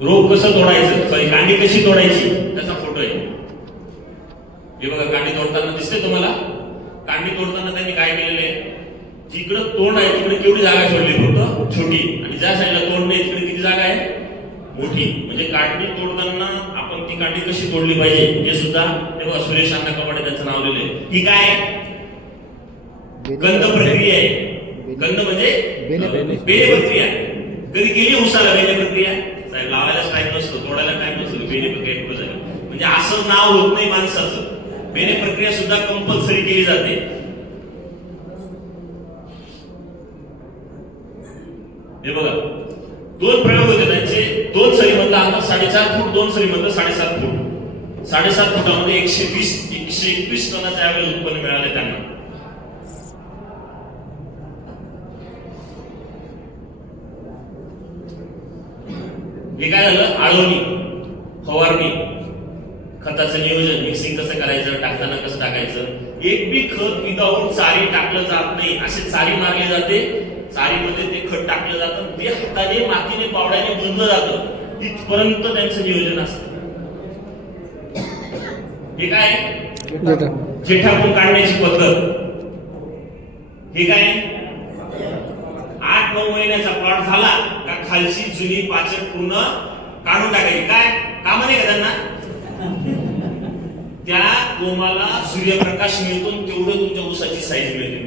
रोप कसं तोडायचं, सॉरी कांडी कशी तोडायची त्याचा फोटो आहे. हे बघा कांडी तोडताना दिसते तुम्हाला. कांडी तोडताना त्यांनी काय केलेलं आहे, जिकडे तोंड आहे तिकडे केवढी जागा सोडली, फक्त छोटी, आणि ज्या साईडला तोंड नाही तिकडे किती जागा आहे, मोठी. म्हणजे कांडी तोडताना आपण ती कांडी कशी तोडली पाहिजे हे सुद्धा हे बघा सुरेश अण्णा कबाडे त्याचं नाव लिहिलंय. ही काय गंध प्रक्रिया आहे. गंध म्हणजे बेने प्रक्रिया. कधी केली उसाला बेने प्रक्रिया? साहेब लावायलाच टाइम नसतो, तोडायला टाइम नसतो, बेने प्रक्रिया कुठं झाली. म्हणजे असं नाव होत नाही माणसाचं. बेने प्रक्रिया सुद्धा कंपल्सरी केली जाते. हे बघा 2 प्रयोग होते त्यांचे. 2 सरीमधला अंतर 4.5 फूट, 2 सरीमधलं 7.5 फूट. 7.5 फुटामध्ये 121 टनाचं ॲव्हरेज उत्पन्न मिळाले त्यांना. हे काय झालं, आळवणी, फवारणी, खताचं नियोजन, मिक्सिंग कसं करायचं, टाकताना कसं टाकायचं. एक बी खत विदाऊट चारी टाकलं जात नाही. असे चारी मारले जाते, चारीमध्ये ते खत टाकलं जातं, ते हाताने मातीने पावड्याने बनलं जातं. इथपर्यंत त्यांचं नियोजन असतं. हे काय जेठापूर काढण्याची पद्धत. हे काय 8-9 महिन्याचा प्लॉट झाला का खालची जुनी पाचट पूर्ण काढून टाकायची. काय काम नाही का त्यांना? त्या गोमाला सूर्यप्रकाश मिळतो, तेवढं तुमच्या ऊसाची साईज मिळते.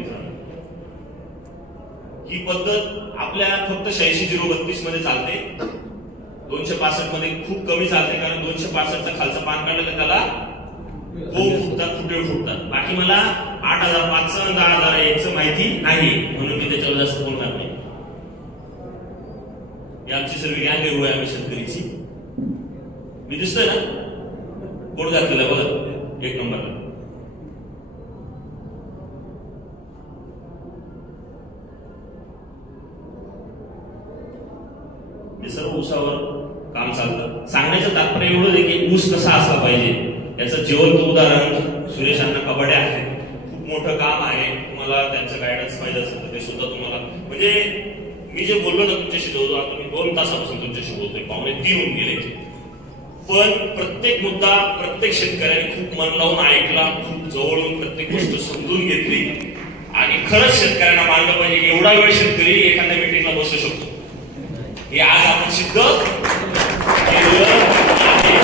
ही पद्धत आपल्या फक्त 86-032 मध्ये चालते. 265 मध्ये खूप कमी चालते, कारण 265चं खालचं पान काढलं तर त्याला गोम फुटतात, फुटेळ फुटतात. बाकी मला 8005चं आणि 10001चं माहिती नाही, म्हणून मी त्याच्यावर जास्त बोलणार नाही. ही आमची सर्व गॅंग आहे आम्ही शेतकरीची. मी दिसतोय ना कोण घातलेलं बघा 1 नंबरला. हे सर्व ऊसावर काम चालतं. सांगण्याचं तात्पर्य एवढं आहे की ऊस कसा असला पाहिजे याचं जिवंत उदाहरण सुरेश अण्णा कबाडे आहे. खूप मोठं काम आहे. तुम्हाला त्यांचं गायडन्स पाहिजे असेल तर ते सुद्धा तुम्हाला, म्हणजे मी जे बोललो ना तुमच्याशी जवळजवळ आता मी 2 तासापासून तुमच्याशी बोलतोय, 2:45 होऊन गेले. पण प्रत्येक मुद्दा प्रत्येक शेतकऱ्याने खूप मन लावून ऐकला, खूप जवळून प्रत्येक गोष्ट समजून घेतली, आणि खरंच शेतकऱ्यांना मानलं पाहिजे की एवढा वेळ शेतकरी एखाद्या मीटिंगला बसू शकतो. हे आज आपण सिद्ध केलं आहे.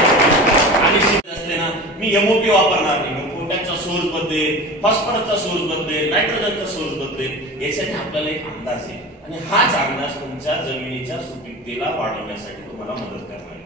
आणि सिद्ध असते ना, मी एमओपी वापरणार नाही, मी पोटॅशचा सोर्स बदलेल, फॉस्फरसचा सोर्स बदलेल, नायट्रोजनचा सोर्स बदलेल. याच्याने आपल्याला एक अंदाज आहे, आणि हाच अंदाज तुमच्या जमिनीच्या सुपीकतेला वाढवण्यासाठी तुम्हाला मदत करणार आहे.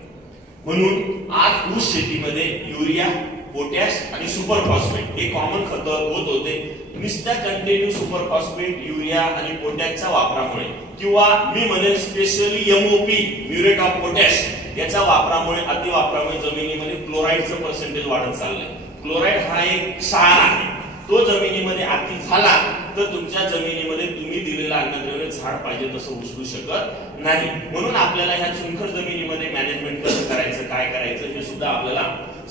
म्हणून आज ऊस शेतीमध्ये युरिया, पोटॅश आणि सुपर फॉस्फेट हे कॉमन खत होत होते. नुसत्या कंटिन्यू सुपर फॉस्फेट, युरिया आणि पोटॅशच्या वापरामुळे, किंवा मी म्हणेन specially MOP, muriate of potash, याच्या वापरामुळे, अतिवापरामुळे जमिनीमध्ये क्लोराईडचं पर्सेंटेज वाढत चाललंय. क्लोराईड हा एक क्षार आहे. तो जमिनीमध्ये अति झाला तर तुमच्या जमिनीमध्ये तुम्ही दिलेला अन्नद्रव्य झाड पाहिजे तसं उचलू शकत नाही. म्हणून आपल्याला ह्या चुनखड जमिनीमध्ये मॅनेजमेंट कसं करायचं, काय करायचं हे सुद्धा आपल्याला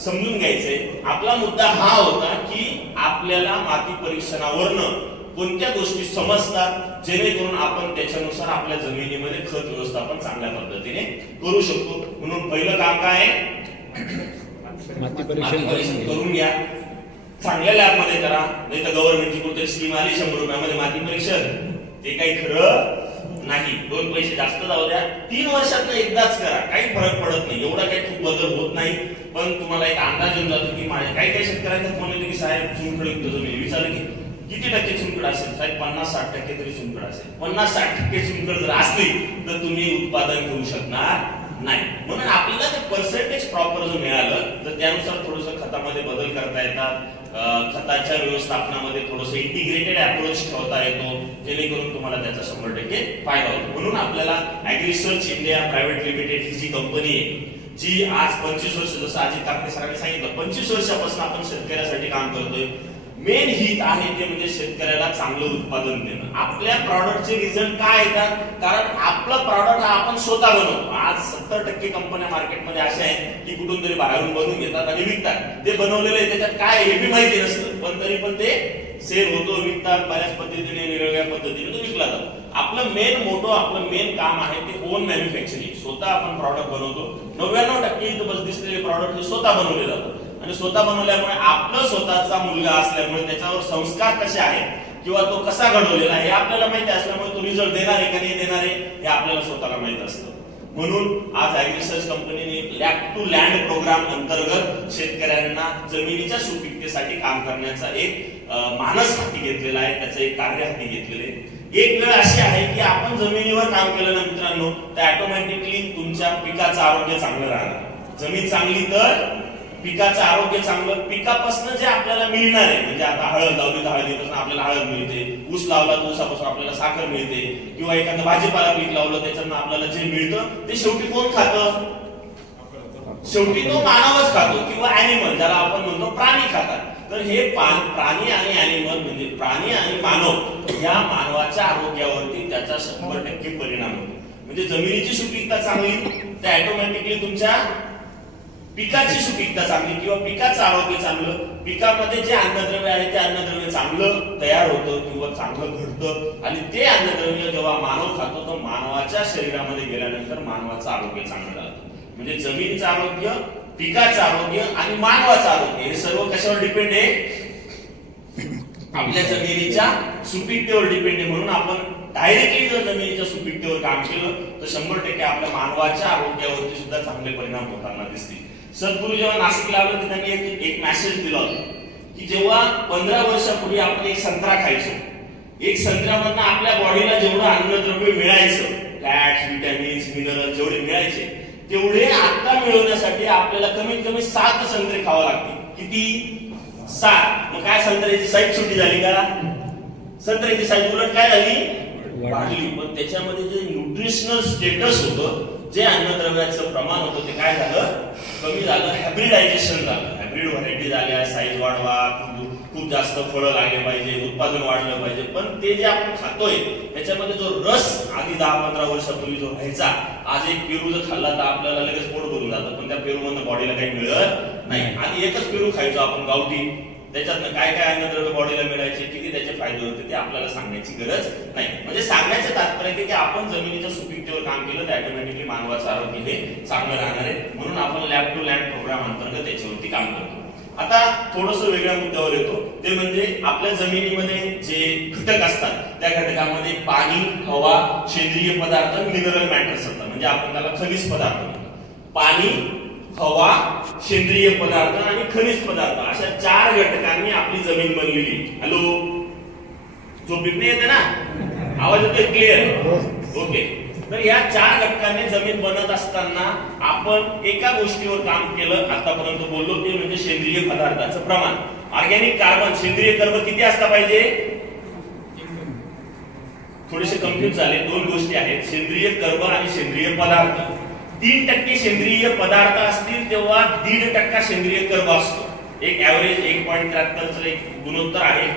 समजून घ्यायचंय. आपला मुद्दा हा होता की आपल्याला माती परीक्षणावरनं कोणत्या गोष्टी समजतात जेणेकरून आपण त्याच्यानुसार आपल्या जमिनीमध्ये खत व्यवस्थापन चांगल्या पद्धतीने करू शकतो. म्हणून पहिलं काम काय आहे, माती परीक्षण करून घ्या. चांगल्या लॅब मध्ये करा, नाही तर गव्हर्नमेंटची कोणतरी स्कीम आली 100 रुपयामध्ये माती परीक्षण, ते काही खरं नाही. 2 पैसे जास्त जाऊ द्या, 3 वर्षात एकदाच करा, काही फरक पडत नाही, एवढा काही खूप बदल होत नाही. पण तुम्हाला एक अंदाज येऊन जातो की माझ्या काही शेतकऱ्यांना फोन येतो की साहेब चुनखड जमीन विचारलं की किती टक्के चुनखड असेल, साहेब 50-60% तरी चुनखड असेल. 50-60% चुनखड जर असली तर तुम्ही उत्पादन घेऊ शकणार नाही. म्हणून आपल्याला ते पर्सेंटेज प्रॉपर जर मिळालं तर त्यानुसार थोडस खतामध्ये बदल करता येतात. खताच्या व्यवस्थापनामध्ये थोडस इंटिग्रेटेड अप्रोच ठेवता येतो, जेणेकरून तुम्हाला त्याचा 100% फायदा होतो. म्हणून आपल्याला ऍग्रिसर्च इंडिया प्रायव्हेट लिमिटेड ही जी कंपनी आहे, जी आज 25 वर्ष, जसं अजित काकडे सरांनी सांगितलं, 25 वर्षापासून आपण शेतकऱ्यासाठी काम करतोय. मेन हित आहे ते म्हणजे शेतकऱ्याला चांगलं उत्पादन देणं. आपल्या प्रॉडक्टचे रिझल्ट काय येतात, कारण आपलं प्रॉडक्ट हा आपण स्वतः बनवतो. आज 70% कंपन्या मार्केटमध्ये अशा आहेत की कुठून तरी बाहेरून बनवून घेतात आणि विकतात. ते बनवलेले त्याच्यात काय हे बी माहिती नसतं, पण तरी पण ते सेल होतो, विकतात, बऱ्याच पद्धतीने वेगवेगळ्या पद्धतीने तो विकला जातो. आपलं मेन मोटो, आपलं मेन काम आहे ते ओन मॅन्युफॅक्चरिंग. स्वतः आपण प्रॉडक्ट बनवतो. 99% इथं बस दिसलेले प्रॉडक्ट हे स्वतः बनवले जातात आणि स्वतः बनवल्यामुळे आपलं स्वतःचा मुलगा असल्यामुळे त्याच्यावर संस्कार कसे आहेत किंवा तो कसा घडवलेला आहे हे आपल्याला माहिती असल्यामुळे तो रिझल्ट देणार आहे का नाही देणार आहे हे आपल्याला स्वतःला माहित असतं. म्हणून आज ऍग्रिसर्च कंपनीने लॅब टू लँड प्रोग्राम अंतर्गत शेतकऱ्यांना जमिनीच्या सुपीकतेसाठी काम करण्याचा एक मानस हाती घेतलेला आहे, त्याचं एक कार्य हाती घेतलेलं आहे. एक वेळ अशी आहे की आपण जमिनीवर काम केलं ना मित्रांनो तर ऑटोमॅटिकली तुमच्या पिकाचं आरोग्य चांगलं राहणार. जमीन चांगली तर पिकाचं आरोग्य चांगलं. पिकापासून जे आपल्याला मिळणार आहे म्हणजे आता हळद लावली तर हळदीपासून आपल्याला हळद मिळते, ऊस लावला तर ऊसापासून आपल्याला साखर मिळते, किंवा एखादं भाजीपाला पीक लावलं त्याच्यानं आपल्याला जे मिळतं ते शेवटी कोण खातं? शेवटी तो मानवच खातो किंवा ऍनिमल ज्याला आपण म्हणतो प्राणी खातात. तर हे प्राणी आणि ऍनिमल म्हणजे प्राणी आणि मानव या मानवाच्या आरोग्यावरती त्याचा 100% परिणाम होतो. म्हणजे जमिनीची सुपीकता चांगली तर ऑटोमॅटिकली तुमच्या पिकाची सुपीकता चांगली किंवा पिकाचं आरोग्य चांगलं, पिकामध्ये जे अन्नद्रव्य आहे ते अन्नद्रव्य चांगलं तयार होतं किंवा चांगलं घडतं आणि ते अन्नद्रव्य जेव्हा मानव खातो तर मानवाच्या शरीरामध्ये गेल्यानंतर मानवाचं आरोग्य चांगलं राहतं. म्हणजे जमिनीचं आरोग्य, पिकाचं आरोग्य आणि मानवाचं आरोग्य हे सर्व कशावर डिपेंड आहे? आपल्या जमिनीच्या सुपीकतेवर डिपेंड आहे. म्हणून आपण डायरेक्टली जर जमिनीच्या सुपीकतेवर काम केलं तर 100% आपल्या मानवाच्या आरोग्यावरती सुद्धा चांगले परिणाम होताना दिसतील. सद्गुरू जेव्हा नाशिकला आले तर त्यांनी एक मेसेज दिला होता की जेव्हा 15 वर्षापूर्वी आपण एक संत्रा खायचो, एक संत्र्यामधनं आपल्या बॉडीला जेवढं अन्नद्रव्य मिळायचं, फॅट्स, विटॅमिन्स, मिनरल जेवढे मिळायचे तेवढे आता मिळवण्यासाठी आपल्याला कमीत कमी 7 संत्रे खावा लागतील. किती? 7. मग काय संत्र्याची साईज छोटी झाली का? संत्र्याची साईज उलट काय झाली? वाढली. पण त्याच्यामध्ये जे न्यूट्रिशनल स्टेटस होतं, जे अन्नद्रव्याचं प्रमाण होतं ते काय झालं? कमी झालं. हायब्रिडायझेशन झालं. हायब्रिड व्हरायटी झाल्या, साईज वाढवा, खूप जास्त फळं लागले पाहिजे, उत्पादन वाढलं पाहिजे. पण ते जे आपण खातोय त्याच्यामध्ये जो रस आधी 10-15 वर्षापूर्वी जो राहायचा, आज एक पेरू जर खाल्ला तर आपल्याला लगेच पोट भरून जातं, पण त्या पेरू मधनं बॉडीला काही मिळत नाही. आधी एकच पेरू खायचो आपण गावठी, त्याच्यातनं काय काय अन्नद्रव्य बॉडीला मिळायचे, किती त्याचे फायदे होते ते आपल्याला सांगण्याची गरज नाही. म्हणजे सांगण्याचे तात्पर्य की आपण जमिनीच्या सुपीकतेवर काम केलं तर ऑटोमॅटिकली मानवाचं आरोग्य हे चांगलं राहणार आहे. म्हणून आपण लॅब टू लँड प्रोग्राम अंतर्गत त्याच्यावरती काम करतो. आता थोडस वेगळ्या मुद्द्यावर येतो, ते म्हणजे आपल्या जमिनीमध्ये जे घटक असतात त्या घटकामध्ये पाणी, हवा, सेंद्रिय पदार्थ, मिनरल मॅटर्स असतात. म्हणजे आपण त्याला खनिज पदार्थ म्हणतो. पाणी, हवा, सेंद्रिय पदार्थ आणि खनिज पदार्थ अशा 4 घटकांनी आपली जमीन बनलेली. हॅलो, जो बिबणे येते ना, आवाज येतोय क्लिअर? ओके. तर या 4 घटकांनी जमीन बनत असताना आपण एका गोष्टीवर काम केलं आतापर्यंत बोललो, ते म्हणजे सेंद्रिय पदार्थाचं प्रमाण. ऑर्गॅनिक कार्बन, सेंद्रिय कर्ब किती असला पाहिजे? थोडेसे कन्फ्युज झाले. 2 गोष्टी आहेत, सेंद्रिय कर्ब आणि सेंद्रिय पदार्थ. 3% सेंद्रिय पदार्थ असतील तेव्हा 1.5% सेंद्रिय कर्ब असतो. एक ऍव्हरेज 1.73चं एक गुणोत्तर आहे.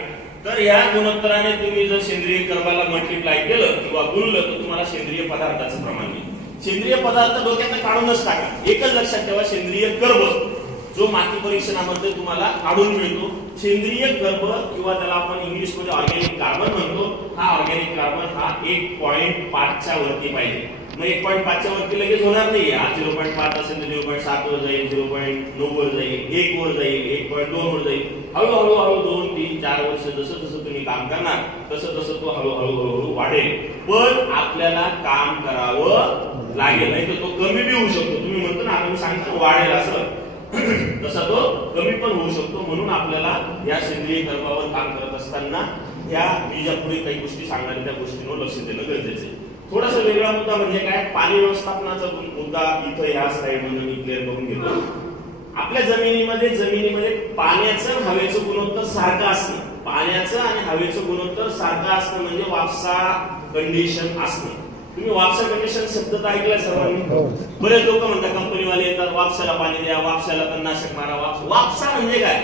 तर या गुणोत्तराने तुम्ही जर सेंद्रिय कर्बाला मल्टिप्लाय केलं किंवा गुणलं तर तुम्हाला सेंद्रिय पदार्थाचं प्रमाण मिळेल. सेंद्रिय पदार्थ डोक्यात काढूनच टाका. एकच लक्षात ठेवा, सेंद्रिय कर्ब जो माती परीक्षणामध्ये तुम्हाला आढळून मिळतो, सेंद्रिय कर्ब किंवा त्याला आपण इंग्लिश मध्ये ऑर्गॅनिक कार्बन म्हणतो, हा ऑर्गॅनिक कार्बन हा 1.5च्या वरती पाहिजे. मग 1.5च्या वरती लगेच होणार नाहीये. हा 0.5 असेल तर 0.7 वर जाईल, 0.9 वर जाईल, 1 वर जाईल, 1.2 वर जाईल. हळूहळू 2, 3, 4 वर्ष जसं जसं तुम्ही काम करणार तसं तसं तो हळूहळू वाढेल. पण आपल्याला काम करावं लागेल, नाही तर तो कमी बी होऊ शकतो. तुम्ही म्हणतो ना आम्ही सांगतो वाढेल असं, तसा तो कमी पण होऊ शकतो. म्हणून आपल्याला या सेंद्रिय कर्बावर काम करत असताना या मी ज्या पुढे काही गोष्टी सांगणार त्या गोष्टींवर लक्ष देणं गरजेचं आहे. थोडासा वेगळा मुद्दा म्हणजे काय, पाणी व्यवस्थापनाचा मुद्दा इथं या स्लाइड मध्ये मी क्लिअर करून घेतो. आपल्या जमिनीमध्ये पाण्याचं हवेचं गुणोत्तर सारखं असणं, पाण्याचं आणि हवेचं गुणोत्तर सारखं असणं म्हणजे वापसा कंडिशन असणं. तुम्ही वापसा कंडिशन शब्द ऐकलाय सर्वांनी? बरेच लोक म्हणतात, कंपनीवाले येतात, वापसाला पाणी द्या, वापसाला तणनाशक मारा. वापसा म्हणजे काय?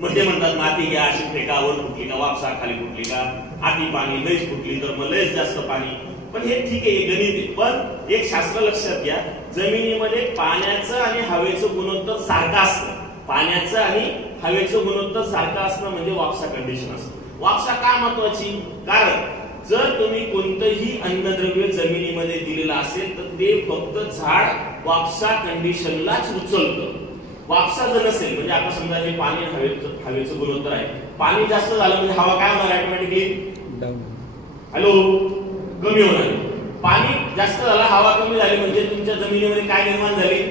म्हणजे म्हणतात माती घ्या, अशी फेका, वर फुटली का वापसा, खाली फुटली का आती पाणी, लयच फुटली तर मग लयच जास्त पाणी. पण हे ठीक आहे, गणित आहे. पण एक शास्त्र लक्षात घ्या, जमिनीमध्ये पाण्याचं आणि हवेचं गुणोत्तर सारखं असतं. पाण्याचं आणि हवेचं गुणोत्तर सारखं असणं म्हणजे वापसा कंडिशन असतं. वापसा का महत्वाची? कारण जर तुम्ही कोणतंही अन्नद्रव्य जमिनीमध्ये दिलेलं असेल तर ते फक्त झाड वापसा कंडिशनलाच उचलतं. वापसा जर नसेल म्हणजे आता समजा हे पाणी हवेचं गुणोत्तर आहे, पाणी जास्त झालं म्हणजे हवा काय होणार ऑटोमॅटिकली हॅलो कमी होणार. पाणी जास्त झालं हवा कमी झाली म्हणजे तुमच्या जमिनीमध्ये काय निर्माण झाली,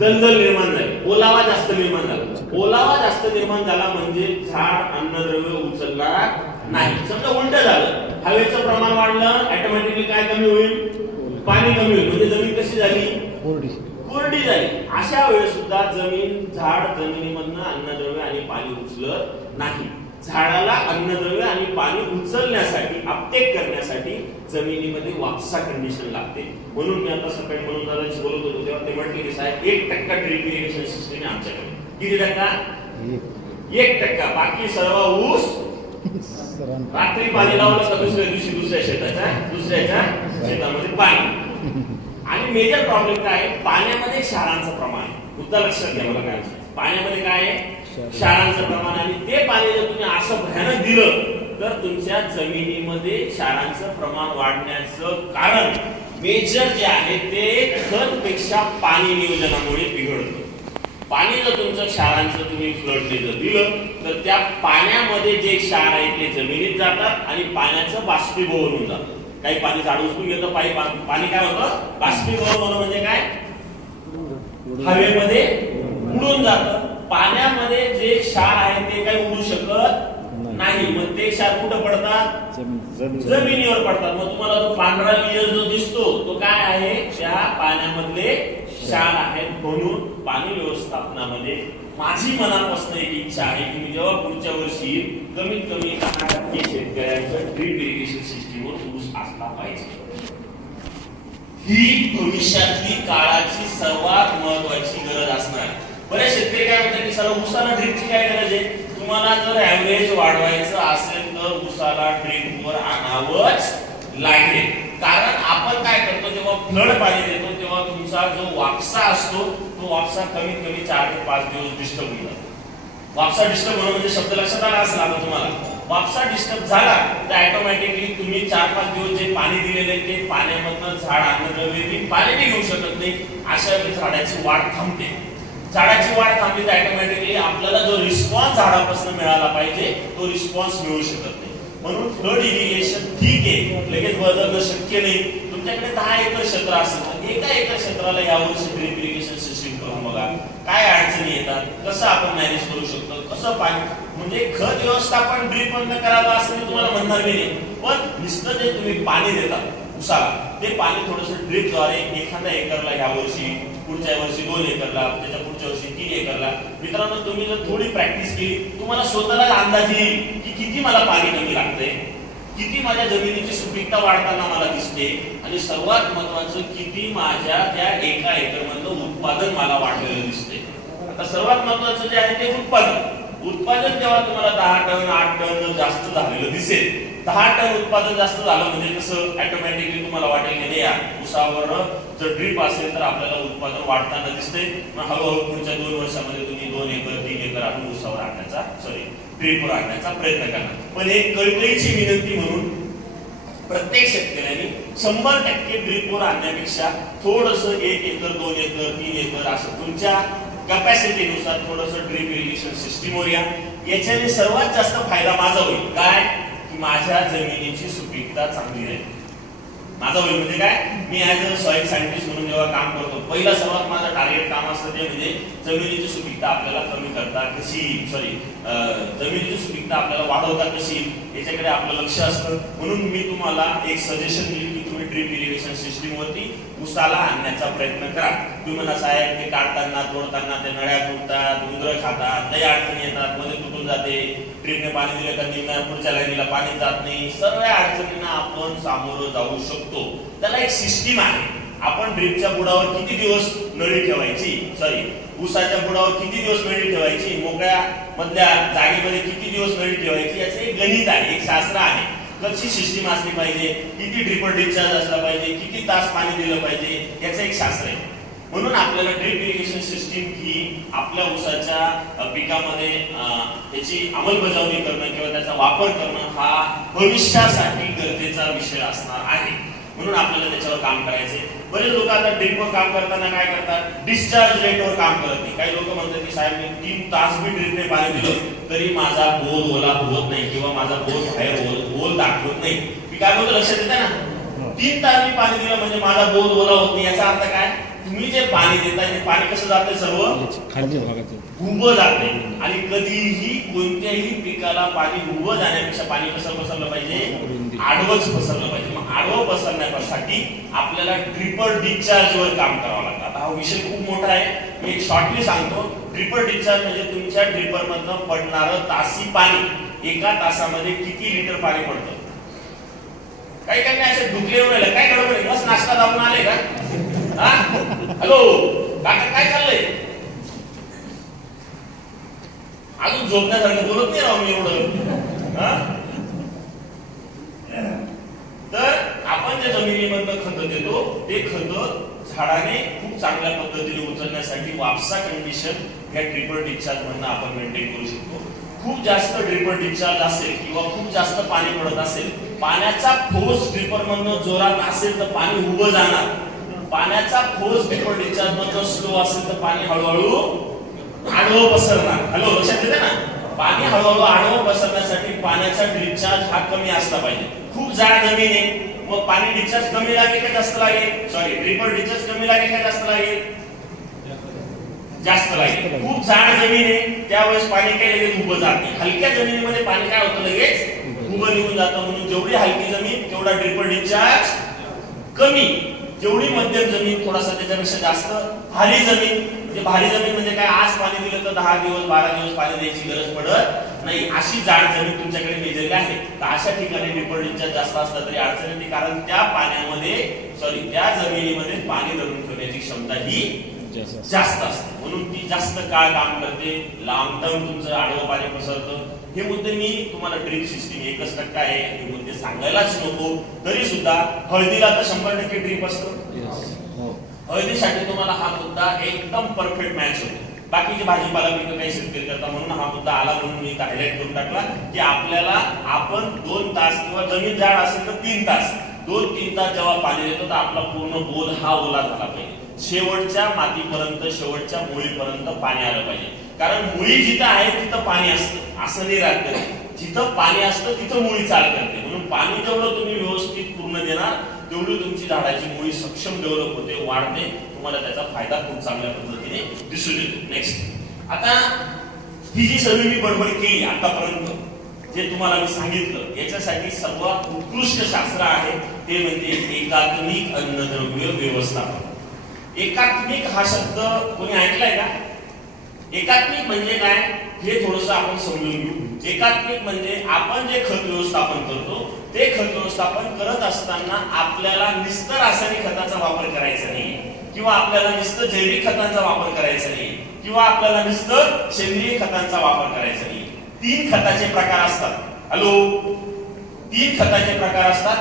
दलदल निर्माण झाली, ओलावा जास्त निर्माण झाला. ओलावा जास्त निर्माण झाला म्हणजे झाड अन्नद्रव्य उचलणार नाही. समजा उलट झालं, हवेचं प्रमाण वाढलं ऑटोमॅटिकली काय कमी होईल, पाणी कमी होईल म्हणजे जमीन कशी झाली, कोरडी झाली. अशा वेळेस सुद्धा झाड जमिनीमधनं अन्नद्रव्य आणि पाणी उचलत नाही. झाडाला अन्नद्रव्य आणि पाणी उचलण्यासाठी अपटेक करण्यासाठी जमिनीमध्ये वापसा कंडिशन लागते. म्हणून मी आता सकाळी म्हणून दादाची बोलत होतो तेव्हा ते म्हटले की साहेब 1% ड्रिप इरिगेशन सिस्टीम आहे आमच्याकडे. किती टक्का, 1%. बाकी सर्व ऊस रात्री पाणी लावलं तर दुसऱ्या दिवशी दुसऱ्याच्या शेतामध्ये पाणी. आणि मेजर प्रॉब्लेम काय आहे, पाण्यामध्ये क्षारांचं प्रमाण. मुद्दा लक्षात घ्या मला काय, पाण्यामध्ये काय आहे, क्षारांचं प्रमाण. आणि ते पाणी जर तुम्ही असं भयानक दिलं तर तुमच्या जमिनीमध्ये क्षारांचं प्रमाण वाढण्याचं कारण मेजर जे आहे ते खतपेक्षा पाणी नियोजनामुळे बिघडतं. पाणी जर तुमचं क्षारांचं तुम्ही फ्लडने जर दिलं तर त्या पाण्यामध्ये जे क्षार आहे ते जमिनीत जातात आणि पाण्याचं बाष्पीभवन होऊन जातं. काही पाणी झाड उचलून घेतं, पाणी काय होतं, बाष्पीभवन होणं म्हणजे काय, हवेमध्ये उडून जातं. पाण्यामध्ये जे क्षार आहे ते काही उडू शकत नाही. मग ते क्षार कुठं पडतात, जमिनीवर पडतात. मग तुम्हाला जो पांढरा लेयर जो दिसतो तो काय आहे, त्या पाण्यामधले क्षार आहेत. म्हणून पाणी व्यवस्थापनामध्ये माझी मनापासून एक इच्छा आहे की मी जेव्हा पुढच्या वर्षी कमीत कमी 10% शेतकऱ्यांचं ड्रीप इरिगेशन सिस्टीमवर ऊस असला पाहिजे. ही भविष्यातली काळाची सर्वात महत्वाची गरज असणार. बरेच शेतकरी काय म्हणतात की सर ऊसाला ड्रीपची काय गरज आहे. तुम्हाला जर ऍव्हरेज वाढवायचं असेल तर ऊसाला ड्रीपवर आणावंच लागेल. कारण आपण काय करतो, जेव्हा फ्लड पाणी देतो तेव्हा तुमचा जो वापसा असतो तो वापसा कमीत कमी 4 ते 5 दिवस डिस्टर्ब होईल. वापसा डिस्टर्ब होणं म्हणजे शब्द लक्षात आला असेल आता तुम्हाला. वापसा डिस्टर्ब झाला तर ऑटोमॅटिकली तुम्ही 4-5 दिवस जे पाणी दिलेले ते पाण्यामधनं झाड अन्नद्रव्य पाणी घेऊ शकत नाही. अशा वेळी झाडाची वाढ थांबते. झाडाची वाढ थांबली तर ऑटोमॅटिकली आपल्याला जो रिस्पॉन्स झाडापासून मिळाला पाहिजे तो रिस्पॉन्स मिळू शकत नाही. म्हणून फ्लड इरिगेशन ठीक आहे, लगेच बदलणं शक्य नाही. तुमच्याकडे 10 एकर क्षेत्र असेल तर 1 एकर क्षेत्राला यावर्षी ड्रीप इरिगेशन सिस्टीम करून बघा. काय अडचणी येतात, कसं आपण मॅनेज करू शकतो, कसं पाणी म्हणजे खत व्यवस्थापन ड्रीप मधनं करावं असं मी तुम्हाला म्हणणार नाही. पण नुसतं जे तुम्ही पाणी देतात उसाला ते पाणी थोडंसं ड्रीपद्वारे एखाद्या एकरला यावर्षी, पुढच्या वर्षी 2 एकरला, त्याच्या पुढच्या वर्षी 3 एकरला. मित्रांनो तुम्ही जर थोडी प्रॅक्टिस केली तुम्हाला स्वतःला अंदाज येईल की किती मला पाणी कमी लागतंय, किती माझ्या जमिनीची सुपीकता वाढताना मला दिसते आणि सर्वात महत्वाचं किती माझ्या त्या 1 एकर मधलं उत्पादन मला वाढलेलं दिसते. आता सर्वात महत्वाचं जे आहे ते उत्पादन जेव्हा तुम्हाला 10 टन 8 टन जर जास्त झालेलं दिसेल, 10 टन उत्पादन जास्त झालं म्हणजे कसं ऑटोमॅटिकली तुम्हाला वाटेल की नाही उसावर जर ड्रीप असेल तर आपल्याला उत्पादन वाढताना दिसते. मग हळूहळू पुढच्या 2 वर्षामध्ये तुम्ही 2 एकर 3 एकर आपण उसावर आणण्याचा ड्रीपवर आणण्याचा प्रयत्न करा. पण एक कळकळीची विनंती म्हणून प्रत्येक शेतकऱ्यांनी 100% ड्रीपवर आणण्यापेक्षा थोडंसं 1 एकर 2 एकर 3 एकर असं तुमच्या कॅपॅसिटीनुसार थोडंसं ड्रीप इरिगेशन सिस्टीमवर या. याच्याने सर्वात जास्त फायदा माझा होईल. काय की माझ्या जमिनीची सुपीकता चांगली राहील. माझा होईल म्हणजे काय, मी ऍज अ सॉइल सायंटिस्ट म्हणून जेव्हा काम करतो पहिला सर्वात माझं टार्गेट काम असतं ते म्हणजे जमिनीची सुपीकता आपल्याला कमी करता कशी, जमिनीची सुपीकता आपल्याला वाढवता कशी याच्याकडे आपलं लक्ष असतं. म्हणून मी तुम्हाला एक सजेशन दिली की तुम्ही ड्रीप इरिगेशन सिस्टीम वरती उसाला आणण्याचा प्रयत्न करा. तुम्ही म्हणा साहेब ते काढताना तोडताना ते नळ्या तुटतात, उंदरं खातात, काही अडचणी येतात, मध्ये तुटून जाते, ड्रीपने पाणी दिलं का निम्म्या पुढच्या लाईनीला पाणी जात नाही. सर्व अडचणींना आपण सामोरं जाऊ शकतो. त्याला एक सिस्टीम आहे. आपण ड्रीपच्या बुडावर किती दिवस नळी ठेवायची, ऊसाच्या बुडावर किती दिवस नळी ठेवायची, मोकळ्या मधल्या जागेमध्ये किती दिवस नळी ठेवायची याचं एक गणित आहे, एक शास्त्र आहे. कशी सिस्टीम असली पाहिजे, किती ड्रिपर डिस्चार्ज असला पाहिजे, किती तास पाणी दिलं पाहिजे याचं एक शास्त्र आहे. म्हणून आपल्याला ड्रिप इरिगेशन सिस्टीम ही आपल्या ऊसाच्या पिकामध्ये त्याची अंमलबजावणी करणं किंवा त्याचा वापर करणं हा भविष्यासाठी गरजेचा विषय असणार आहे, म्हणून आपल्याला त्याच्यावर काम करायचंय. बरेच लोक आता ड्रिपवर काम करताना काय करतात, डिस्चार्ज रेटवर काम करत नाही. काही लोक म्हणतात की साहेब मी 3 तास बी ड्रिपने पाणी दिलं तरी माझा बोध ओला होत नाही किंवा माझा बोध बाहेर ओल दाखवत नाही. मी काय बोलतो लक्षात येते ना, 3 तास मी पाणी दिलं म्हणजे माझा बोध ओला होत नाही. याचा अर्थ काय, तुम्ही जे पाणी देताय ते पाणी कसं जाते, सर्व उभं जाते. आणि कधीही कोणत्याही पिकाला पाणी उभं जाण्यापेक्षा पाणी कसं पसरलं पाहिजे, आडवंच पसरलं पाहिजे. मग आडवं पसरण्यासाठी आपल्याला ड्रिपर डिस्चार्ज वर काम करावं लागतं. आता हा विषय खूप मोठा आहे, मी एक शॉर्टली सांगतो. ड्रिपर डिस्चार्ज म्हणजे तुमच्या ड्रिपर मधनं पडणारं तासी पाणी, एका तासामध्ये किती लिटर पाणी पडतं. काही काही असे ढुकले येऊन राहिले, काय गडबड, बस नाश्ता दाबून आले का, हॅलो काका काय चाललंय, अजून झोपण्यासारखं बोलत नाही राहून एवढं. तर आपण जे जमिनीमधनं खत देतो ते खत झाडाने खूप चांगल्या पद्धतीने उचलण्यासाठी वापसा कंडिशन या ड्रिपर डिस्चार्ज मधनं आपण मेंटेन करू शकतो. खूप जास्त ड्रिपर डिस्चार्ज असेल किंवा खूप जास्त पाणी पडत असेल, पाण्याचा फोर्स ड्रिपर मधनं जोरात असेल तर पाणी उभं जाणार. पाण्याचा फोर्स ड्रिपर डिस्चार्ज मधनं स्लो असेल तर पाणी हळूहळू आडवं पसरणार. हॅलो लक्षात येते ना, पाणी हळूहळू आडवं पसरण्यासाठी पाण्याचा डिस्चार्ज हा कमी असला पाहिजे. खूप जाड जमीन आहे मग पाणी डिस्चार्ज कमी लागेल का जास्त लागेल, सॉरी ड्रिपर डिस्चार्ज कमी लागेल का जास्त लागेल, जास्त लागेल. खूप जाड जमीन आहे त्यावेळेस पाणी काय लगेच उभं जात नाही. हलक्या जमिनीमध्ये पाणी काय होतं, लगेच उभं निघून जातं. म्हणून जेवढी हलकी जमीन तेवढा ड्रिपर डिस्चार्ज कमी, जेवढी मध्यम जमीन थोडासा त्याच्यापेक्षा जास्त. भारी जमीन म्हणजे, भारी जमीन म्हणजे काय, आज पाणी दिलं तर 10 दिवस 12 दिवस पाणी द्यायची गरज पडत नाही, अशी जाड जमीन तुमच्याकडे मेजरली आहे. तर अशा ठिकाणी ड्रिपर डिस्चार्ज जास्त असला तरी अडचण येते, कारण त्या पाण्यामध्ये त्या जमिनीमध्ये पाणी धरून ठेवण्याची क्षमता ही जास्त असते. म्हणून ती जास्त काळ काम करते, लॉंग टर्म तुमचं आडवं पाणी पसरतं. हे मुद्दे मी तुम्हाला ड्रिप सिस्टीम 1% आहे हे मुद्दे सांगायलाच नको. तरी सुद्धा हळदीला तर 100% ड्रिप असतं. हळदीसाठी तुम्हाला हा मुद्दा एकदम परफेक्ट मॅच होतो. बाकीचे भाजीपाला पिकं काही शेतकरी करता, म्हणून हा मुद्दा आला म्हणून मी हायलाइट करून टाकला की आपल्याला आपण 2 तास किंवा जमीन जाड असेल तर 3 तास 2-3 तास जेव्हा पाणी देतो तर आपला पूर्ण बोध हा ओला झाला पाहिजे. शेवटच्या मातीपर्यंत, शेवटच्या मुळीपर्यंत पाणी आलं पाहिजे. कारण मुळी जिथं आहे तिथं पाणी असतं असं नाही राहत, जिथं पाणी असतं तिथं मुळी चाल करते. म्हणून पाणी जेवढं तुम्ही व्यवस्थित पूर्ण देणार तेवढी तुमची झाडाची मुळी सक्षम डेव्हलप होते, वाढते, तुम्हाला त्याचा फायदा खूप चांगल्या पद्धतीने दिसून येतो. नेक्स्ट, आता ही जी सर्व मी बडबड केली आतापर्यंत, जे तुम्हाला मी सांगितलं, याच्यासाठी सर्वात उत्कृष्ट शास्त्र आहे ते म्हणजे एकात्मिक अन्नद्रव्य व्यवस्थापन. एकात्मिक हा शब्द कोणी ऐकलाय का? एकात्मिक म्हणजे काय हे थोडंसं आपण समजून घेऊ. एकात्मिक म्हणजे आपण जे खत व्यवस्थापन करतो ते खत व्यवस्थापन करत असताना आपल्याला नुसतं रासायनिक खताचा वापर करायचा नाही, किंवा आपल्याला नुसतं जैविक खतांचा वापर करायचा नाही, किंवा आपल्याला नुसतं सेंद्रिय खतांचा वापर करायचा नाही. 3 खताचे प्रकार असतात. हॅलो, 3 खताचे प्रकार असतात.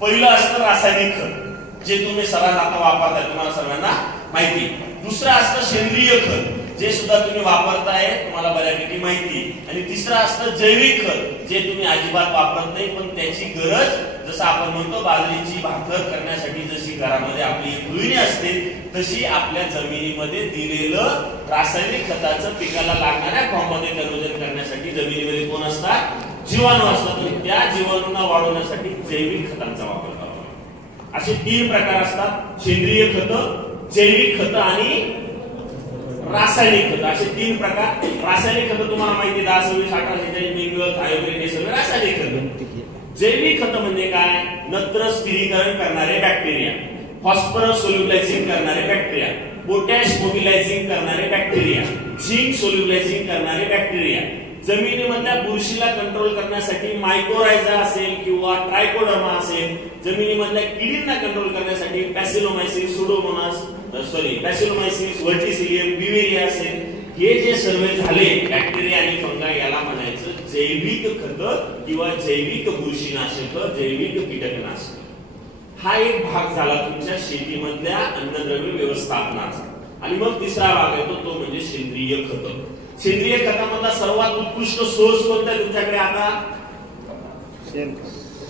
पहिलं असतं रासायनिक खत, जे तुम्ही सर्वात आता वापरताय, तुम्हाला सर्वांना माहिती. दुसरं असतं सेंद्रिय खत, जे सुद्धा तुम्ही वापरताय, तुम्हाला बऱ्यापैकी माहिती. आणि तिसरं असतं जैविक खत, जे तुम्ही अजिबात वापरत नाही पण त्याची गरज, जसं आपण म्हणतो बाजरीची भाकर करण्यासाठी जशी घरामध्ये आपली गृहिणी असते तशी आपल्या जमिनीमध्ये दिलेलं रासायनिक खताचं पिकाला लागणाऱ्या फॉर्ममध्ये कन्व्हर्जन करण्यासाठी जमिनीमध्ये कोण असतात, जीवाणू असतात. त्या जीवाणूंना वाढवण्यासाठी जैविक खतांचा वापर करावा. असे 3 प्रकार असतात, सेंद्रिय खत, जैविक खत आणि रासायनिक खत, असे 3 प्रकार. रासायनिक खत तुम्हाला माहिती, 10, 26, 18, मिनरल, थायोग्रीन, हे सगळे रासायनिक खत. जैविक खत म्हणजे काय, नत्र स्थिरीकरण करणारे बॅक्टेरिया, फॉस्फरस सोल्युबलायझिंग करणारे बॅक्टेरिया, पोटॅश मोबिलायझिंग करणारे बॅक्टेरिया, झिंक सोल्युबलायझिंग करणारे बॅक्टेरिया, जमिनीमधल्या बुरशीला कंट्रोल करण्यासाठी मायकोरायझा असेल किंवा ट्रायकोडर्मा असेल, जमिनीमधल्या किडींना कंट्रोल करण्यासाठी पॅसिलोमायसिस, पॅसिलोमायसिस, व्हर्टिसिलियम, बिवेरिया असेल. हे जे सर्व झाले बॅक्टेरिया आणि फंगाई, याला म्हणायचं जैविक खत किंवा जैविक बुरशीनाशक, जैविक कीटकनाशक. हा एक भाग झाला तुमच्या शेतीमधल्या अन्नद्रव्य व्यवस्थापनाचा. आणि मग तिसरा भाग येतो तो म्हणजे सेंद्रिय खत. सेंद्रिय खतामधला सर्वात उत्कृष्ट सोर्स कोणता तुमच्याकडे आता?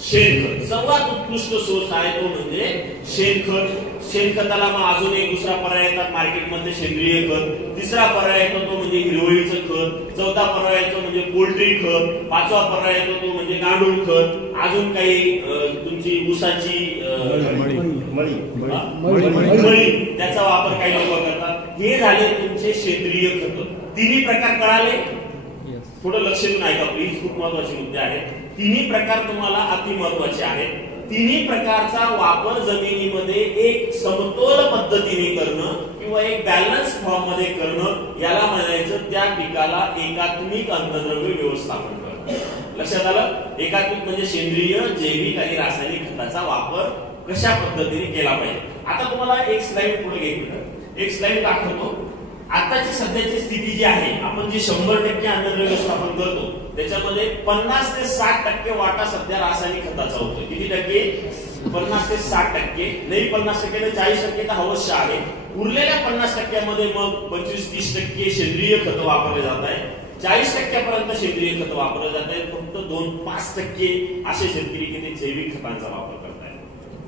शेणखत सर्वात उत्कृष्ट सोर्स आहे तो म्हणजे शेणखत. शेणखताला मग अजून एक दुसरा पर्याय येतात मार्केटमध्ये सेंद्रिय खत, तिसरा पर्याय येतो तो म्हणजे हिरवळीचं खत, चौथा पर्याय येतो म्हणजे पोल्ट्री खत, पाचवा पर्याय येतो तो म्हणजे गांडूळ खत, अजून काही तुमची ऊसाची मळी त्याचा वापर काही लोक करतात. हे झाले तुमचे सेंद्रिय खत. तिन्ही प्रकार कळाले? थोडं लक्ष देऊन ऐका प्लीज, खूप महत्वाचे मुद्दे आहेत. तिन्ही प्रकार तुम्हाला अति महत्वाचे आहेत. तिन्ही प्रकारचा वापर जमिनीमध्ये एक समतोल पद्धतीने करणं किंवा एक बॅलन्स फॉर्म मध्ये करणं, याला म्हणायचं त्या पिकाला एकात्मिक अन्नद्रव्य व्यवस्थापन करणं. लक्षात आलं? एकात्मिक म्हणजे सेंद्रिय, जैविक आणि रासायनिक खताचा वापर कशा पद्धतीने केला पाहिजे. आता तुम्हाला एक स्लाइड पुढे घ्यायची, एक स्लाइड दाखवतो. आताची सध्याची स्थिती जी आहे, आपण जे 100% अन्नद्रव्य व्यवस्थापन करतो त्याच्यामध्ये 50 ते 60% वाटा सध्या रासायनिक खताचा होतो. किती टक्के? 50 ते 60%. नाही 50% तर 40% तर अवश्य आहे. उरलेल्या 50% मग 25-30% सेंद्रिय खत वापरले जात आहे. 40% पर्यंत सेंद्रिय खत वापरले जात आहे. फक्त 2-5% असे शेतकरी किती जैविक खतांचा वापर करतायत.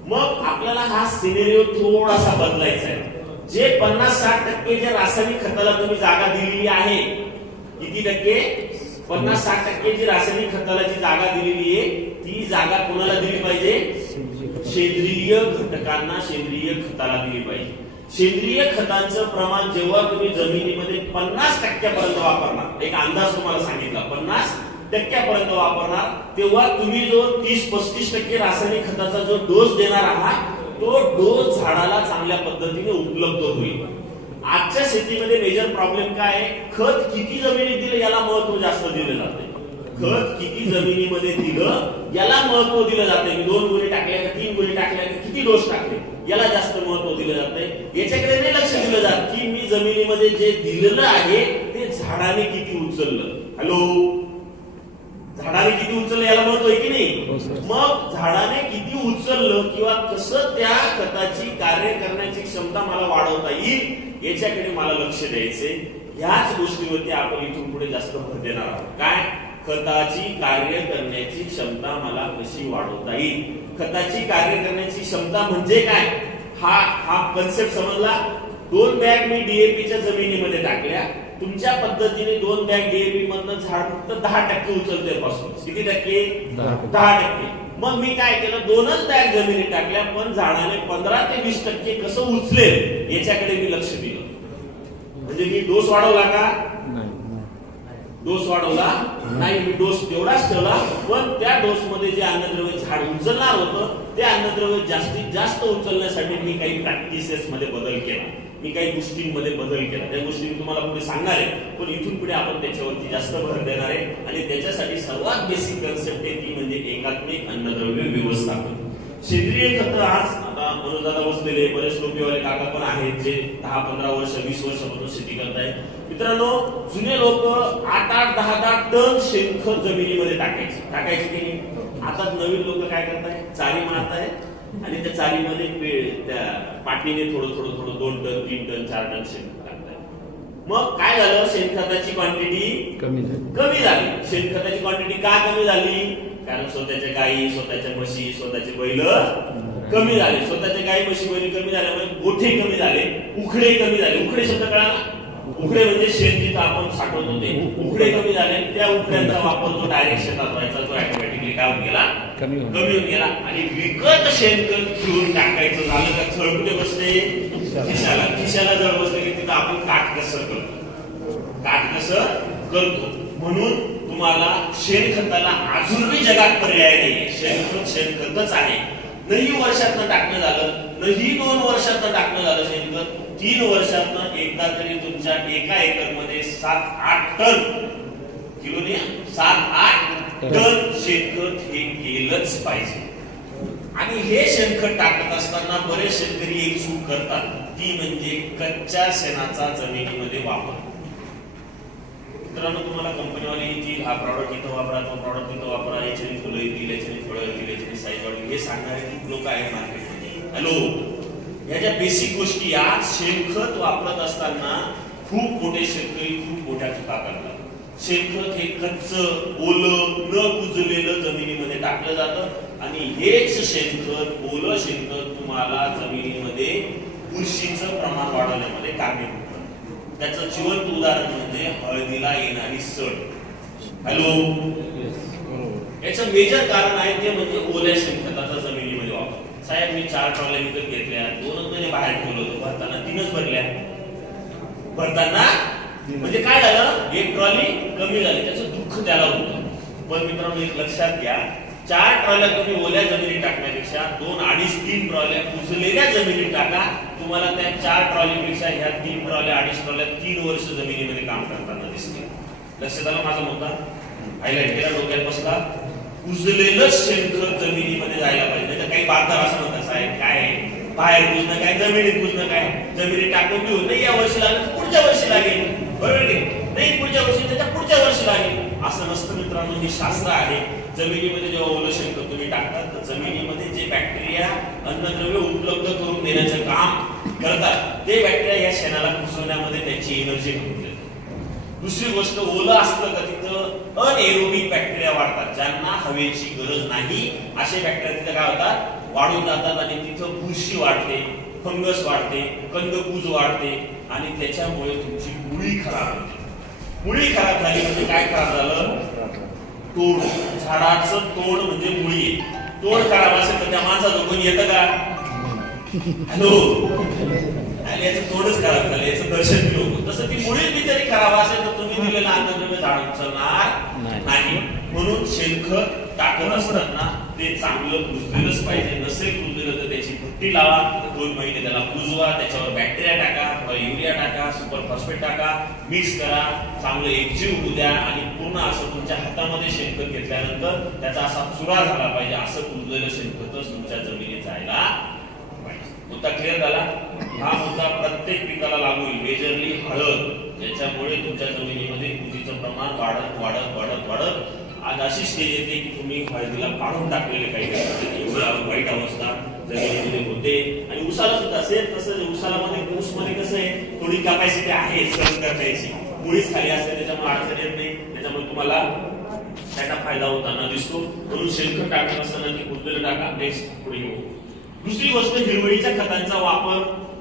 मग आपल्याला हा सिनेरिओ थोडासा बदलायचा आहे. जे 50-60% जे रासायनिक खताला तुम्ही जागा दिलेली आहे, किती टक्के? 50-60% जी रासायनिक खताला जी जागा दिलेली आहे ती जागा कोणाला दिली पाहिजे? सेंद्रिय घटकांना, सेंद्रिय खताला दिली पाहिजे. सेंद्रिय खतांचं प्रमाण जेव्हा तुम्ही जमिनीमध्ये 50% पर्यंत वापरणार, एक अंदाज तुम्हाला सांगितला, 50% पर्यंत वापरणार, तेव्हा तुम्ही जो 30-35% रासायनिक खताचा जो डोस देणार आहात तो डोस झाडाला चांगल्या पद्धतीने उपलब्ध होईल. आजच्या शेतीमध्ये मेजर प्रॉब्लेम काय आहे? खत किती जमिनीत दिलं याला महत्व जास्त दिलं जाते. खत किती जमिनीमध्ये दिलं याला महत्व दिलं जाते. 2 गुणी टाकल्या का 3 गुणी टाकल्या का किती डोस टाकले याला जास्त महत्व दिलं जाते. याच्याकडे नाही लक्ष दिलं जात की मी जमिनीमध्ये जे दिलेलं आहे ते झाडाने किती उचललं. हॅलो, झाडाने किती उचललं याला महत्व आहे की नाही? मग झाडाने किती उचललं किंवा कसं त्या खताची कार्य करण्याची क्षमता मला वाढवता येईल याच्याकडे मला लक्ष द्यायचे. ह्याच गोष्टीवरती आपण इथून पुढे जास्त भर देणार आहोत. काय? खताची कार्य करण्याची क्षमता मला कशी वाढवता येईल. खताची कार्य करण्याची क्षमता म्हणजे काय? हा कन्सेप्ट समजला. 2 बॅग मी डीएपीच्या जमिनीमध्ये टाकल्या, तुमच्या पद्धतीने 2 बॅग डीएपी मधनं झाड फक्त 10% उचलते पासून. किती टक्के? 10%. मग मी काय केलं? 2च बॅग जमिनीत टाकल्या, पण झाडाने 15 ते 20% कसं उचलेल याच्याकडे मी लक्ष दिलं. म्हणजे मी डोस वाढवला का? डोस वाढवला नाही. मी डोस तेवढाच ठेवला, पण त्या डोस मध्ये जे अन्नद्रव्य झाड उचलणार होतं ते अन्नद्रव्य जास्तीत जास्त उचलण्यासाठी मी काही प्रॅक्टिसेस मध्ये बदल केला, मी काही गोष्टींमध्ये बदल केला. त्या गोष्टी मी तुम्हाला पुढे सांगणार आहे, पण इथून पुढे आपण त्याच्यावरती जास्त भर देणार आहे. आणि त्याच्यासाठी सर्वात बेसिक कन्सेप्ट आहे ती म्हणजे एकात्मिक अन्नद्रव्य व्यवस्थापन. सेंद्रिय खत आज आता मनोजादा बसलेले बरेच टोपीवाले काका पण आहेत जे 10-15 वर्ष 20 वर्षापासून शेती करतायत. मित्रांनो, जुने लोक 8-8, 10-10 टन शेणखत जमिनीमध्ये टाकायचे की नाही. आता नवीन लोक काय करतायत? चारी मारतायत आणि त्या चारीमध्ये त्या पाठीने थोडं 2 टन 3 टन 4 टन शेणखत टाकतायत. मग काय झालं? शेणखताची क्वांटिटी कमी झाली. शेणखताची क्वांटिटी का कमी झाली? कारण स्वतःच्या गायी, स्वतःच्या म्हशी, स्वतःचे बैल कमी झाले. स्वतःच्या गायी, म्हशी, बैल कमी झाल्यामुळे गोठे कमी झाले, उखडे कमी झाले. उखडे शब्द कळाला? उखडे म्हणजे शेण जिथं आपण साठवतो ते उखडे कमी झाले. त्या उखड्यांचा वापर जो डायरेक्ट शेतात व्हायचा तो ऑटोमॅटिकली काय होऊन गेला? कमी होऊन गेला. आणि विकत शेणखत घेऊन टाकायचं झालं का थळ कुठे बसते? खिशाला. खिशाला जर बसले की तिथं आपण काटकसर करतो. म्हणून तुम्हाला शेणखताला अजूनही जगात पर्याय नाही. शेणखत शेणखतच आहे. नाही वर्षातनं टाकणं झालं, नाही 2 वर्षातनं टाकणं झालं शेणखत, 3 वर्षातनं एकदा तरी तुमच्या एका एकरमध्ये 7-8 टन किलोने 7-8 टन शेणखत हे केलंच पाहिजे. आणि हे शेणखत टाकत असताना बरेच शेतकरी एक चूक करतात, ती म्हणजे कच्च्या शेणाचा जमिनीमध्ये वापर. मित्रांनो, तुम्हाला कंपनीवाले येतील, हा प्रॉडक्ट इथं वापरा, तो प्रॉडक्ट इथं वापरा, याच्याने फुलं येतील, याच्याने फळं येतील, याच्याने साईज वाढेल, हे सांगणारे खूप लोक आहेत मार्केटमध्ये. हॅलो, याच्या बेसिक गोष्टी या शेणखत वापरत असताना खूप मोठे शेतकरी खूप मोठ्या चुका करतात. शेणखत हे कच्च, ओलं, न कुजलेलं जमिनीमध्ये टाकलं जातं आणि हेच शेणखत, ओलं शेणखत तुम्हाला जमिनीमध्ये बुरशीचं प्रमाण वाढवण्यामध्ये कारणीभूत ठरतं. त्याचं जिवंत उदाहरण म्हणजे हळदीला येणारी सड. हॅलो, याचं मेजर कारण आहे ते म्हणजे ओल्या शेणखताचा जमिनीमध्ये वापर. साहेब, मी 4 ट्रॉल्या विकत घेतल्या, 2 महिने बाहेर ठेवलं होतं, भरताना 3च भरल्या. भरताना म्हणजे काय झालं, 1 ट्रॉली कमी झाली, त्याचं दुःख त्याला होतं. पण मित्रांनो, एक लक्षात घ्या, 4 ट्रॉल्या तुम्ही ओल्या जमिनीत टाकण्यापेक्षा 2, 2.5, 3 ट्रॉल्या कुजलेल्या जमिनीत टाका. तुम्हाला त्या 4 ट्रॉलीपेक्षा ह्या 3 ट्रॉल्या, 2.5 ट्रॉल्या 3 वर्ष जमिनीमध्ये काम करताना दिसतील. लक्षात आलं माझा मुद्दा? हायलाइट केला, डोक्यात बसला. कुजलेलं शेणखत जमिनीमध्ये जायला पाहिजे. तर काही बांधकार असं म्हणतात, साहेब काय बाहेर कुजणं काय, जमिनीत कुजणं काय, जमिनीत टाकून घेऊन नाही या वर्षी लागेल पुढच्या वर्षी लागेल, बरोबर नाही, पुढच्या वर्षी त्याच्या पुढच्या वर्षी लागेल, असं नसतं मित्रांनो. हे शास्त्र आहे. जमिनीमध्ये जेव्हा ओलं शेणखत तुम्ही टाकतात तर जमिनीमध्ये जे बॅक्टेरिया अन्नद्रव्य उपलब्ध करून देण्याचं काम करतात ते बॅक्टेरिया या शेणाला कुजवण्यामध्ये त्यांची एनर्जी घालून देतात. दुसरी गोष्ट, ओलं असलं का तिथं अनएरोबिक बॅक्टेरिया वाढतात, ज्यांना हवेची गरज नाही असे बॅक्टेरिया तिथे काय होतात, वाढून जातात आणि तिथं बुरशी वाढते, फंगस वाढते, कंदकुज वाढते आणि त्याच्यामुळे तुमची मुळी खराब होते. मुळी खराब झाली म्हणजे काय खराब झालं, तोड. झाडाचं तोड म्हणजे मुळी. तोड खराब असेल तर त्या माणसाचं कोणी येतं का? हॅलो, याचं तोडच खराब झालं, याचं दर्शन बी होतं. तसं ती मुळी बी जरी खराब असेल तर तुम्ही दिलेलं अन्नद्रव्य झाड उचलणार नाही. म्हणून शेणखत टाकत असताना ते चांगलं कुजलेलंच पाहिजे. नसेल कुजलेलं तर त्याची भट्टी लावा, 2 महिने त्याला कुजवा, त्याच्यावर बॅक्टेरिया टाका, थोडा युरिया टाका, सुपर फॉस्फेट टाका, मिक्स करा, चांगलं एकजीव होऊ द्या आणि पूर्ण असं तुमच्या हातामध्ये शेणखत घेतल्यानंतर त्याचा असा चुरा झाला पाहिजे. असं कुजलेलं शेणखतच तुमच्या जमिनीत जायला पाहिजे. मुद्दा क्लिअर झाला? हा मुद्दा प्रत्येक पिकाला लागू होईल. मेजरली हळद, ज्याच्यामुळे तुमच्या जमिनीमध्ये कुजीचं प्रमाण वाढत वाढत वाढत वाढत आज अशी स्टेज येते की तुम्ही हळदीला काढून टाकलेले काही वाईट अवस्था जमिनीमध्ये होते. आणि उसाला सुद्धा असेल तसं. उसाला मध्ये ऊसमध्ये कसं आहे, थोडी कॅपॅसिटी आहे सहन करण्याची, मुळीच खाली असते, त्याच्यामुळे अडचण येत नाही, त्याच्यामुळे तुम्हाला त्याचा फायदा होताना दिसतो. म्हणून शेणखत टाकत असताना ते कुजलेलं टाका. नेक्स्ट पुढे येऊ. दुसरी गोष्ट, हिरवळीच्या खतांचा वापर.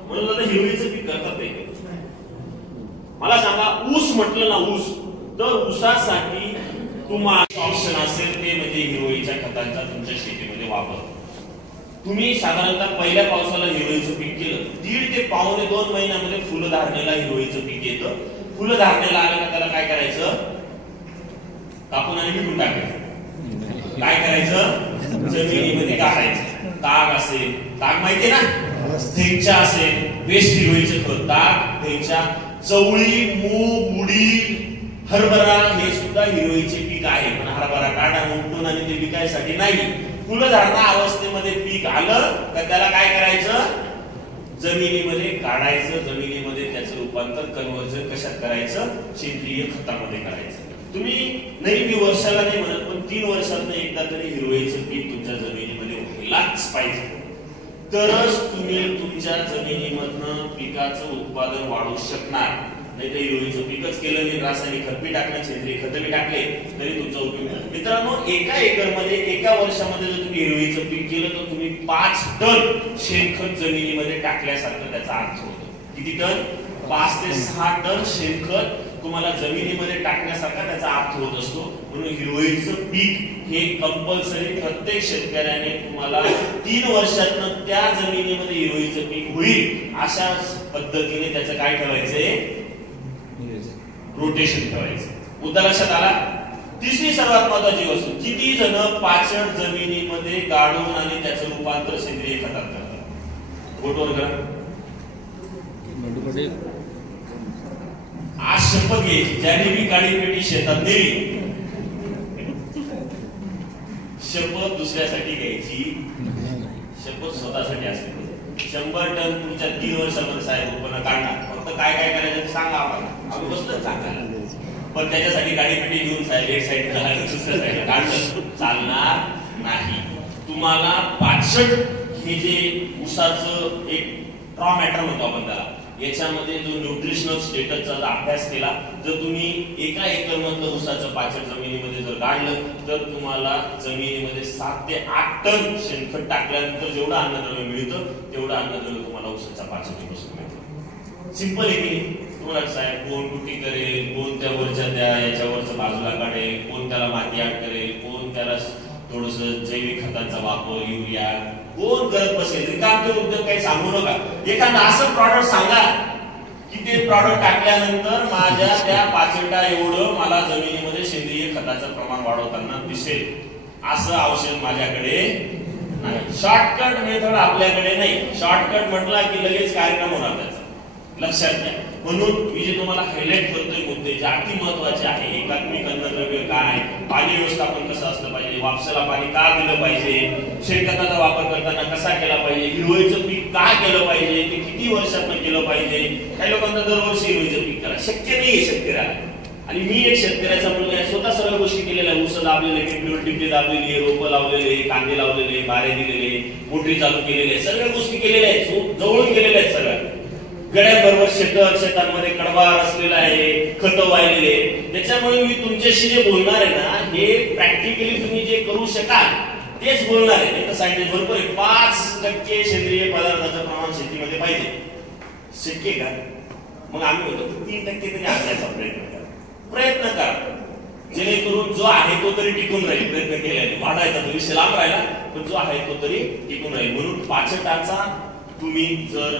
म्हणून आता हिरवळीचं पीक करतात ते. मला सांगा, ऊस म्हटलं ना, ऊस, तर ऊसासाठी तुम्हाला ऑप्शन असेल ते म्हणजे हिरवळीच्या खतांचा तुमच्या शेतीमध्ये वापर. तुम्ही साधारणतः पहिल्या पावसाला हिरवळीचं पीक केलं, 1.5 ते पावणे 2 महिन्यामध्ये फुलधारणेला हिरवळीचं पीक येतं. फुलधारणेला आलं का त्याला काय करायचं, कापून आणि विकून टाकायचं. काय करायचं, जमिनीमध्ये गाडायचं. ताग असेल, ताग माहितीये ना, धेंचा असेल, बेस्ट हिरवळीचं खत, ताग, धेंचा, चवळी, मूग, उडीद, हरभरा हे सुद्धा हिरवळीचे पीक आहे. पण हरभरा काढा उपटून आणि ते विकायसाठी नाही. फुलधारणा अवस्थेमध्ये पीक आलं तर त्याला काय करायचं, जमिनीमध्ये काढायचं. जमिनीमध्ये त्याचं रूपांतर, कन्व्हर्जन कशात करायचं, सेंद्रिय खतामध्ये करायचं. तुम्ही नाही, मी वर्षाला नाही म्हणत, पण 3 वर्षातून एकदा तरी हिरवळीचं पीक तुमच्या जमिनीमध्ये व्हायलाच पाहिजे. तरच तुम्ही तुमच्या जमिनीमधनं पिकाचं उत्पादन वाढवू शकणार. नाही तर हिरवळीचं पीकच केलं नाही, रासायनिक खत बी टाकलं, सेंद्रिय खत बी टाकले तरी तुमचा उपयोग नाही. मित्रांनो, एका एकरमध्ये एका वर्षामध्ये जर तुम्ही हिरवळीचं पीक केलं तर तुम्ही 5 टन शेणखत जमिनीमध्ये टाकल्यासारखं त्याचा अर्थ होतो. किती टन? 5 ते 6 टन शेणखत तुम्हाला जमिनीमध्ये टाकण्यासारखा त्याचा अर्थ होत असतो. म्हणून हिरवळीचं पीक हे कंपल्सरी प्रत्येक शेतकऱ्याने तुम्हाला 3 वर्षातनं त्या जमिनीमध्ये हिरवळीचं पीक होईल अशा पद्धतीने त्याचं काय ठेवायचंय, रोटेशन ठेवायचं. मुद्दा लक्षात आला? तिसरी सर्वात महत्वाची गोष्ट, किती जण पाचट जमिनीमध्ये गाडून आणि त्याचं रूपांतर सेंद्रिय खतात करतात. फोटोवर करा. आज शपथ घ्यायची, ज्याने मी काळी पेटी शेतात नेली, शपथ दुसऱ्यासाठी घ्यायची, शपथ स्वतःसाठी असते. 100 टन तुमच्या 3 वर्षामध्ये साहेब उत्पन्न काढणार. फक्त काय काय करायचं सांगा आम्हाला, आम्ही बसलो सांगायला. पण त्याच्यासाठी गाडी पेटी घेऊन साहेब एक साईड दुसऱ्या साईडला काढणं चालणार नाही. तुम्हाला 65 हे जे ऊसाचं एक ट्रॉ मॅटर म्हणतो आपण त्याला, याच्यामध्ये जो न्यूट्रिशनल स्टेटसचा अभ्यास केला, जर तुम्ही 1 एकर मधलं ऊसाचं पाचट जमिनीमध्ये जर काढलं तर तुम्हाला जमिनीमध्ये 7 ते 8 टन शेणखत टाकल्यानंतर जेवढं अन्नद्रव्य मिळतं तेवढं अन्नद्रव्य तुम्हाला ऊसाच्या पाचटीपासून मिळतं. सिंपल आहे की तुम्हाला साहेब कोण कुटी करेल, कोण त्या वरच्या त्या याच्यावरचं बाजूला काढेल, कोण त्याला माती आड करेल, कोण त्याला थोडस जैविक खतांचा वापर, युरिया कोण करत बसेल. रिकाम ते उद्योग काही सांगू नका. एखादं असं प्रॉडक्ट सांगा की ते प्रॉडक्ट टाकल्यानंतर माझ्या त्या पाचटा एवढं मला जमिनीमध्ये सेंद्रिय खताचं प्रमाण वाढवताना दिसेल, असं औषध माझ्याकडे नाही. शॉर्टकट मेथड आपल्याकडे नाही. शॉर्टकट म्हटला की लगेच कार्यक्रम होणार त्याचा, लक्षात घ्या. म्हणून मी जे तुम्हाला हायलाइट करतोय मुद्दे जे अति महत्वाचे आहे, एकात्मिक अन्नद्रव्य काय, पाणी व्यवस्थापन कसं असलं पाहिजे, वापसाला पाणी का दिलं पाहिजे, शेणखताचा वापर करताना कसा केला पाहिजे, हिरवळीचं पीक का केलं पाहिजे, ते किती वर्षातनं केलं पाहिजे. काही लोकांना दरवर्षी हिरवळीचं पीक करा शक्य नाहीये शेतकऱ्याला. आणि मी एक शेतकऱ्याचा मुलगा आहे, स्वतः सर्व गोष्टी केलेल्या, ऊस लावलेले, टिपली लावलेली आहे, रोपं लावलेले, कांदे लावलेले, बारे दिलेले, मोटरी चालू केलेले, सर्व गोष्टी केलेल्या आहेत, जवळून गेलेल्या आहेत सगळ्या. गड्याबरोबर शेतांमध्ये कडवा असलेला आहे, खतं वाहिलेले. त्याच्यामुळे मी तुमच्याशी जे बोलणार आहे ना, हे प्रॅक्टिकली तुम्ही जे करू शकाल तेच बोलणार आहे. नाही तर सायंटिस्ट बरोबर 5% सेंद्रिय पदार्थाचं प्रमाण शेतीमध्ये पाहिजे. शक्य का? मग आम्ही म्हणतो 3% तरी आणण्याचा प्रयत्न करा, जेणेकरून जो आहे तो तरी टिकून राहील. प्रयत्न केल्याने वाढायचा तो विषय लांब राहिला, पण जो आहे तो तरी टिकून राहील. म्हणून पाचटाचा तुम्ही जर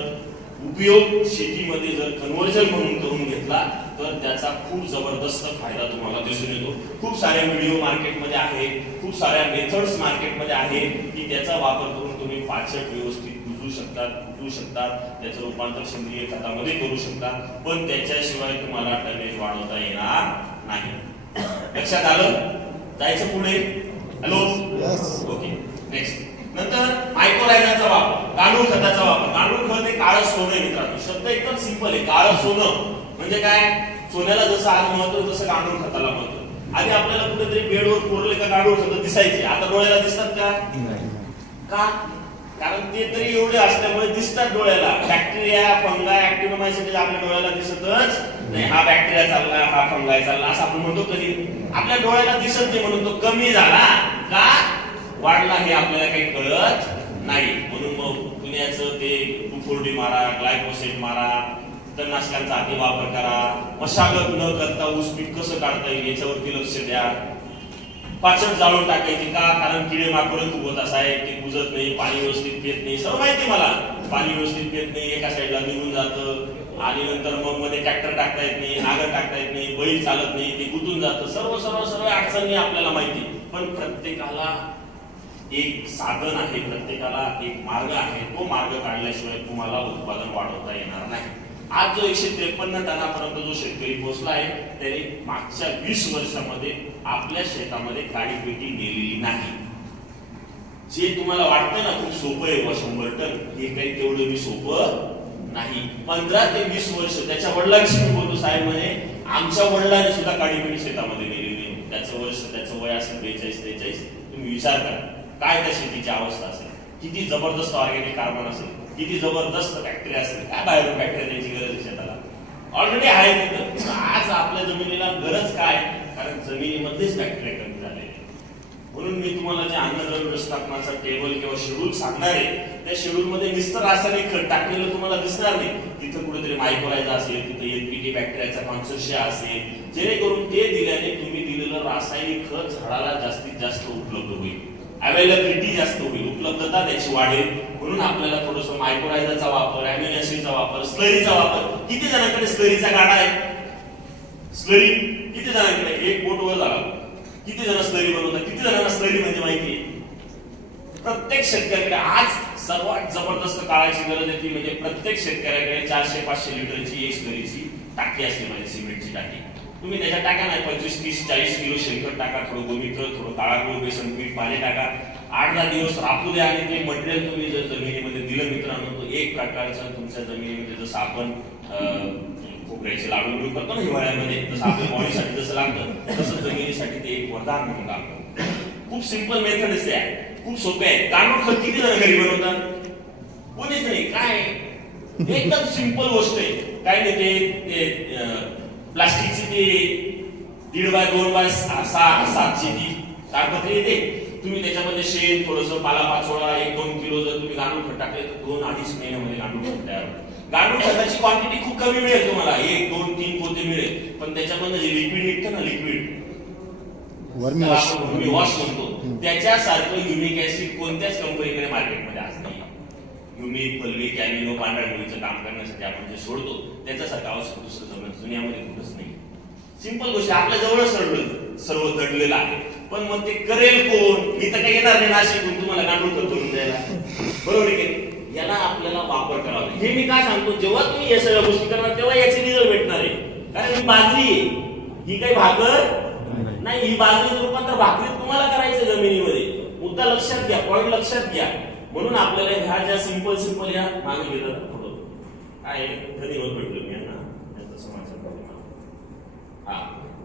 उपयोग शेतीमध्ये जर कन्व्हर्जन म्हणून करून घेतला तर त्याचा खूप जबरदस्त फायदा तुम्हाला दिसून येतो. खूप सारे व्हिडिओ मार्केटमध्ये आहे, खूप साऱ्या मेथड्स मार्केटमध्ये आहे की त्याचा वापर करून तुम्ही पाचट व्यवस्थित कुजू शकता, कुटू शकता, त्याचं रूपांतर सेंद्रिय खतामध्ये करू शकता. पण त्याच्याशिवाय तुम्हाला टनेज वाढवता येणार नाही. लक्षात आलं? जायचं पुढे. Hello, okay. नेक्स्ट नंतर मायक्रोरायझरचा वापर, गांडूळ खताचा वापर. गांडूळ खत हे काळं सोनं आहे मित्रांनो. शब्द एकदम सिंपल आहे. काळं सोनं म्हणजे काय? सोन्याला जसं आज महत्व तसं गांडूळ खताला महत्व. आधी आपल्याला कुठेतरी बेडवर कोरले का गांडूळ खत दिसायचे, आता डोळ्याला दिसतात का? कारण ते तरी एवढे असल्यामुळे दिसतात डोळ्याला. बॅक्टेरिया, फंगाय, ऍक्टिनोमायसिस आपल्या डोळ्याला दिसतच नाही. हा बॅक्टेरिया चालला, हा फंगाय चालला असं आपण म्हणतो. कधी आपल्या डोळ्याला दिसत नाही म्हणून तो कमी झाला का वाढला हे आपल्याला काही कळत नाही. म्हणून मग पुण्याचं ते 2,4-D मारा, ग्लायफोसेट मारा, तणनाशकांचा अति वापर करा, मशागत न करता ऊस पीक कसं काढता येईल याच्यावरती लक्ष द्या. पाचट जाळून टाकायची का? कारण किडे माकोडे खूप होत असाय, ते कुजत नाही, पाणी व्यवस्थित पित नाही. सर्व माहिती मला. पाणी व्यवस्थित पित नाही, एका साईडला निघून जातं, आणि नंतर मग मध्ये ट्रॅक्टर टाकता येत नाही, नागर टाकता येत नाही, बैल चालत नाही, ते गुंतून जातं. सर्व अडचणी आपल्याला माहिती. पण प्रत्येकाला एक साधन आहे, प्रत्येकाला एक मार्ग आहे. तो मार्ग काढल्याशिवाय तुम्हाला उत्पादन वाढवता येणार नाही. आज जो 153 टनापर्यंत जो शेतकरी पोहोचला आहे त्याने मागच्या 20 वर्षामध्ये आपल्या शेतामध्ये काळी पेटी नेलेली नाही. जे तुम्हाला वाटतं ना खूप सोपं आहे 100 टन, हे काही तेवढं मी सोपं नाही. 15 ते 20 वर्ष त्याच्या वडिलांशी मी बोलतो, साहेब म्हणे आमच्या वडिलांनी सुद्धा काळी पेटी शेतामध्ये नेलेली नाही. त्याचं वर्ष, त्याचं वय असेल 42-43. तुम्ही विचार करा काय त्या शेतीची अवस्था असेल, किती जबरदस्त ऑर्गॅनिक कार्बन असेल, किती जबरदस्त बॅक्टेरिया असेल. काय बाहेरून बॅक्टेरिया द्यायची गरज शेताला? ऑलरेडी आहे तिथं. आज आपल्या जमिनीला गरज काय? कारण जमिनीमध्येच बॅक्टेरिया कमी झाले. म्हणून मी तुम्हाला जे अन्नद्रव्य व्यवस्थापनाचा टेबल किंवा शेड्यूल सांगणार आहे त्या शेड्यूल मध्ये नुसतं रासायनिक खत टाकलेलं तुम्हाला दिसणार नाही. तिथं कुठेतरी मायक्रोरायझा असेल, तिथं एनपीके बॅक्टेरियाचा कॉन्सोर्शिया असेल, जेणेकरून ते दिल्याने तुम्ही दिलेलं रासायनिक खत झाडाला जास्तीत जास्त उपलब्ध होईल, अवेलेबिलिटी जास्त होईल, उपलब्धता त्याची वाढेल. म्हणून आपल्याला थोडंसं मायक्रोरायझरचा वापर, अॅमिनो ऍसिडचा वापर, स्लरीचा वापर. किती जणांकडे स्लरीचा गाडा आहे? स्लरी किती जणांकडे? एक बोट वर झाला. किती जण स्लरी बनवतात? किती जणांना स्लरी म्हणजे माहिती आहे? प्रत्येक शेतकऱ्याकडे आज सर्वात जबरदस्त काळाची गरज आहे ती म्हणजे प्रत्येक शेतकऱ्याकडे 400-500 लिटरची एक स्लरीची टाकी असली पाहिजे, सिमेंटची टाकी. तुम्ही त्याच्या टाका नाही 25-30-40 किलो शेणखत टाका, थोडं गोमित्र, थोडं काळा गूळ, बेसन पीठ, पाणी टाका. 8-10 दिवस राखू द्या आणि ते मटेरियल तुम्ही जर जमिनीमध्ये दिलं मित्रांनो तर एक प्रकारचं तुमच्या जमिनीमध्ये जसं आपण खोबऱ्याचे लाडू करतो ना हिवाळ्यामध्ये, जसं आपल्या बॉडीसाठी जसं लागतं तसं जमिनीसाठी ते एक वरदान म्हणून काम करतं. खूप सिंपल मेथड आहे, खूप सोपे आहे. गांडूळ खत किती जण घरी बनवतात? कोणीच नाही. काय एकदम सिंपल गोष्ट आहे. काय नाही ते प्लास्टिकची ते 1.5x2x6 ती ताडपत्री येते. तुम्ही त्याच्यामध्ये शेण, थोडंसं पालापाचोळा, 1-2 किलो जर तुम्ही गांडूळ खत टाकले तर 2-2.5 महिन्यामध्ये गांडूळ खत तयार होतं. गांडूळ खताची क्वांटिटी खूप कमी मिळेल तुम्हाला, 1, 2, 3 पोते मिळेल. पण त्याच्यामध्ये जे लिक्विड निघतं ना, लिक्विड वर्मी वॉश म्हणतो, त्याच्यासारखं युमिक ऍसिड कोणत्याच कंपनीकडे मार्केटमध्ये आज नाही. युमिक, पल्विक, अॅमिनो, पांढऱ्या डोळीचं काम करण्यासाठी आपण जे सोडतो त्याच्यासारखं औषध दुसरं दुनियामध्ये कुठंच नाही. सिंपल गोष्ट आपल्या जवळ सर्व दडलेलं आहे. पण मग ते करेल कोण? मी तर काही येणार नाही नाशिकहून तुम्हाला गांडूळ खत करून द्यायला, बरोबर आहे की? याला आपल्याला वापर करावा. हे मी काय सांगतो, जेव्हा तुम्ही या सगळ्या गोष्टी करणार तेव्हा याचे रिझल्ट भेटणार आहे. कारण ही बाजरी आहे, ही काही भाकर नाही. ही बाजरीचं रूपांतर भाकरीत तुम्हाला करायचं जमिनीमध्ये. मुद्दा लक्षात घ्या, पॉईंट लक्षात घ्या. म्हणून आपल्याला ह्या ज्या सिंपल या मागे घेतात थोडं काय धन्यवाद भेटलो मी यांना त्यांचा समाचार.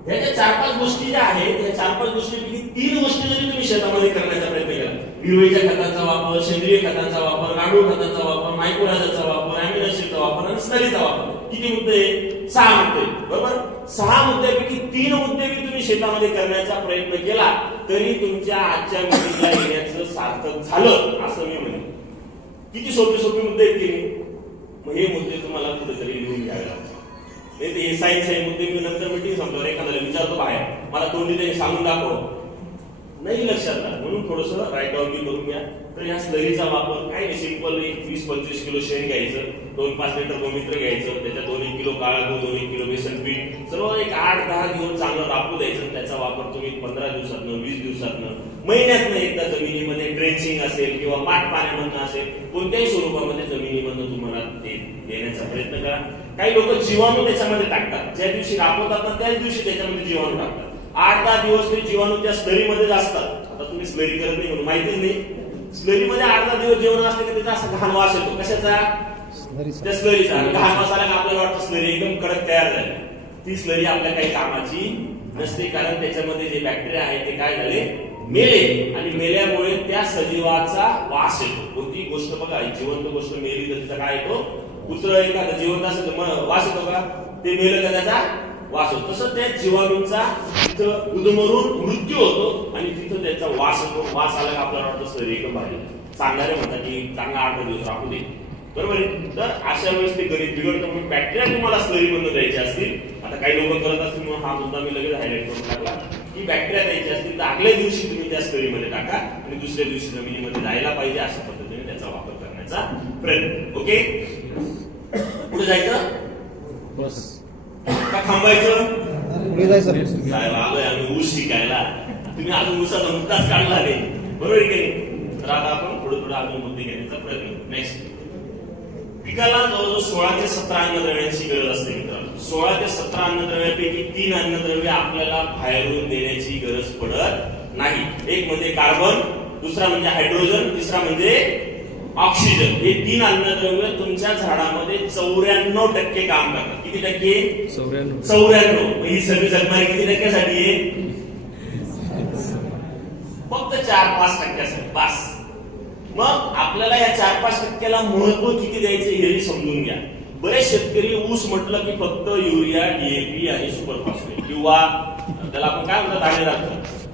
ह्या ज्या 4-5 गोष्टी ज्या आहेत, या 4-5 गोष्टीपैकी 3 गोष्टी जरी तुम्ही शेतामध्ये करण्याचा प्रयत्न केला, हिरवळीच्या खतांचा वापर, सेंद्रिय खतांचा वापर, गांडूळ खतांचा वापर, मायक्रोराजाचा वापर, अॅमिनो ऍसिडचा वापर आणि स्लरीचा वापर, किती मुद्दे? 6 मुद्दे, बरोबर? 6 मुद्द्यापैकी 3 मुद्दे तुम्ही शेतामध्ये करण्याचा प्रयत्न केला तरी तुमच्या आजच्या मीटिंगला येण्याचं सार्थक झालं असं मी म्हणेन. किती सोपे मुद्दे आहेत की नाही? मग हे मुद्दे तुम्हाला कुठेतरी लिहून घ्यावे लागतात. नाही ते सायन्स आहे मुद्दे मी नंतर मीटिंग सांगतो, एखाद्याला विचारतो बाहेर, मला तोंडी त्यांनी सांगून दाखव, नाही लक्षात राहत. म्हणून थोडंसं राईट डाऊन करून घ्या. तर या स्लरीचा वापर काय नाही, सिंपल 20-25 किलो शेण घ्यायचं, 2-5 लिटर गोमित्र घ्यायचं, त्याच्यात 2-1 किलो काळा दूध, 2-1 किलो बेसन पीठ, सर्व एक 8-10 दिवस चांगलं राबू द्यायचं. त्याचा वापर तुम्ही 15 दिवसातनं, 20 दिवसातनं, महिन्यातनं एकदा जमिनीमध्ये ड्रेंचिंग असेल किंवा पाट पाण्यामधनं असेल, कोणत्याही स्वरूपामध्ये जमिनीमधनं तुम्हाला ते देण्याचा प्रयत्न करा. काही लोक जीवाणू त्याच्यामध्ये टाकतात, ज्या दिवशी राबवतात ना त्याच दिवशी त्याच्यामध्ये जीवाणू टाकतात. 8-10 दिवस ते जीवाणू त्या स्लरीमध्येच असतात. आता तुम्ही स्लरी करत नाही म्हणून माहितीच नाही. स्लरीमध्ये 8-10 दिवस जेवण असले की त्याचा असा घाण वास येतो. कशाचा? त्या स्लरीचा. आणि घाण वास आला की आपल्याला वाटतं स्लरी एकदम कडक तयार झाली. ती स्लरी आपल्या काही कामाची नसते, कारण त्याच्यामध्ये जे बॅक्टेरिया आहेत ते काय झाले? मेले. आणि मेल्यामुळे त्या सजीवाचा वास येतो. कोणती गोष्ट बघा, जिवंत गोष्ट मेली तर तिचा काय येतो? कुत्र एखादा जिवंत असेल तर वास येतो का? ते मेलं का त्याचा वास होतो. तसं त्या जीवाणूंचा तिथं उदमरून मृत्यू होतो आणि तिथं त्याचा वास होतो. वास आला का आपल्याला वाटतं स्लरी एकदम भारी. सांगणारे म्हणतात की चांगला 8 दिवस राखू दे, बरोबर आहे? तर अशा वेळेस ते गणित बिघडतं. म्हणून बॅक्टेरिया तुम्हाला स्लरी मधून द्यायचे असतील, आता काही लोक करत असतील म्हणून हा मुद्दा मी लगेच हायलाइट करून टाकला की बॅक्टेरिया द्यायचे असतील तर आगल्या दिवशी तुम्ही त्या स्लरीमध्ये टाका आणि दुसऱ्या दिवशी जमिनीमध्ये जायला पाहिजे. अशा पद्धतीने त्याचा वापर करण्याचा प्रयत्न. ओके, पुढे जायचं का थांबायचं? साहेब आलोय आम्ही ऊस शिकायला, तुम्ही अजून ऊसाचा मुद्दाच काढला नाही, बरोबर आहे की नाही? तर आता आपण थोडं अजून मुद्दे घेण्याचा प्रयत्न. नेक्स्ट, पिकाला जवळजवळ 16 ते 17 अन्नद्रव्यांची गरज असते मित्रांनो. 16 ते 17 अन्नद्रव्यापैकी 3 अन्नद्रव्य आपल्याला बाहेरून देण्याची गरज पडत नाही. एक म्हणजे कार्बन, दुसरा म्हणजे हायड्रोजन, तिसरा म्हणजे ऑक्सिजन. हे 3 अन्नद्रव्य तुमच्या झाडामध्ये 94% काम करतात. किती टक्के? 94. ही सगळी जगमारी किती टक्क्यासाठी आहे? फक्त 4-5% बस. मग आपल्याला या 4-5%ला महत्व किती द्यायचं हे समजून घ्या. बरेच शेतकरी ऊस म्हटलं की फक्त युरिया, DAP आणि सुपर फॉस्फेट किंवा त्याला आपण काय म्हणतात दाणेदार,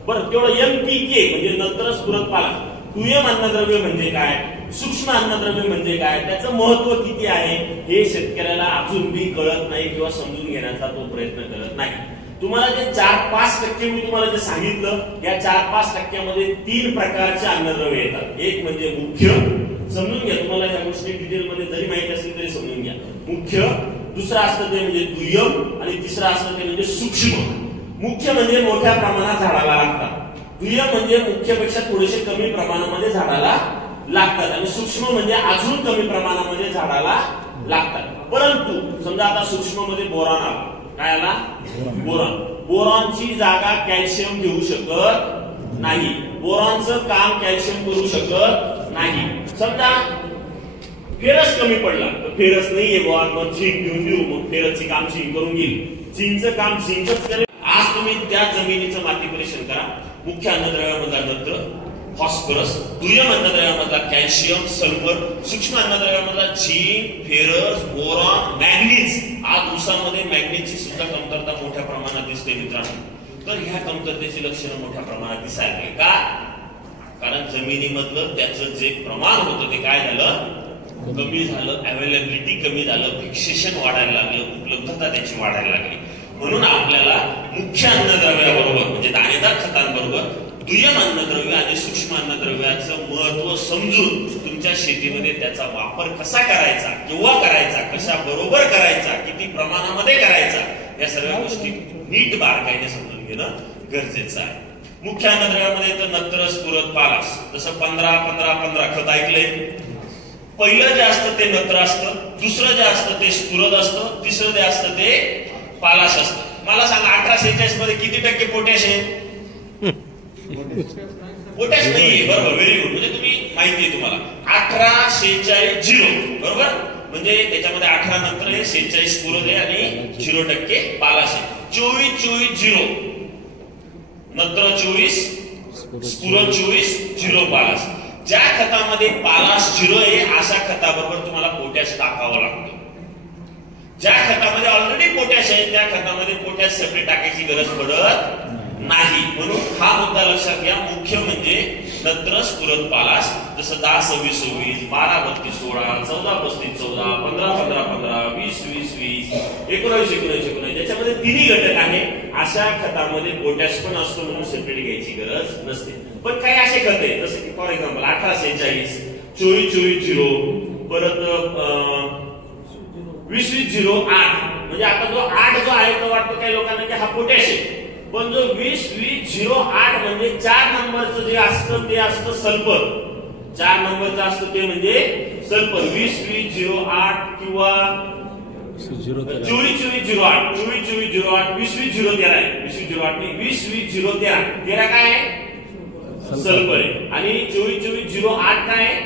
बरं तेवढं NPK म्हणजे नंतरच पुरत पाला. दुय्यम अन्नद्रव्य म्हणजे काय, सूक्ष्म अन्नद्रव्य म्हणजे काय, त्याचं महत्व किती आहे हे शेतकऱ्याला अजून बी कळत नाही किंवा समजून घेण्याचा तो प्रयत्न करत नाही. तुम्हाला जे 4-5% मी तुम्हाला जे सांगितलं, या 4-5% 3 प्रकारचे अन्नद्रव्य येतात. एक म्हणजे मुख्य, समजून घ्या, तुम्हाला या गोष्टी डिटेलमध्ये जरी माहिती असतील तरी समजून घ्या. मुख्य, दुसरा असतं ते म्हणजे दुय्यम आणि तिसरा असतं ते म्हणजे सूक्ष्म. मुख्य म्हणजे मोठ्या प्रमाणात झाडाला लागतात, दुय्यम म्हणजे मुख्यपेक्षा थोडेसे कमी प्रमाणामध्ये झाडाला लागतात आणि सूक्ष्म म्हणजे अजून कमी प्रमाणामध्ये झाडाला लागतात. परंतु समजा आता सूक्ष्म मध्ये बोरॉन आला, काय आला? बोरॉन. बोरॉनची जागा कॅल्शियम घेऊ शकत नाही, बोरॉनचं काम कॅल्शियम करू शकत नाही. समजा फेरस कमी पडला तर फेरस नाहीये बुवा, मग झिंक घेऊन देऊ, मग फेरसची काम झिंक करून घेईल, झिंकचं काम झिंकच करेल. आज तुम्ही त्या जमिनीचं माती परीक्षण करा, मुख्य अन्नद्रव्यामधला नत्र, फॉस्फरस, दुय्यम अन्नद्रव्यामधला कॅल्शियम, सल्फर, सूक्ष्म अन्नद्रव्यामधला झिंक, फेरस, बोरॉन, मॅग्नीज. आज ऊसामध्ये मॅग्नीजची सुद्धा कमतरता मोठ्या प्रमाणात दिसते मित्रांनो. तर ह्या कमतरतेची लक्षणं मोठ्या प्रमाणात दिसायला लागली. का? कारण जमिनीमधलं त्याचं जे प्रमाण होतं ते काय झालं, कमी झालं, अवेलेबिलिटी कमी झालं, फिक्सेशन वाढायला लागलं, उपलब्धता त्याची वाढायला लागली. म्हणून आपल्याला मुख्य अन्नद्रव्याबरोबर म्हणजे दाणेदार खतांबरोबर दुय्यम अन्नद्रव्य आणि सूक्ष्म अन्नद्रव्याचं महत्व समजून तुमच्या शेतीमध्ये त्याचा वापर कसा करायचा, केव्हा करायचा, कशा बरोबर करायचा, किती प्रमाणामध्ये करायचा, या सगळ्या गोष्टी नीट बारकाईने समजून घेणं गरजेचं आहे. मुख्य अन्नद्रव्यामध्ये तर नत्र, स्फुरद, पालाश. जसं 15-15-15 खत ऐकलंय. पहिलं जे असतं ते नत्र असतं, दुसरं जे असतं ते स्फुरद असतं, तिसरं जे असतं ते पालाश असतं. मला सांगा 1846 मध्ये किती टक्के पोटॅश आहे? पोटॅश नाहीये. बरोबर, व्हेरी गुड. म्हणजे तुम्ही माहिती आहे तुम्हाला 18-46-0 बरोबर. म्हणजे त्याच्यामध्ये 18 नत्र आहे, 46 स्फुरद आहे आणि 0% पालाश आहे. 24-24-0 नत्र 24, स्फुरद 24, 0 पालाश. ज्या खतामध्ये पालाश 0 आहे अशा खताबरोबर तुम्हाला पोटॅश टाकावं लागतं. ज्या खतामध्ये ऑलरेडी पोटॅश आहे त्या खतामध्ये पोटॅश सेपरेट टाकायची गरज पडत नाही. म्हणून हा मुद्दा लक्षात घ्या. मुख्य म्हणजे नत्र, स्फुरद, पालाश. जसं 10-26-26, 12-32-16, 14-35-14, 15-15-15, 20-20-20, 19-19-19 ज्याच्यामध्ये तिन्ही घटक आहे अशा खतामध्ये पोटॅश पण असतो म्हणून सेपरेट घ्यायची गरज नसते. पण काही असे खत आहे जसं की फॉर एक्झाम्पल 18-46, 24-24-0, परत 20-20-08. म्हणजे आता जो 8 जो आहे तो वाटतो काही लोकांना की हा पोटॅश आहे. पण जो 20-20-08 म्हणजे 4 नंबरचं जे असतं ते असतं सल्फर. 4 नंबरचं असतं ते म्हणजे सल्फर. 20-20-08 किंवा 24-24-08, 24-24-08, 20-20-0-13 आहे. 20-20-08 नाही, 20-20-0-13. 13 काय आहे? सल्फर आहे. आणि 24-24-08 काय आहे?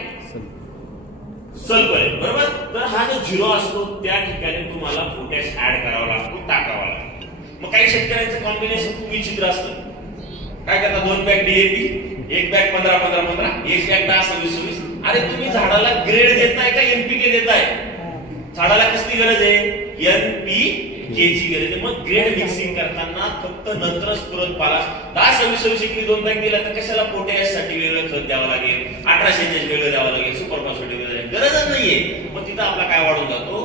सल्फर आहे. बरोबर. तर हा जो 0 असतो त्या ठिकाणी तुम्हाला पोटॅश ऍड करावा लागतो, टाकावा लागतो. मग काही शेतकऱ्यांचं कॉम्बिनेशन खूप विचित्र असतं. काय करतात? 2 बॅग DAP, 1 बॅग 15-15-15, 1 बॅग 10-26-26. अरे तुम्ही झाडाला ग्रेड देताय का NPK देताय? झाडाला कसली गरज आहे? NPKची गरज आहे. मग ग्रेड मिक्सिंग करताना फक्त नत्र, स्फुरद, पालाश 10-26-26 2 बॅग दिला तर कशाला पोटॅश साठी वेगळं खत द्यावं लागेल, 18-46 वेगळं द्यावं लागेल, सुपर फॉस्फेट वेगळं द्यावं, गरजच नाहीये. मग तिथं आपला काय वाढून जातो?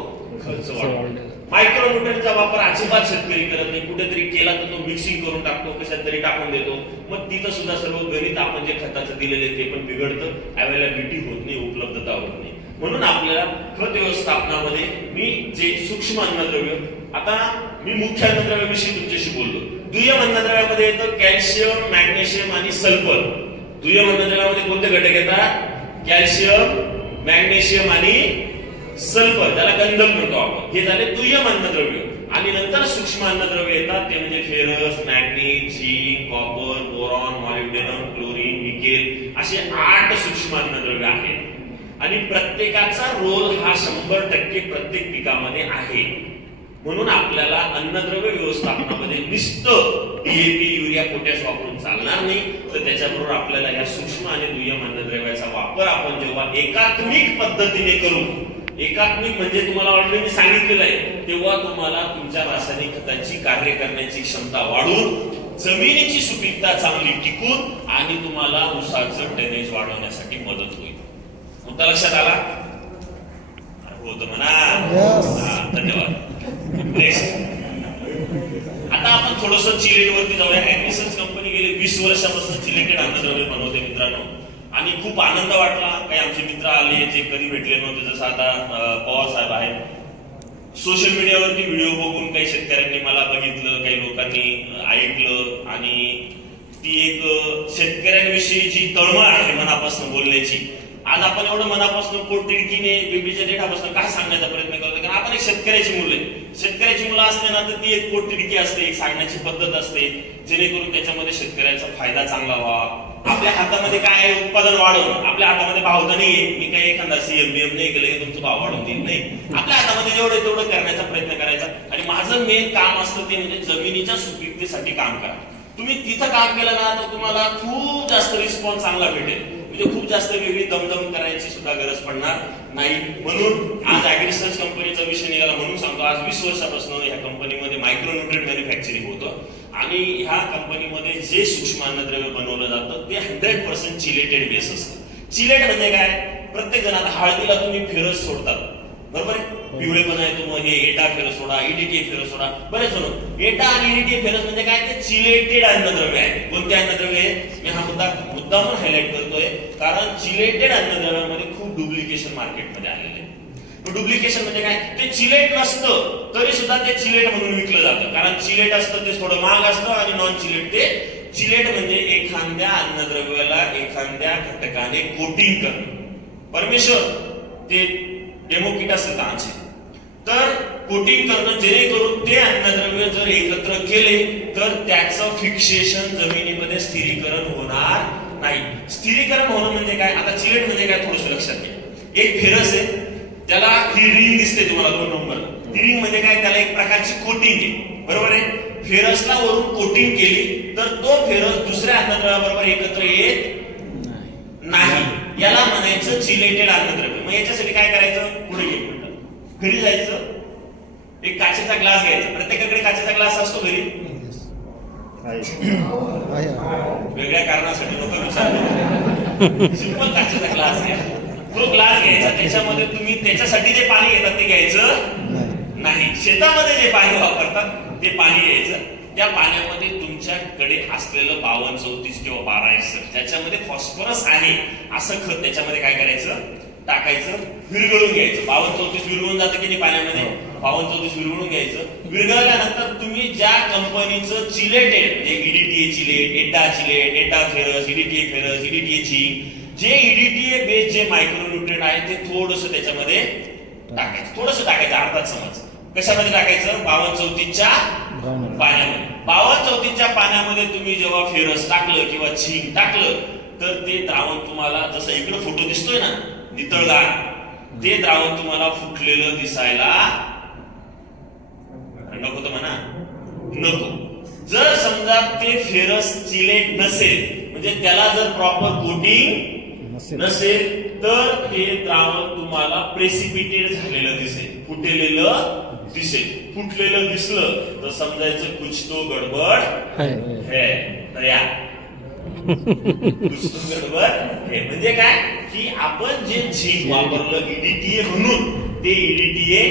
खर्च वाढून. मायक्रोन्यूट्रनचा वापर अजिबात शेतकरी करत नाही. कुठेतरी केला तर तो मिक्सिंग करून टाकतो, कशात तरी टाकून देतो. मग तिथं सुद्धा सर्व गणित आपण जे खताचं दिलेले ते पण बिघडतं, अवेलेबिलिटी होत नाही, उपलब्धता होत नाही. म्हणून आपल्याला खत व्यवस्थापनामध्ये मी जे सूक्ष्म अन्नद्रव्य, आता मी मुख्य अन्नद्रव्याविषयी तुमच्याशी बोललो. दुय्यम अन्नद्रव्यामध्ये येतं कॅल्शियम, मॅग्नेशियम आणि सल्फर. दुय्यम अन्नद्रव्यामध्ये कोणते घटक येतात? कॅल्शियम, मॅग्नेशियम आणि सल्फर, त्याला गंधक म्हणतो आपण. हे झाले दुय्यम अन्नद्रव्य. आणि नंतर सूक्ष्म अन्नद्रव्य येतात ते म्हणजे ferrous, manganese, zinc, copper, boron, molybdenum, chlorine, nickel असे 8 सूक्ष्म अन्नद्रव्य आहेत. आणि प्रत्येकाचा रोल हा 100% प्रत्येक पिकामध्ये आहे. म्हणून आपल्याला अन्नद्रव्य व्यवस्थापनामध्ये नुसतं DAP, युरिया, पोटॅश वापरून चालणार नाही. तर त्याच्याबरोबर आपल्याला या सूक्ष्म आणि दुय्यम अन्नद्रव्याचा वापर आपण जेव्हा एकात्मिक पद्धतीने करू, एकात्मिक म्हणजे तुम्हाला ऑलरेडी सांगितलेलं आहे, तेव्हा तुम्हाला तुमच्या रासायनिक खतांची कार्य करण्याची क्षमता वाढून, जमिनीची सुपीकता चांगली टिकून आणि तुम्हाला ऊसाचं टनेज वाढवण्यासाठी मदत होईल. मुद्दा लक्षात आला? होतं म्हणा. धन्यवाद. नेक्स्ट. आता आपण थोडस चिलेट वरती जाऊया. ऍग्निसन्स कंपनी गेली 20 वर्षापासून चिलेटेड अन्नद्रव्य बनवते मित्रांनो. आणि खूप आनंद वाटला. काही आमचे मित्र आले जे कधी भेटले नव्हते, जसं आता पवार साहेब आहेत. सोशल मीडियावरती व्हिडिओ बघून काही शेतकऱ्यांनी मला बघितलं, काही लोकांनी ऐकलं आणि ती एक शेतकऱ्यांविषयी जी तळमळ आहे मनापासून बोलण्याची, आज आपण एवढं मनापासून पोटतिडकीने बिंबीच्या देठापासून काय सांगण्याचा प्रयत्न करतो? कारण आपण एक शेतकऱ्याची मुलं आहे. शेतकऱ्याची मुलं असते ना तर ती एक पोटतिडकी असते, एक सांगण्याची पद्धत असते, जेणेकरून त्याच्यामध्ये शेतकऱ्याचा फायदा चांगला व्हावा. आपल्या हातामध्ये काय उत्पादन वाढवणं, आपल्या हातामध्ये भाव तर नाहीये. मी काही एखादा CM नाही केलं की तुमचं भाव वाढवून देईल, नाही. आपल्या हातामध्ये जेवढं तेवढं करण्याचा प्रयत्न करायचा. आणि माझं मेन काम असतं ते म्हणजे जमिनीच्या सुपीकतेसाठी काम करा. तुम्ही तिथं काम केलं ना तर तुम्हाला खूप जास्त रिस्पॉन्स चांगला भेटेल, म्हणजे खूप जास्त वेगळी दमदम करायची सुद्धा गरज पडणार नाही. म्हणून आज ऍग्रिसर्च कंपनीचा विषय निघाला म्हणून सांगतो. आज 20 वर्षापासून ह्या कंपनीमध्ये मायक्रोन्यूट्रिएंट मॅन्युफॅक्चरिंग होतं आणि ह्या कंपनीमध्ये जे सूक्ष्म अन्नद्रव्य बनवलं जातं ते 100% चिलेटेड बेस असतं. चिलेट म्हणजे काय? प्रत्येक जण आता हळदीला तुम्ही फेरस सोडतात, बरोबर आहे, पिवळेपणा येतो, मग हे एटा फेरस सोडा, EDTA फेरस सोडा, बरेच म्हणून एटा आणि EDTA फेरस म्हणजे काय? ते चिलेटेड अन्नद्रव्य आहे. कोणते अन्नद्रव्य आहे? मी हा मुद्दा म्हणून हायलाइट करतोय कारण चिलेटेड अन्नद्रव्यामध्ये खूप डुप्लिकेशन मार्केटमध्ये आलेले आहे. डुप्लिकेशन म्हणजे काय? ते चिलेट नसतं तरी सुद्धा ते चिलेट म्हणून विकलं जातं, कारण चिलेट असतं ते थोडं महाग असतं आणि नॉन चिलेट ते चिलेट म्हणजे एखाद्या अन्नद्रव्याला एखाद्या घटकाने कोटिंग करणं. परमेश्वर ते डेमो किट असतं कांचे, तर कोटिंग करणं जेणेकरून ते अन्नद्रव्य जर एकत्र केले तर त्याचं फिक्सेशन जमिनीमध्ये स्थिरीकरण होणार नाही. स्थिरीकरण होणं म्हणजे काय? आता चिलेट म्हणजे काय थोडंसं लक्षात घ्या. एक फेरस आहे, त्याला ही रिंग दिसते तुम्हाला 2 नंबर. ती रिंग म्हणजे काय? त्याला एक प्रकारची कोटिंग आहे, बरोबर आहे. फेरसला वरून कोटिंग केली तर तो फेरस दुसऱ्या अन्नद्रव्याबरोबर एकत्र येत नाही, याला म्हणायचं चिलेटेड अन्नद्रव्य. मग याच्यासाठी काय करायचं? पुढे एक मिनिट घरी जायचं, एक काचेचा ग्लास घ्यायचा. प्रत्येकाकडे काचेचा ग्लास असतो घरी, वेगळ्या कारणासाठी लोक विचारतात. सिंपल काचेचा ग्लास आहे, तो ग्लास घ्यायचा. त्याच्यामध्ये तुम्ही त्याच्यासाठी जे पाणी घेतात ते घ्यायचं नाही. शेतामध्ये जे पाणी वापरतात ते पाणी घ्यायचं. त्या पाण्यामध्ये तुमच्याकडे असलेलं 52-34 किंवा 12 ज्याच्यामध्ये फॉस्फरस आहे असं खत त्याच्यामध्ये काय करायचं? टाकायचं, विरघळून घ्यायचं. 52-34 विरघळून जातं की नाही पाण्यामध्ये? 52-34 विरघळून घ्यायचं. विरघळल्यानंतर तुम्ही ज्या कंपनीचं चिलेटेड म्हणजे EDTA चिलेट, एटा चिलेट, एटा ferrous, EDTA ferrous, EDTA zinc, जे EDTA बेस जे मायक्रोन्यूट्रिएंट आहे ते थोडंसं त्याच्यामध्ये टाकायचं. थोडंसं टाकायचं, अर्धा चमच. कशामध्ये टाकायचं? 52-34च्या पाण्यामध्ये. 52-34च्या पाण्यामध्ये तुम्ही जेव्हा फेरस टाकलं किंवा झिंक टाकलं तर ते द्रावण तुम्हाला, जसं इकडे फोटो दिसतोय ना नितळदार, ते द्रावण तुम्हाला फुटलेलं दिसायला नको तर म्हणा नको. जर समजा ते फेरस चिलेट नसेल म्हणजे त्याला जर प्रॉपर कोटिंग नसेल तर ते द्रावण तुम्हाला प्रेसिपिटेट झालेलं दिसेल, फुटलेलं दिसेल. फुटलेलं दिसलं तर समजायचं कुछ तो गडबड है. गडबड हे म्हणजे काय? की आपण जे झिंक वापरलं EDTA म्हणून ते EDTA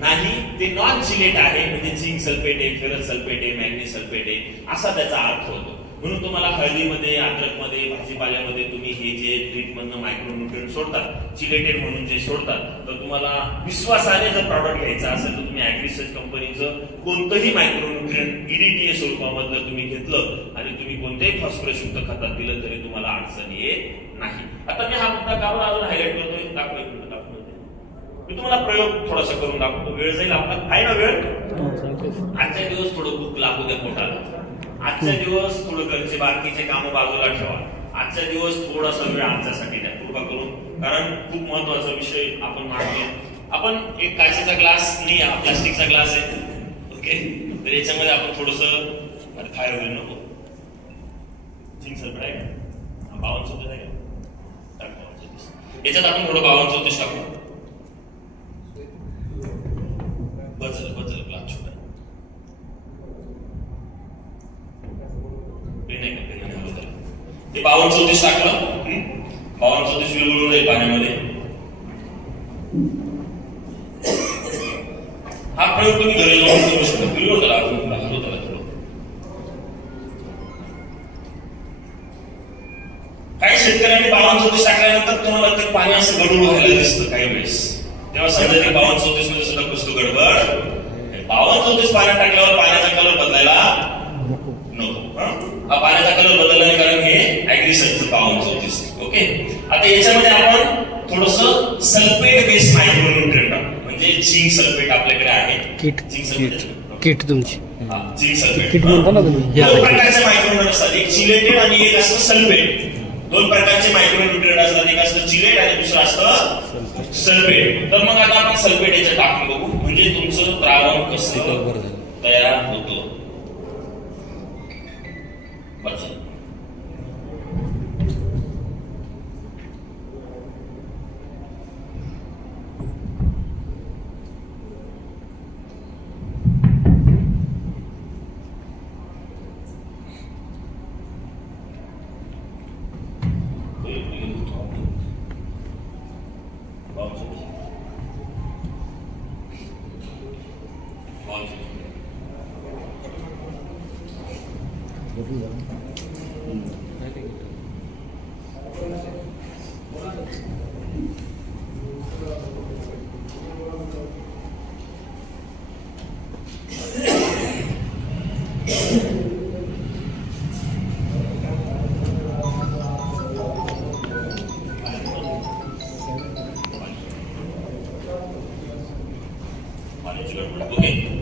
नाही, ते नॉन चिलेट आहे. म्हणजे झिंक सल्फेट आहे, फेरस सल्फेट आहे, मॅग्नीज सल्फेट आहे असा त्याचा अर्थ होतो. म्हणून तुम्हाला हळदीमध्ये, अद्रकमध्ये, भाजीपाल्यामध्ये तुम्ही हे जे ट्रीटमधनं मायक्रोन्यूट्रिएंट सोडतात, चिलेटेड म्हणून जे सोडतात, तर तुम्हाला विश्वासाने जर प्रॉडक्ट घ्यायचा असेल तर तुम्ही ऍग्रिसर्च कंपनीचं कोणतंही मायक्रोन्यूट्रिएंट EDTA स्वरूपामधलं तुम्ही घेतलं आणि तुम्ही कोणत्याही फॉस्फरसयुक्त खतात दिलं तरी तुम्हाला अडचण येत नाही. आता मी हा मुद्दा काढून अजून हायलाइट करतोय. दाखवा एक मिनिट, दाखवतो. मी तुम्हाला प्रयोग थोडासा करून दाखवतो. वेळ जाईल आपला, आहे ना वेळ? आजच्या दिवस थोडं भूक लागू द्या पोटाला. आजच्या दिवस थोडं घरचे बाकीचे कामं बाजूला ठेवा. आजच्या दिवस थोडासा वेळ आमच्यासाठी द्या कृपा करून, कारण खूप महत्वाचा विषय आपण मांडले. आपण एक काचेचा ग्लास नाही, प्लास्टिकचा ग्लास आहे, ओके. तर याच्यामध्ये आपण थोडस फायर वगैरे नको, झिंक सल्फेट आहे का? 52-34 आहे का? याच्यात आपण थोडं 52-34 टाकू. बचल ग्लास छोटा ते 52-34 टाकलं. 52-34 विरघळून जाईल पाण्यामध्ये. हा प्रयोग तुम्ही घरी जाऊन करू शकता. विरघळू त्याला, काही शेतकऱ्यांनी 52-34 टाकल्यानंतर तुम्हाला ते पाणी असं गडूळ व्हायला दिसतं काही वेळेस. तेव्हा समजा ते 52-34 मध्ये सुद्धा कुछ तो गडबड. 52-34 पाण्यात टाकल्यावर पाण्याचा कलर बदलायला नको. हा पाण्याचा कलर बदलला नाही कारण हे ऍग्रिसर्चचं 52-34. ओके. आता याच्यामध्ये आपण थोडस सल्फेट बेस्ड मायक्रोन्यूट्रिएंट टाकू, म्हणजे झिंक सल्फेट आपल्याकडे आहे. किट तुमची झिंक सल्फेट. दोन प्रकारचे मायक्रोन्यूट्रिएंट असतात, एक चिलेटेड आणि एक असतं सल्फेट. दोन प्रकारचे मायक्रोन्यूट्रिएंट असतात, एक असतं चिलेट आणि दुसरं असतं सल्फेट. तर मग आता आपण सल्फेट याच्यात टाकून बघू, म्हणजे तुमचं द्रावण कसं तयार होतं.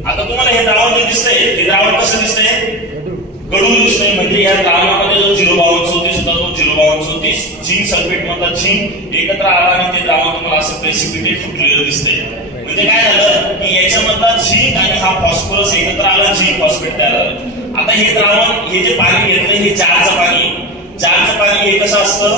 आता तुम्हाला हे द्रावण जे दिसतंय ते द्रावण कसं दिसतंय? कडू दिसतंय. म्हणजे या द्रावणामध्ये जो 05234 होता तो 05234 झिंक सल्फेट मधला झिंक एकत्र आला आणि ते द्रावण तुम्हाला असं प्रेसिपिटेट फुटलेलं दिसतंय. म्हणजे काय झालं की याच्यामधला झिंक आणि हा फॉस्फरस एकत्र आला, झिंक फॉस्फेट तयार झालं. आता हे द्रावण हे जे पाणी घेतलंय हे जारचं पाणी हे कसं असतं?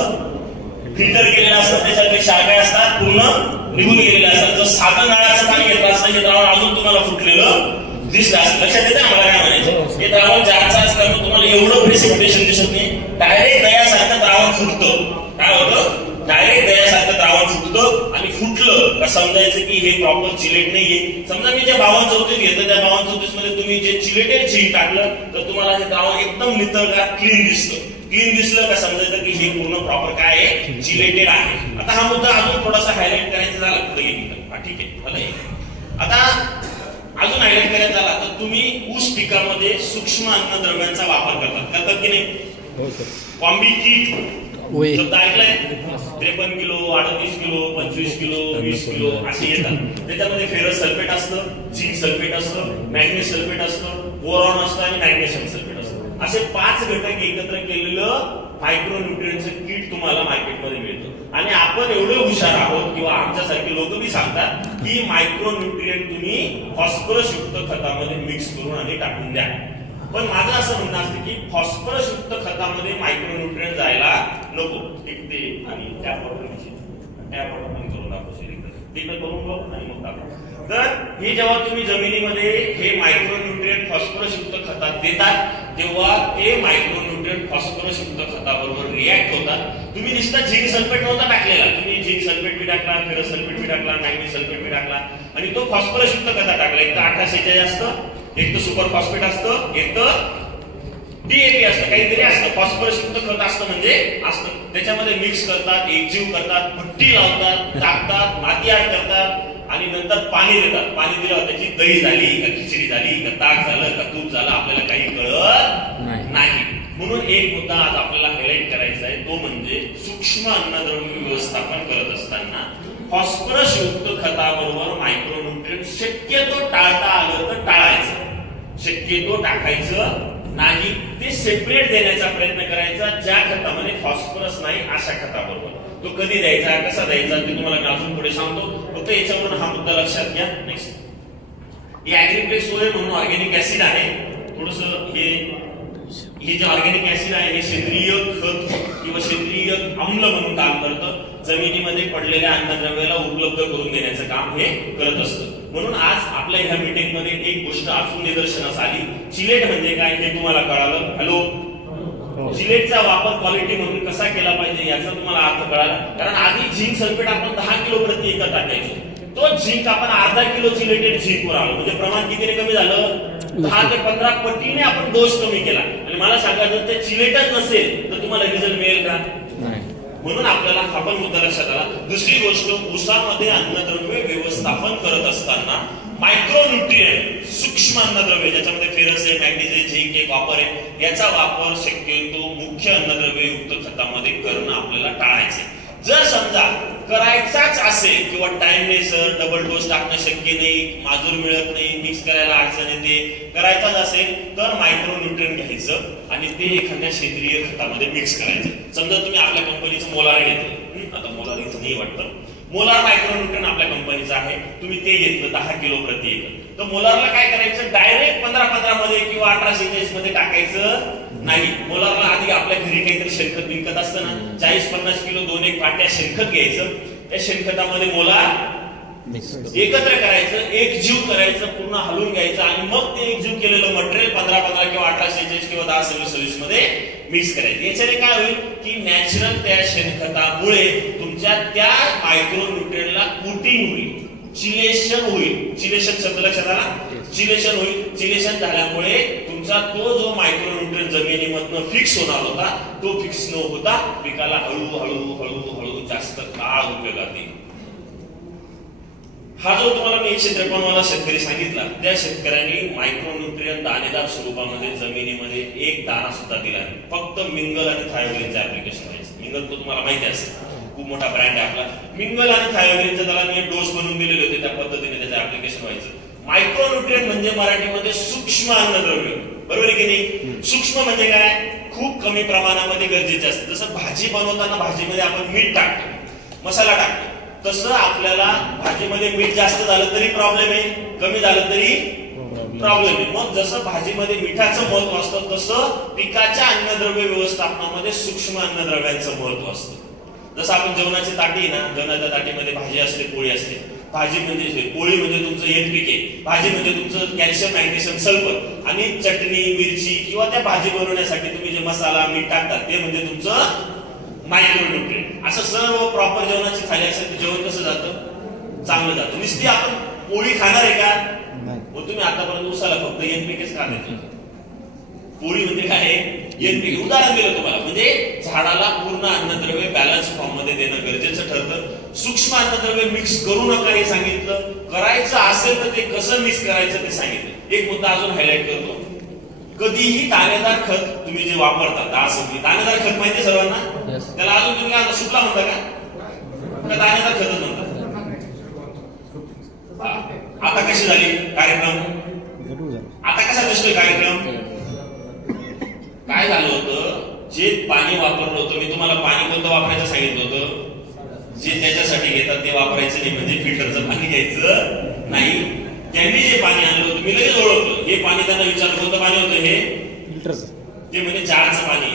फिल्टर केलेलं असतं. त्याच्यातले क्षार काय असतात? पूर्ण निघून गेलेलं असतात. जर साधं नळाचं पाणी घेतलं असतं हे द्रावण अजून तुम्हाला फुटलेलं दिसलं असतं. लक्षात येते आम्हाला काय म्हणायचं? हे द्रावण जारचं असल्यामुळे तुम्हाला एवढं प्रेसिपिटेशन दिसत नाही. डायरेक्ट दह्यासारखं द्रावण फुटतं. काय होतं? डायरेक्ट दह्यासारखं द्रावण फुटतं आणि फुटलं का समजायचं की हे प्रॉपर चिलेट नाहीये. समजा मी जे 5234 घेतो त्या 5234 मध्ये तुम्ही जे चिलेटेड झिंक टाकलं तर तुम्हाला हे द्रावण एकदम नितळगार क्लीन दिसतं. क्लीन दिसलं का समजायचं की हे पूर्ण प्रॉपर काय आहे? चिलेटेड आहे. आता हा मुद्दा अजून थोडासा हायलाइट करायचा झाला पुढे ठीक आहे मला आता अजून हायलाइट करायचा झाला तर तुम्ही ऊस पिकामध्ये सूक्ष्म अन्नद्रव्यांचा वापर करतात की नाही? कॉम्बी किट शब्द ऐकलाय? 53 किलो 38 किलो 25 किलो 20 किलो असे येतात. त्याच्यामध्ये फेरस सल्फेट असतं, झिंक सल्फेट असतं, मॅग्नेशियम सल्फेट असतं, बोरॉन असतं आणि मॅग्नेशियम सल्फेट असतं. असे 5 घटक एकत्र केलेलं मायक्रोन्यूट्रिएंटचं किट तुम्हाला मार्केटमध्ये मिळतं. आणि आपण एवढे हुशार आहोत किंवा आमच्यासारखे लोक बी सांगतात की मायक्रोन्यूट्रिएंट तुम्ही फॉस्फरस युक्त खतामध्ये मिक्स करून आणि टाकून द्या. पण माझं असं म्हणणं असतं की फॉस्फरस युक्त खतामध्ये मायक्रोन्यूट्रिएंट जायला नको. एक ते आणि त्या बॉटल करून दाखवशील ते करून बघ आणि मग दाखव. तर हे जेव्हा तुम्ही जमिनीमध्ये हे मायक्रोन्यूट्रिएंट फॉस्फरस युक्त खतात देतात तेव्हा ते मायक्रोन्यूट्रिएंट फॉस्फरस युक्त खताबरोबर रिॲक्ट होतात. तुम्ही नुसता झिंक सल्फेट नव्हता टाकलेला, तुम्ही झिंक सल्फेट बी टाकला, फेरस सल्फेट बी टाकला, मॅग्नेशियम सल्फेट बी टाकला आणि तो फॉस्फरस युक्त खतात टाकला. एक तर 1846 असतं, एक तर सुपर फॉस्फेट असतं, एक तर डीएपी असतं, काहीतरी असतं. फॉस्फरस युक्त खत असतं म्हणजे असतं. त्याच्यामध्ये मिक्स करतात, एकजीव करतात, भट्टी लावतात, टाकतात, माती आड करतात आणि नंतर पाणी देतात. पाणी दिल्यावर त्याची दही झाली का खिचडी झाली का ताक झालं का तूप झालं आपल्याला काही कळत नाही. म्हणून एक मुद्दा आज आपल्याला हायलाइट करायचा आहे तो म्हणजे सूक्ष्म अन्नद्रव्य व्यवस्थापन करत असताना फॉस्फरस युक्त खताबरोबर मायक्रोन्यूट्रिएंट शक्यतो टाळता आलं तर टाळायचं, शक्यतो टाकायचं नाही. ते सेपरेट देण्याचा प्रयत्न करायचा. ज्या खतामध्ये फॉस्फरस नाही अशा खताबरोबर तो कधी द्यायचा, कसा द्यायचा ते तुम्हाला मी अजून पुढे सांगतो. फक्त याच्यावरून हा मुद्दा लक्षात घ्या. नेक्स्ट हे ऍग्रीप्लेक्स सोय म्हणून ऑर्गॅनिक ऍसिड आहे. थोडस हे जे ऑर्गॅनिक ऍसिड आहे हे सेंद्रिय खत किंवा सेंद्रिय आम्ल म्हणून काम करतं. जमिनीमध्ये पडलेल्या अन्नद्रव्याला उपलब्ध करून देण्याचं काम हे करत असतं. म्हणून आज आपल्या ह्या मीटिंग मध्ये एक गोष्ट अजून निदर्शनास आली. चिलेट म्हणजे काय हे तुम्हाला कळालं. हॅलो, चिलेटचा वापर क्वालिटी म्हणून कसा केला पाहिजे याचा तुम्हाला अर्थ कळाला. कारण आधी झिंक सल्फेट आपण 10 किलो प्रति एकर टाकायचो, तो झिंक आपण अर्धा किलो चिलेटेड झिंक वर आलो. म्हणजे प्रमाण कितीने कमी झालं? 10 ते 15 पटीने आपण डोस कमी केला. आणि मला सांगा जर ते चिलेटच नसेल तर तुम्हाला रिझल्ट मिळेल का? म्हणून आपल्याला हा पण मुद्दा लक्षात आला. दुसरी गोष्ट, ऊसामध्ये अन्नद्रव्य व्यवस्थापन करत असताना मायक्रोन्यूट्रिएंट सूक्ष्म अन्नद्रव्य ज्याच्यामध्ये फेरस आहे, मॅग्नेशियम, झिंक आहे, कॉपर आहे याचा वापर शक्यतो मुख्य अन्नद्रव्य युक्त खतामध्ये करणं आपल्याला टाळायचं. जर समजा करायचाच असेल किंवा टाइम नाही सर, डबल डोस टाकणं शक्य नाही, माजूर मिळत नाही, मिक्स करायला अडचण येते, करायचाच असेल तर मायक्रोन्यूट्रिएंट घ्यायचं आणि ते एखाद्या सेंद्रिय खतामध्ये मिक्स करायचं. समजा तुम्ही आपल्या कंपनीचं मोलार घेतलं, आता मोलार इथं नाही वाटतं, मोलार मायक्रोन्यूट्रिएंट आपल्या कंपनीचं आहे, तुम्ही ते घेतलं 10 किलो प्रति एकर. तर मोलारला काय करायचं, डायरेक्ट 15-15 मध्ये किंवा 18-46 मध्ये टाकायचं नाही. मोलारला आधी आपल्या घरी काहीतरी शेणखत विकत असतं ना, 40-50 किलो 2-1 पाट्या शेणखत घ्यायचं. त्या शेणखतामध्ये मोलार एकत्र करायचं, एकजीव करायचं, पूर्ण हलवून घ्यायचं आणि मग ते एकजीव केलेलं मटेरियल 15-15 किंवा 18-46 किंवा 10-26 मध्ये मिक्स करायचं. याच्याने काय होईल की नॅचरल त्या शेणखतामुळे तुमच्या त्या मायक्रो न्यूट्रिएंटला कोटिंग होईल, चिलेशन होईल. चिलेशन शब्द लक्षात आला, चिलेशन होईल. चिलेशन झाल्यामुळे तुमचा तो जो मायक्रो न्यूट्रिएंट जमिनीमधनं फिक्स होणार होता तो फिक्स न होता पिकाला हळूहळू जास्त काळ उपयोगात येईल. हा जो तुम्हाला मी 153 वाला शेतकरी सांगितला, त्या शेतकऱ्यांनी मायक्रोन्यूट्रिएंट दाणेदार स्वरूपामध्ये जमिनीमध्ये एक दाणा सुद्धा दिला नाही. फक्त मिंगल आणि थायोग्रीनचं ऍप्लिकेशन व्हायचं. मिंगल तो तुम्हाला माहिती असेल, खूप मोठा ब्रँड आहे आपला. मिंगल आणि थायोग्रीनचं त्याला मी डोस बनवून दिलेले होते, त्या पद्धतीने त्याचं ऍप्लिकेशन व्हायचं. मायक्रोन्यूट्रिएंट म्हणजे मराठीमध्ये सूक्ष्म अन्नद्रव्य, बरोबर आहे की नाही? सूक्ष्म म्हणजे काय, खूप कमी प्रमाणामध्ये गरजेचे असते. जसं भाजी बनवताना भाजीमध्ये आपण मीठ टाकतो, मसाला टाकतो, तसं आपल्याला भाजीमध्ये मीठ जास्त झालं तरी प्रॉब्लेम आहे, कमी झालं तरी प्रॉब्लेम आहे. मग जसं भाजीमध्ये मिठाचं महत्व असतं तसं पिकाच्या अन्नद्रव्य व्यवस्थापनामध्ये सूक्ष्म अन्नद्रव्यांचं महत्व असतं. जसं आपण जेवणाची ताटी ना, जेवणाच्या ताटीमध्ये भाजी असते, पोळी असते. भाजी म्हणजे पोळी म्हणजे तुमचं NPK, भाजी म्हणजे तुमचं कॅल्शियम, मॅग्नेशियम, सल्फर, आणि चटणी, मिरची किंवा त्या भाजी बनवण्यासाठी तुम्ही जे मसाला मीठ टाकतात ते म्हणजे तुमचं मायक्रोन्यूट्रिएंट. असं सर्व प्रॉपर जेवणाची थाली असेल तर जेवण कसं जातं, चांगलं जातं. नुसती आपण पोळी खाणार आहे का, मग तुम्ही आतापर्यंत उसाला फक्त NPKच का देतो. पोळी म्हणजे काय, NPK. उदाहरण दिलं तुम्हाला, म्हणजे झाडाला पूर्ण अन्नद्रव्य बॅलन्स फॉर्म मध्ये देणं गरजेचं ठरतं. सूक्ष्म अन्नद्रव्य मिक्स करू नका हे सांगितलं, करायचं असेल तर ते कसं मिक्स करायचं ते सांगितलं. एक मुद्दा अजून हायलाइट करतो, कधीही दाणेदार खत तुम्ही जे वापरता, दाणेदार खत माहिती सर्वांना, त्याला अजून तुम्ही काय सुटला म्हणता का दाणेदार खतच म्हणता. आता कशी झाली कार्यक्रम, आता कसा दिसतोय कार्यक्रम. काय झालं होतं, जे पाणी वापरलं होतं, मी तुम्हाला पाणी कोणतं वापरायचं सांगितलं होतं, जे त्याच्यासाठी घेतात ते वापरायचं नाही, म्हणजे फिल्टरचं पाणी घ्यायचं नाही. त्यांनी जे पाणी आणलं होतं मी लगेच ओळखलं, हे पाणी त्यांना विचारलं कोणतं पाणी होतं, हे फिल्टरचं. ते म्हणजे जारचं पाणी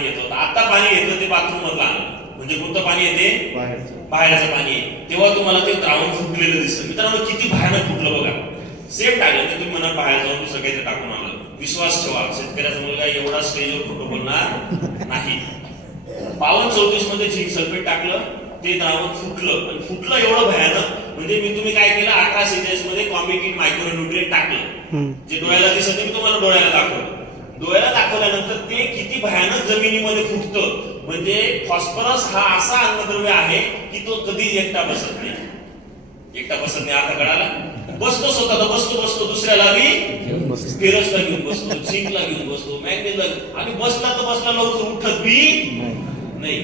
घेत होतं. आता पाणी घेतलं ते बाथरूम मधलं आणलं, म्हणजे कोणतं पाणी येते, बाहेरचं पाणी. तेव्हा तुम्हाला ते द्रावण फुटलेलं दिसतं. मित्रांनो किती भयानक फुटलं बघा. सेम टाकलं तर तुम्ही म्हणा बाहेर जाऊन दुसरं काहीतरी टाकून आलं. विश्वास ठेवा, शेतकऱ्याचा मुलगा एवढा स्टेजवर खोटं बोलणार नाही. 52-34 मध्ये झिंक सल्फेट टाकलं, ते द्रावण फुटलं एवढं भयानक, म्हणजे तुम्ही काय केलं, 18-46 मध्ये कॉम्बिकिट मायक्रोन्यूट्रिएंट टाकलं, जे डोळ्याला दिसत नाही, मी तुम्हाला डोळ्याला दाखवलं. डोळ्याला दाखवल्यानंतर ते किती भयानक जमिनीमध्ये फुटतं. म्हणजे फॉस्फरस हा असा अन्नद्रव्य आहे की तो कधी एकटा बसत नाही. आता कळाला, बसतो स्वतः बसतो दुसऱ्याला बी फेरसला घेऊन बसतो, झिंकला घेऊन बसतो, मॅग्नेजला, आणि बसला लवकर उठत बी नाही.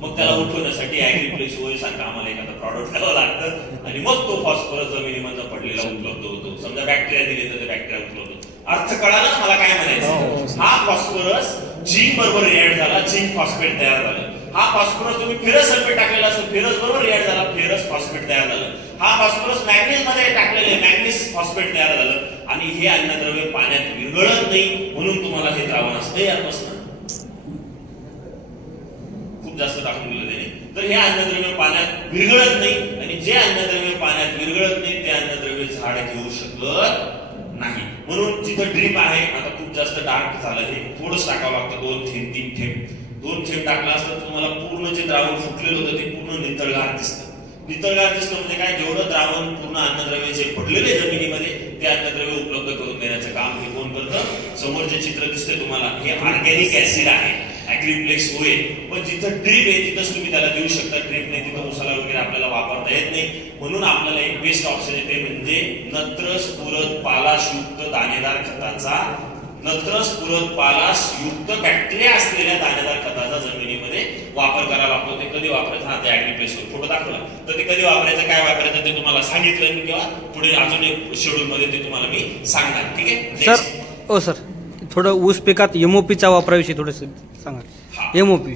मग त्याला उठवण्यासाठी ऍग्रीप्लेक्स ओएस सारखं आम्हाला एखादा प्रॉडक्ट करावं लागतं, आणि मग तो फॉस्फरस जमिनीमध्ये पडलेला उपलब्ध होतो. समजा बॅक्टेरिया दिले तर ते बॅक्टेरिया उपलब्ध होतो. अर्थ कळाला ना मला काय म्हणायचं. हा फॉस्फरस झिंक बरोबर रिॲक्ट झाला, झिंक फॉस्फेट तयार झालं. हा फॉस्फरस तुम्ही फेरस सल्फेट टाकलेला असेल, फेरस बरोबर रिॲक्ट झाला, फेरस फॉस्फेट तयार झालं. हा फॉस्फरस मॅग्नीज मध्ये टाकलेले, मॅग्नीज फॉस्फेट तयार झालं. आणि हे अन्नद्रव्य पाण्यात विरघळत नाही, म्हणून तुम्हाला हे द्रावण असतं यापासून खूप जास्त टाकून दिलं त्याने. तर हे अन्नद्रव्य पाण्यात विरघळत नाही, आणि जे अन्नद्रव्य पाण्यात विरघळत नाही ते अन्नद्रव्य झाड घेऊ शकत नाही. म्हणून जिथं ड्रीप आहे, आता खूप जास्त डार्क झालं, हे थोडंच टाकावं लागतं, 2 थेंब 3 थेंब. 2 थेंब टाकला असतं तुम्हाला पूर्ण जे द्रावण फुटलेलं होतं ते पूर्ण नितळगार दिसतं. नितळगार दिसतं म्हणजे काय, जेवढं द्रावण पूर्ण अन्नद्रव्य जे पडलेले जमिनीमध्ये ते अन्नद्रव्य उपलब्ध करून देण्याचं काम हे कोण करतं. समोर जे चित्र दिसतंय तुम्हाला, हे ऑर्गॅनिक ऍसिड आहे, ऍग्रीप्लेक्स ओए. पण जिथं ड्रीप आहे तिथंच तुम्ही त्याला देऊ शकता. ड्रीप नाही तिथं उसाला वगैरे आपल्याला वापरता येत नाही, म्हणून आपल्याला एक बेस्ट ऑप्शन येते, म्हणजे नत्र स्फुरद पालाशयुक्त दाणेदार खताचा, नत्र स्फुरद पालाशयुक्त बॅक्टेरिया असलेल्या दाणेदार खताचा जमिनीमध्ये वापर करायला लागतो. ते कधी वापरायचं, हा ते ऍग्रीप्लेक्सवर फोटो दाखवला, तर ते कधी वापरायचं, काय वापरायचं ते तुम्हाला सांगितलं मी, किंवा पुढे अजून एक शेड्यूल मध्ये ते तुम्हाला मी सांगणार. ठीक आहे सर. ओ सर, थोडं ऊस पिकात एमओपीचा वापराविषयी थोडस सांगा. एमओपी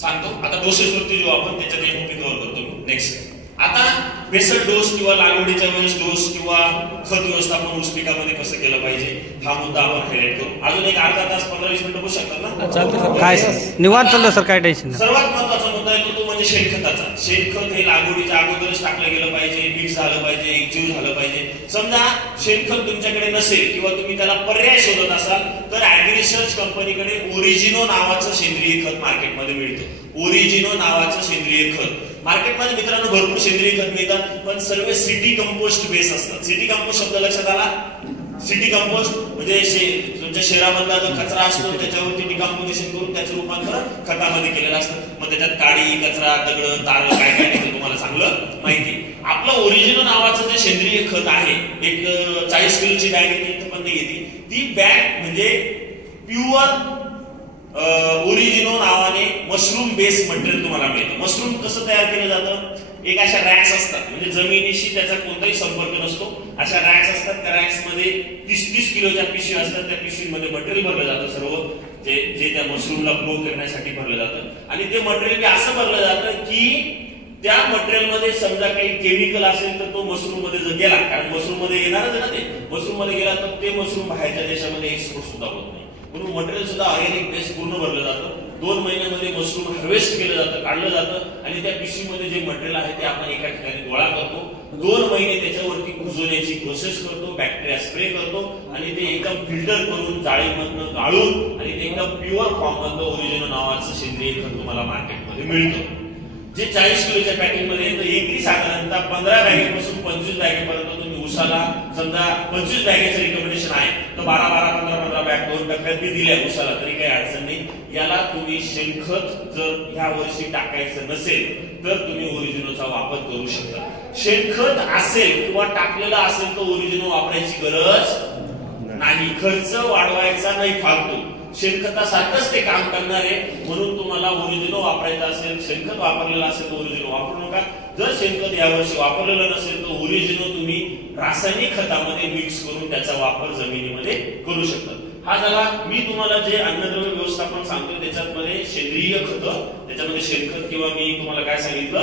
सांगतो आता, डोसेस वरती जो आपण त्याच्यात एमओपी कव्हर करतो. नेक्स्ट आता बेसल डोस किंवा लागवडीच्या वेळेस डोस किंवा खत व्यवस्थापन ऊस पिकामध्ये कसं केलं पाहिजे हा मुद्दा आपण हायलाइट करू. अजून एक अर्धा तास 15-20 मिनिटं बसू शकतात ना? चालतं सर. काय निवांत चाललं सर, काय टेन्शन नाही. सर्वात महत्वाचा मुद्दा आहे तो म्हणजे शेणखताचा. शेणखत हे लागवडीच्या अगोदरच टाकलं गेलं पाहिजे, मिक्स झालं पाहिजे, एकजीव झालं पाहिजे. समजा शेणखत तुमच्याकडे नसेल किंवा तुम्ही त्याला पर्याय शोधत असाल तर ऍग्री रिसर्च कंपनीकडे ओरिजिनो नावाचं सेंद्रिय खत मार्केटमध्ये मिळतं. ओरिजिनो नावाचं सेंद्रिय खत मार्केटमध्ये मित्रांनो भरपूर सेंद्रिय खत मिळतात, पण सर्व सिटी कंपोस्ट बेस असतात. सिटी कंपोस्ट शब्द लक्षात आला? सिटी कंपोस्ट म्हणजे तुमच्या शहरामधला जो कचरा असतो त्याच्यावरती डिकम्पोजिशन करून त्याचं रूपांतर खतामध्ये केलेलं असतं. मग त्याच्यात काडी, कचरा, दगड, तार काय काय ते तुम्हाला चांगलं माहिती. आपलं ओरिजिनो नावाचं जे सेंद्रिय खत आहे, एक 40 किलोची बॅग येते, पण घेतली ती बॅग म्हणजे प्युअर ओरिजिनो नावाने मशरूम बेस मटेरियल तुम्हाला मिळतं. मशरूम कसं तयार केलं जातं? एक अशा रॅक्स असतात, म्हणजे जमिनीशी त्याचा कोणताही संपर्क नसतो. अशा रॅक्स असतात, त्या रॅक्स मध्ये 30-30 किलोच्या पिशवी असतात. त्या पिशवीमध्ये मटेरियल भरलं जातं, सर्व जे त्या मशरूमला ग्रो करण्यासाठी भरलं जातं. आणि ते मटेरियल असं भरलं जातं की त्या मटेरियल मध्ये समजा काही केमिकल असेल तर तो मशरूम मध्ये जर गेला, कारण मशरूम मध्ये येणारच ना, ते मशरूम मध्ये गेला तर ते मशरूम बाहेरच्या देशामध्ये एक्सपोर्ट सुद्धा होत नाही. म्हणून मटेरियल सुद्धा ऑर्गॅनिक बेस पूर्ण भरलं जातं. 2 महिन्यामध्ये मशरूम हार्वेस्ट केलं जातं, काढलं जातं आणि त्या पिशवीमध्ये जे मटेरियल आहे ते आपण एका ठिकाणी गोळा करतो. 2 महिने त्याच्यावरती कुजवण्याची प्रोसेस करतो, बॅक्टेरिया स्प्रे करतो आणि ते एकदम फिल्टर करून जाळीमधनं गाळून आणि ते एकदम प्युअर फॉर्म मधलं ओरिजिनो नावाचं सेंद्रिय खत तुम्हाला मार्केटमध्ये मिळतं. जे 40 किलोच्या पॅकिंग मध्ये येतं, एकरी साधारणतः 15 बॅगेपासून 25 बॅगेपर्यंत तुम्ही उसाला, समजा 25 बॅगेचं रिकमेंडेशन आहे तर 12-12, 15-15 बॅग 2 टप्प्यात बी दिल्या उसाला तरी काही अडचण नाही. याला तुम्ही शेणखत जर ह्या वर्षी टाकायचं नसेल तर तुम्ही ओरिजिनोचा वापर करू शकता. शेणखत असेल किंवा टाकलेलं असेल तर ओरिजिनो वापरायची गरज नाही. खर्च वाढवायचा नाही फालतू. शेणखतासारखंच ते काम करणार आहे, म्हणून तुम्हाला ओरिजिनो वापरायचं असेल, शेणखत वापरलेलं असेल तर ओरिजिनो वापरू नका. जर शेणखत यावर्षी वापरलेलं नसेल तर ओरिजिनो तुम्ही रासायनिक खतामध्ये मिक्स करून त्याचा वापर जमिनीमध्ये करू शकता. हा झाला मी तुम्हाला जे अन्नद्रव्य व्यवस्थापन सांगतो त्याच्यामध्ये सेंद्रिय खत, त्याच्यामध्ये शेणखत किंवा मी तुम्हाला काय सांगितलं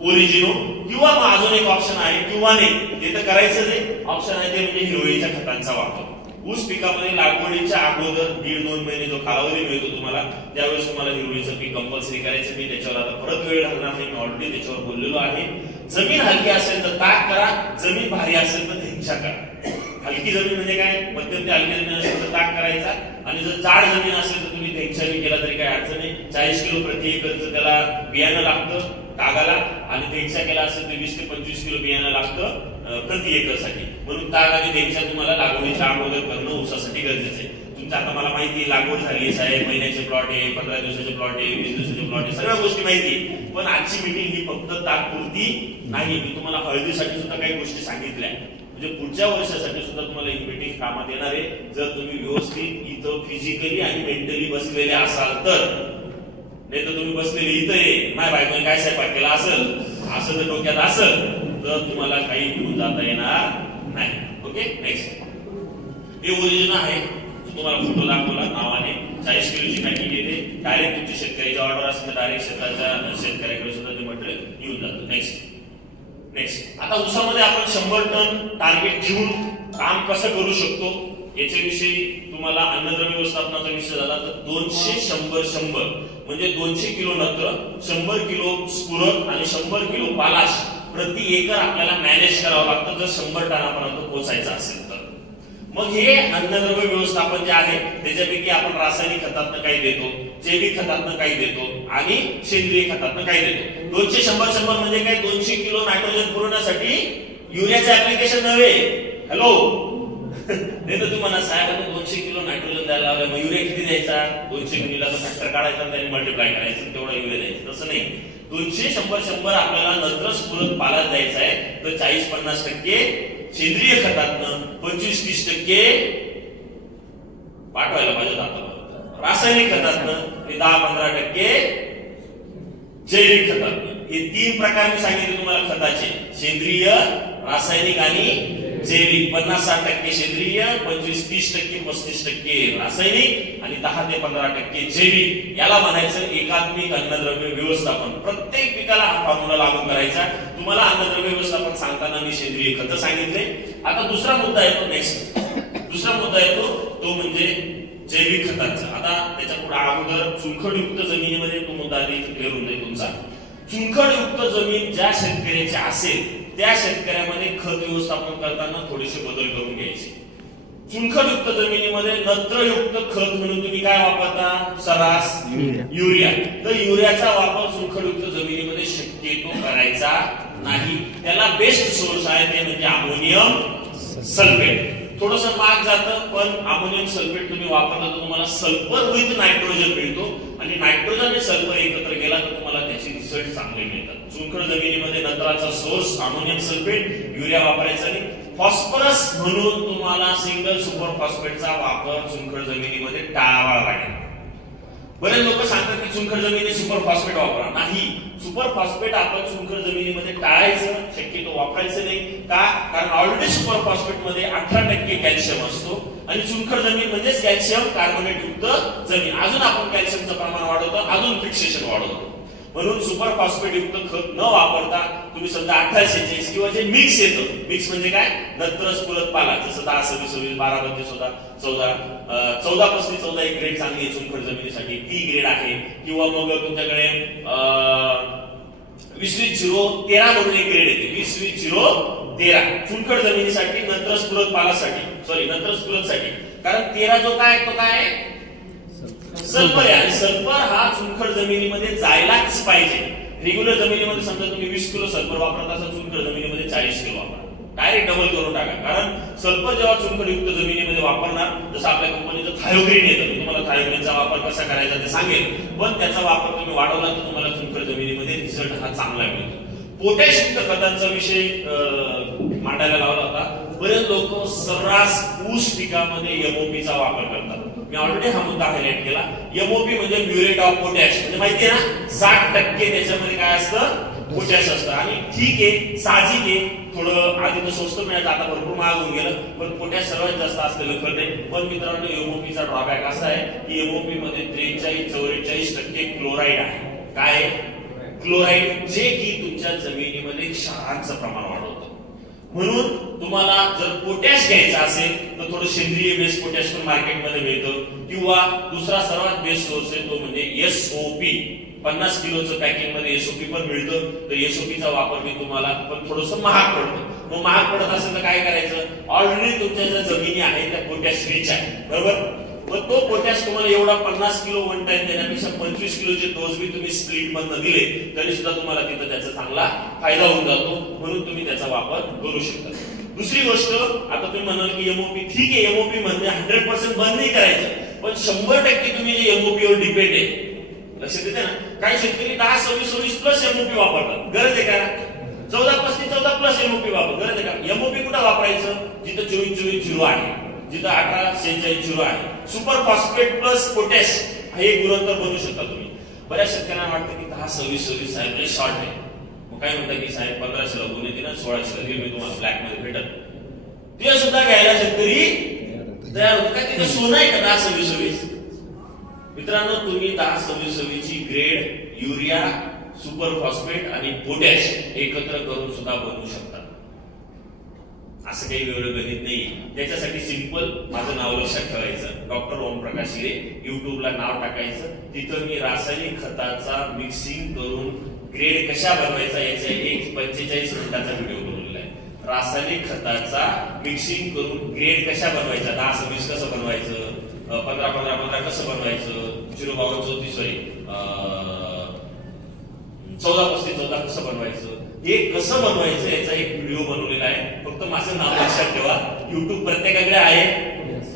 ओरिजिनो, किंवा मग अजून एक ऑप्शन आहे किंवा नाही, ते तर करायचं नाही, ऑप्शन आहे ते म्हणजे हिरवळीच्या खतांचा वापर. ऊस पिकामध्ये लागवडीच्या अगोदर 1.5-2 महिने जो कालावधी मिळतो तुम्हाला, त्यावेळेस तुम्हाला हिरवळीचं पीक कंपल्सरी करायचं. मी त्याच्यावर आता परत वेळ घालणार नाही, मी ऑलरेडी त्याच्यावर बोललेलो आहे. जमीन हलकी असेल तर ताक करा, जमीन भारी असेल तर धेंचा करा. हलकी जमीन म्हणजे काय, मध्यम ते हलकी जमीन असेल तर ताक करायचा, आणि जर जाड जमीन असेल तर तुम्ही धेंचावी केला तरी काही अडचण नाही. 40 किलो प्रति एकरचं त्याला बियाणं लागतं तागाला, आणि धेंचा केला असेल तर 20 ते 25 किलो बियाणं लागतं प्रति एकरसाठी. म्हणून ताग आणि धेंचा तुम्हाला लागवडीच्या अगोदर करणं ऊसासाठी गरजेचं आहे. तुमचं आता मला माहिती आहे लागवड झाली आहे, महिन्याचे प्लॉट आहे, 15 दिवसाचे प्लॉट आहे, 20 दिवसाचे प्लॉट आहे, सर्व गोष्टी माहिती आहे. पण आजची मीटिंग ही फक्त तात्पुरती नाही. मी तुम्हाला हळदीसाठी सुद्धा काही गोष्टी सांगितल्या, म्हणजे पुढच्या वर्षासाठी सुद्धा तुम्हाला ही मीटिंग कामात येणार आहे जर तुम्ही व्यवस्थित इथं फिजिकली आणि मेंटली बसलेले असाल तर. नाही तर तुम्ही बसलेले इथं आहे, माझ्या बायकोने काय स्वयंपाक केला असेल असं जर डोक्यात असेल तर तुम्हाला काही घेऊन जाता येणार नाही. Okay, next. हे ओरिजिन आहे, तुम्हाला फोटो दाखवला नावाने. 40 किलोची पॅकिंग येते, डायरेक्ट तुमची शेतकऱ्याची ऑर्डर असेल तर डायरेक्ट शेतकऱ्याकडे सुद्धा ते मटेरियल येऊन जातं. नेक्स्ट आता ऊसामध्ये आपण 100 टन टार्गेट ठेवून काम कसं करू शकतो याच्याविषयी तुम्हाला अन्नद्रव्य व्यवस्थापनाचा विषय झाला तर 200-100-100 म्हणजे 200 किलो नत्र, 100 किलो स्फुरद आणि 100 किलो पालाश प्रति एकर आपल्याला मॅनेज करावं लागतं जर 100 टनापर्यंत पोहोचायचं असेल तर. मग हे अन्नद्रव्य व्यवस्थापन जे आहे त्याच्यापैकी आपण रासायनिक खतातनं काही देतो, जैविक खतातनं काही देतो आणि सेंद्रिय खतातनं काही देतो. 200-100-100 म्हणजे काय, 200 किलो नायट्रोजन पुरवण्यासाठी युरियाचं ऍप्लिकेशन नव्हे. हॅलो, नाही तर तुम्हाला साहेबांनी 200 किलो नायट्रोजन द्यायला लावलं, मग युरिया किती द्यायचा, 200 किलोला फॅक्टर काढायचा आणि त्याने मल्टिप्लाय करायचं, तेवढा युरिया द्यायचा. तसं नाही, 200-100-100 आपल्याला नत्र स्फुरद पालाश द्यायचा आहे तर 40-50% सेंद्रिय खतातनं, 25-30% पाठवायला पाहिजे जातं. रासायनिक खतातनं 10-15% जैविक खतातनं. हे 3 प्रकार मी सांगितले तुम्हाला खताचे, सेंद्रिय, रासायनिक आणि जैविक 50-60% सेंद्रिय, 25-30%, 35% रासायनिक आणि 10 ते 15% जैविक. याला म्हणायचं एकात्मिक अन्नद्रव्य व्यवस्थापन. प्रत्येक पिकाला हा फॉर्म्युला लागू करायचा. तुम्हाला अन्नद्रव्य व्यवस्थापन सांगताना मी सेंद्रिय खत सांगितले. आता दुसरा मुद्दा येतो. नेक्स्ट दुसरा मुद्दा येतो तो म्हणजे जैविक खतांचा. आता त्याच्या पुढे अगोदर चुनखडयुक्त जमिनीमध्ये तो मुद्दा क्लिअर होऊन जाईल तुमचा. चुनखडयुक्त जमीन ज्या शेतकऱ्याची असेल त्या शेतकऱ्यामध्ये खत व्यवस्थापन करताना थोडेसे बदल करून घ्यायचे. चुनखडयुक्त जमिनीमध्ये नत्रयुक्त खत म्हणून तुम्ही काय वापरता? सर्रास युरिया. तर युरियाचा वापर चुनखडयुक्त जमिनीमध्ये शक्यतो करायचा नाही. त्याला बेस्ट सोर्स आहे ते म्हणजे अमोनियम सल्फेट. थोडस महाग जातं पण अमोनियम सल्फेट तुम्ही वापरला तर तुम्हाला सल्फर विथ नायट्रोजन मिळतो आणि नायट्रोजन आणि सल्फर एकत्र गेला तर तुम्हाला त्याचे रिझल्ट चांगले मिळतात. चुनखड जमिनीमध्ये नत्राचा सोर्स अमोनियम सल्फेट, युरिया वापरायचा नाही. फॉस्फरस म्हणून तुम्हाला सिंगल सुपर फॉस्फेटचा वापर चुनखड जमिनीमध्ये टाळावा लागेल. बरेच लोक सांगतात की चुनखड जमिनी सुपर फॉस्फेट वापरा. नाही, सुपर फॉस्फेट आपण चुनखड जमिनीमध्ये टाळायचं, शक्यतो वापरायचं नाही. का? कारण ऑलरेडी सुपर फॉस्फेट मध्ये 18% कॅल्शियम असतो आणि चुनखड जमीन म्हणजेच कॅल्शियम कार्बोनेट युक्त जमीन. अजून आपण कॅल्शियमचं प्रमाण वाढवतो, अजून फिक्सेशन वाढवतो. म्हणून सुपर फॉस्फेट युक्त खत न वापरता तुम्ही समजा 1846 किंवा जे मिक्स येतं, मिक्स म्हणजे काय? नत्र स्फुरद पाला, जसं 10-26-26, 12-32-14, 14-35-14 एक ग्रेड चांगली आहे चुनखड जमिनीसाठी, टी ग्रेड आहे. किंवा मग तुमच्याकडे 20-20-13 म्हणून एक ग्रेड येते, 20-20-13 चुनखड जमिनीसाठी, नत्र स्फुरद पालासाठी, नत्र स्फुरदसाठी. कारण 13 जो काय तो काय सल्फर आहे आणि सल्फर हा चुनखड जमिनीमध्ये जायलाच पाहिजे. रेग्युलर जमिनीमध्ये समजा तुम्ही 20 किलो सल्फर वापरत असाल, चुनखड जमिनीमध्ये 40 किलो वापरा. डायरेक्ट डबल करून टाका. कारण सल्फर जेव्हा चुनखडयुक्त जमिनीमध्ये वापरणार, जसं आपल्या कंपनीचं थायोग्रीन येतं, मी तुम्हाला थायोग्रीनचा वापर कसा करायचा ते सांगेल, पण त्याचा वापर तुम्ही वाढवला तर तुम्हाला चुनखड जमिनीमध्ये रिझल्ट हा चांगला मिळतो. पोटॅशयुक्त खतांचा विषय मांडायला लावला होता. बरेच लोक सर्रास ऊस पिकामध्ये एमओपीचा वापर करतात. मी ऑलरेडी हा मुद्दा हायलाइट केला. एमओपी म्हणजे म्युरेट ऑफ पोटॅश, म्हणजे माहितीये ना 60% त्याच्यामध्ये काय असतं? पोटॅश असतं. आणि ठीक आहे, साहजिक आहे, थोडं आधी तर स्वस्त मिळायचं, आता भरपूर महाग होऊन गेलं, पण पोटॅश सर्वात जास्त असलेलं खत आहे. पण मित्रांनो, एमओपीचा ड्रॉबॅक असा आहे की एमओपी मध्ये 43-44% क्लोराईड आहे. काय? क्लोराईड, जे की तुमच्या जमिनीमध्ये क्षारांचं प्रमाण वाढवतं. म्हणून तुम्हाला जर पोटॅश घ्यायचा असेल तर थोडं सेंद्रिय बेस पोटॅश पण मार्केटमध्ये मिळतं. किंवा दुसरा सर्वात बेस्ट सोर्स आहे तो म्हणजे एसओपी. 50 किलोचं पॅकिंग मध्ये एसओपी पण मिळतं. तर एसओपीचा वापर मी तुम्हाला पण थोडंसं महाग पडतं. मग महाग पडत असेल तर काय करायचं? ऑलरेडी तुमच्या ज्या जमिनी आहेत त्या पोटॅश रिच आहे, बरोबर? मग तो पोटॅश तुम्हाला एवढा 50 किलो वन टाइम देण्यापेक्षा 25 किलोचे डोस बी तुम्ही स्प्लिट मधनं दिले तरी सुद्धा तुम्हाला तिथं त्याचा चांगला फायदा होऊन जातो. म्हणून तुम्ही त्याचा वापर करू शकता. दुसरी गोष्ट, आता तुम्ही म्हणाल की एमओपी, ठीक आहे, एमओपी म्हणजे 100% बंद नाही करायचं, पण 100% तुम्ही जे एमओपीवर डिपेंड आहे, लक्षात येते ना? काही शेतकरी 10-26-26 प्लस एमओपी वापरतात. गरज आहे का? 14-35-14 प्लस एमओपी वापर, गरज आहे का? एमओपी कुठं वापरायचं? जिथं 24-24-0 आहे, जिथं 18-46-0 आहे. सुपर फॉस्फेट प्लस पोटॅश हे गुणोत्तर बनवू शकता तुम्ही. बऱ्याच शेतकऱ्यांना वाटतं की 10-26-26 साहेब शॉर्ट आहे. मग काय म्हणतात की साहेब 1500 ला गुण येते ना, 1600 ला मी तुम्हाला ब्लॅक मध्ये भेटत. ते सुद्धा घ्यायला शेतकरी तयार होते. काय तिथे सोनं आहे का 10-26-26? मित्रांनो, तुम्ही 10-26-26 ची ग्रेड युरिया, सुपर फॉस्फेट आणि पोटॅश एकत्र करून सुद्धा बनवू शकता. असं काही वेगळं गणित नाही. त्याच्यासाठी सिंपल माझं नाव लक्षात ठेवायचं, डॉक्टर ओमप्रकाश हिरे. युट्यूबला नाव टाकायचं, तिथं मी रासायनिक खताचा मिक्सिंग करून ग्रेड कशा बनवायचा याचा एक 45 मिनिटाचा व्हिडिओ बनवलेला आहे. रासायनिक खताचा मिक्सिंग करून ग्रेड कशा बनवायचा, 10-26 कसं बनवायचं, 15-15-15 कसं बनवायचं, 14-35-14 कसं बनवायचं, हे कसं बनवायचं याचा एक व्हिडिओ बनवलेला आहे. फक्त माझं नाव लक्षात ठेवा. युट्यूब प्रत्येकाकडे आहे,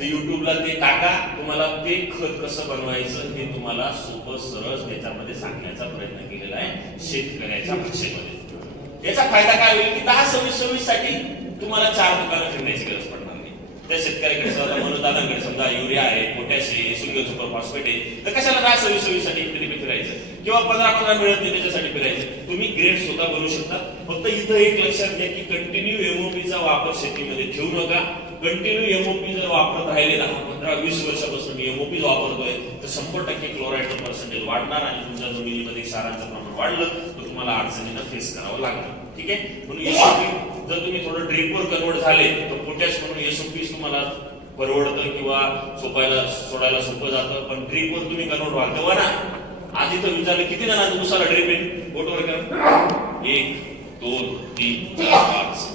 युट्यूबला ते टाका. तुम्हाला ते खत कसं बनवायचं हे तुम्हाला सोपं सरळ त्याच्यामध्ये सांगण्याचा प्रयत्न केलेला आहे शेतकऱ्याच्या भाषेमध्ये. याचा फायदा काय होईल की 10-26-26 साठी तुम्हाला 4 दुकानं फिरण्याची गरज पडणार नाही. त्या शेतकऱ्याकडे समजा मनोदानाकडे समजा युरिया आहे, पोटॅश आहे, सिंगल सुपर फॉस्फेट आहे, तर कशाला 10-26-26 साठी फिरायचं किंवा 15-15 मिळत त्याच्यासाठी फिरायचं. तुम्ही ग्रेड स्वतः बनवू शकता. फक्त इथं एक लक्षात घ्या की कंटिन्यू एमओपीचा वापर शेतीमध्ये ठेवू नका. कंटिन्यू एमओपी जर वापरत राहिले 10, 15, 20 वर्षापासून मी एमओपी वापरतोय तर 100% क्लोराईडचं पर्सेंटेज वाढणार आणि तुमच्या जमिनीमध्ये क्षारांचं प्रमाण वाढलं तर तुम्हाला अडचणींना फेस करावं लागणार. ठीक आहे. म्हणून एसओपी जर तुम्ही थोडं ड्रिपवर कन्वर्ट झाले तर पोटॅश म्हणून एसओपी तुम्हाला परवडतं किंवा सोडायला सोपं जातं. पण ड्रिपवर तुम्ही कन्वर्ट व्हाल तेव्हा ना, आधी तर विचारलं किती जणांना उसाला ड्रिप आहे बोटवर करा, 1 2 3 4 5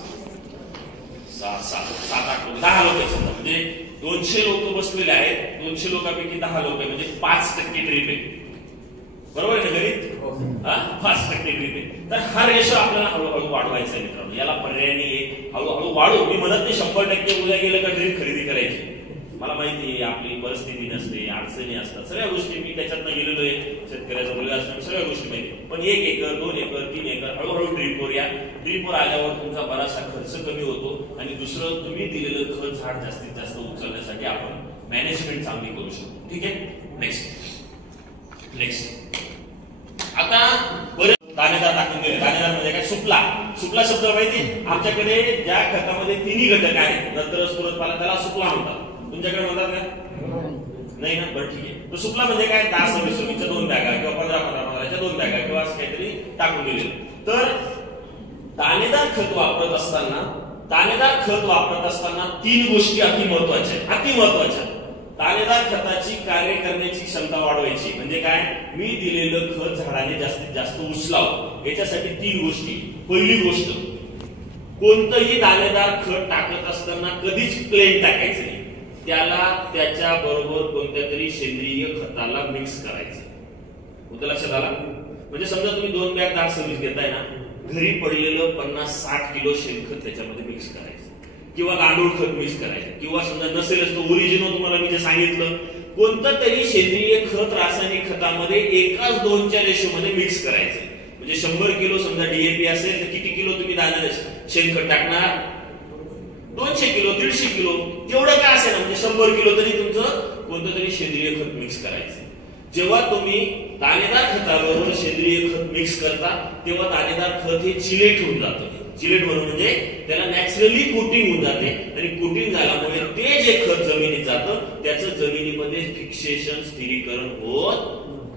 6 7 8 10 लोक आहेत. म्हणजे 200 लोक बसलेले आहेत, 200 लोकांपैकी 10 लोक आहे म्हणजे 5% ड्रिप आहे. बरोबर आहे ना गणित? 5% ड्रिप आहे. तर हा रेशो आपल्याला हळूहळू वाढवायचा आहे मित्रांनो. याला पर्याय नाही, हळूहळू वाढू. मी म्हणत नाही 100% उद्या गेलं का ड्रिप खरेदी करायची. मला माहिती आहे आपली परिस्थिती नसते, अडचणी असतात, सगळ्या गोष्टी मी त्याच्यातनं गेलेलो आहे. शेतकऱ्याचा मुलगा असणार, सगळ्या गोष्टी माहिती. पण 1 एकर 2 एकर 3 एकर हळूहळू ड्रिपवर या. ड्रिपवर आल्यावर तुमचा बराचसा खर्च कमी होतो आणि दुसरं तुम्ही दिलेलं खत झाड जास्तीत जास्त उचलण्यासाठी आपण मॅनेजमेंट चांगली करू शकतो. ठीक आहे. नेक्स्ट आता बरेच दाणेदार टाकून गेले. दाणेदार म्हणजे काय? सुपला शब्द माहिती? आमच्याकडे ज्या खतामध्ये 3 घटक आहेत, नंतर परत पाला, त्याला सुपला म्हणतात. तुमच्याकडे म्हणतात का? नाही ना? बरं ठीक आहे. तर सुपला म्हणजे काय? 10-26 2 बॅगा किंवा 15-15 2 बॅगा किंवा असं काहीतरी टाकून दिले. तर दाणेदार खत वापरत असताना 3 गोष्टी अति महत्वाच्या. दाणेदार खताची कार्य करण्याची क्षमता वाढवायची म्हणजे काय? मी दिलेलं खत झाडाने जास्तीत जास्त उचलावं, याच्यासाठी 3 गोष्टी. पहिली गोष्ट, कोणतंही दाणेदार खत टाकत असताना कधीच प्लेन टाकायचं नाही. त्याला त्याच्या बरोबर कोणत्या तरी सेंद्रिय खताला मिक्स करायचं. तुमच्या लक्षात आला? म्हणजे समजा तुम्ही 2 बॅग 10-26 घेताय ना, घरी पडलेलं 50-60 किलो शेणखत त्याच्यामध्ये मिक्स करायचं किंवा गांडूळ खत मिक्स करायचं किंवा समजा नसेलच तो ओरिजिनल तुम्हाला मी जे सांगितलं कोणतं तरी सेंद्रिय खत रासायनिक खतामध्ये 1:2च्या रेशोमध्ये मिक्स करायचं. म्हणजे 100 किलो समजा डीएपी असेल तर किती किलो तुम्ही शेणखत टाकणार? 200 किलो 150 किलो तेवढं काय असेल ना, म्हणजे 100 किलो तरी तुमचं कोणतं तरी सेंद्रिय खत मिक्स करायचं. जेव्हा तुम्ही दाणेदार खताबरोबर सेंद्रिय खत मिक्स करता तेव्हा दाणेदार खत हे चिलेट होऊन जातं. चिलेट म्हणजे त्याला नॅचरली कोटिंग होऊन जाते आणि कोटिंग झाल्यामुळे ते जे खत जमिनीत जातं त्याचं जमिनीमध्ये फिक्सेशन स्थिरीकरण होत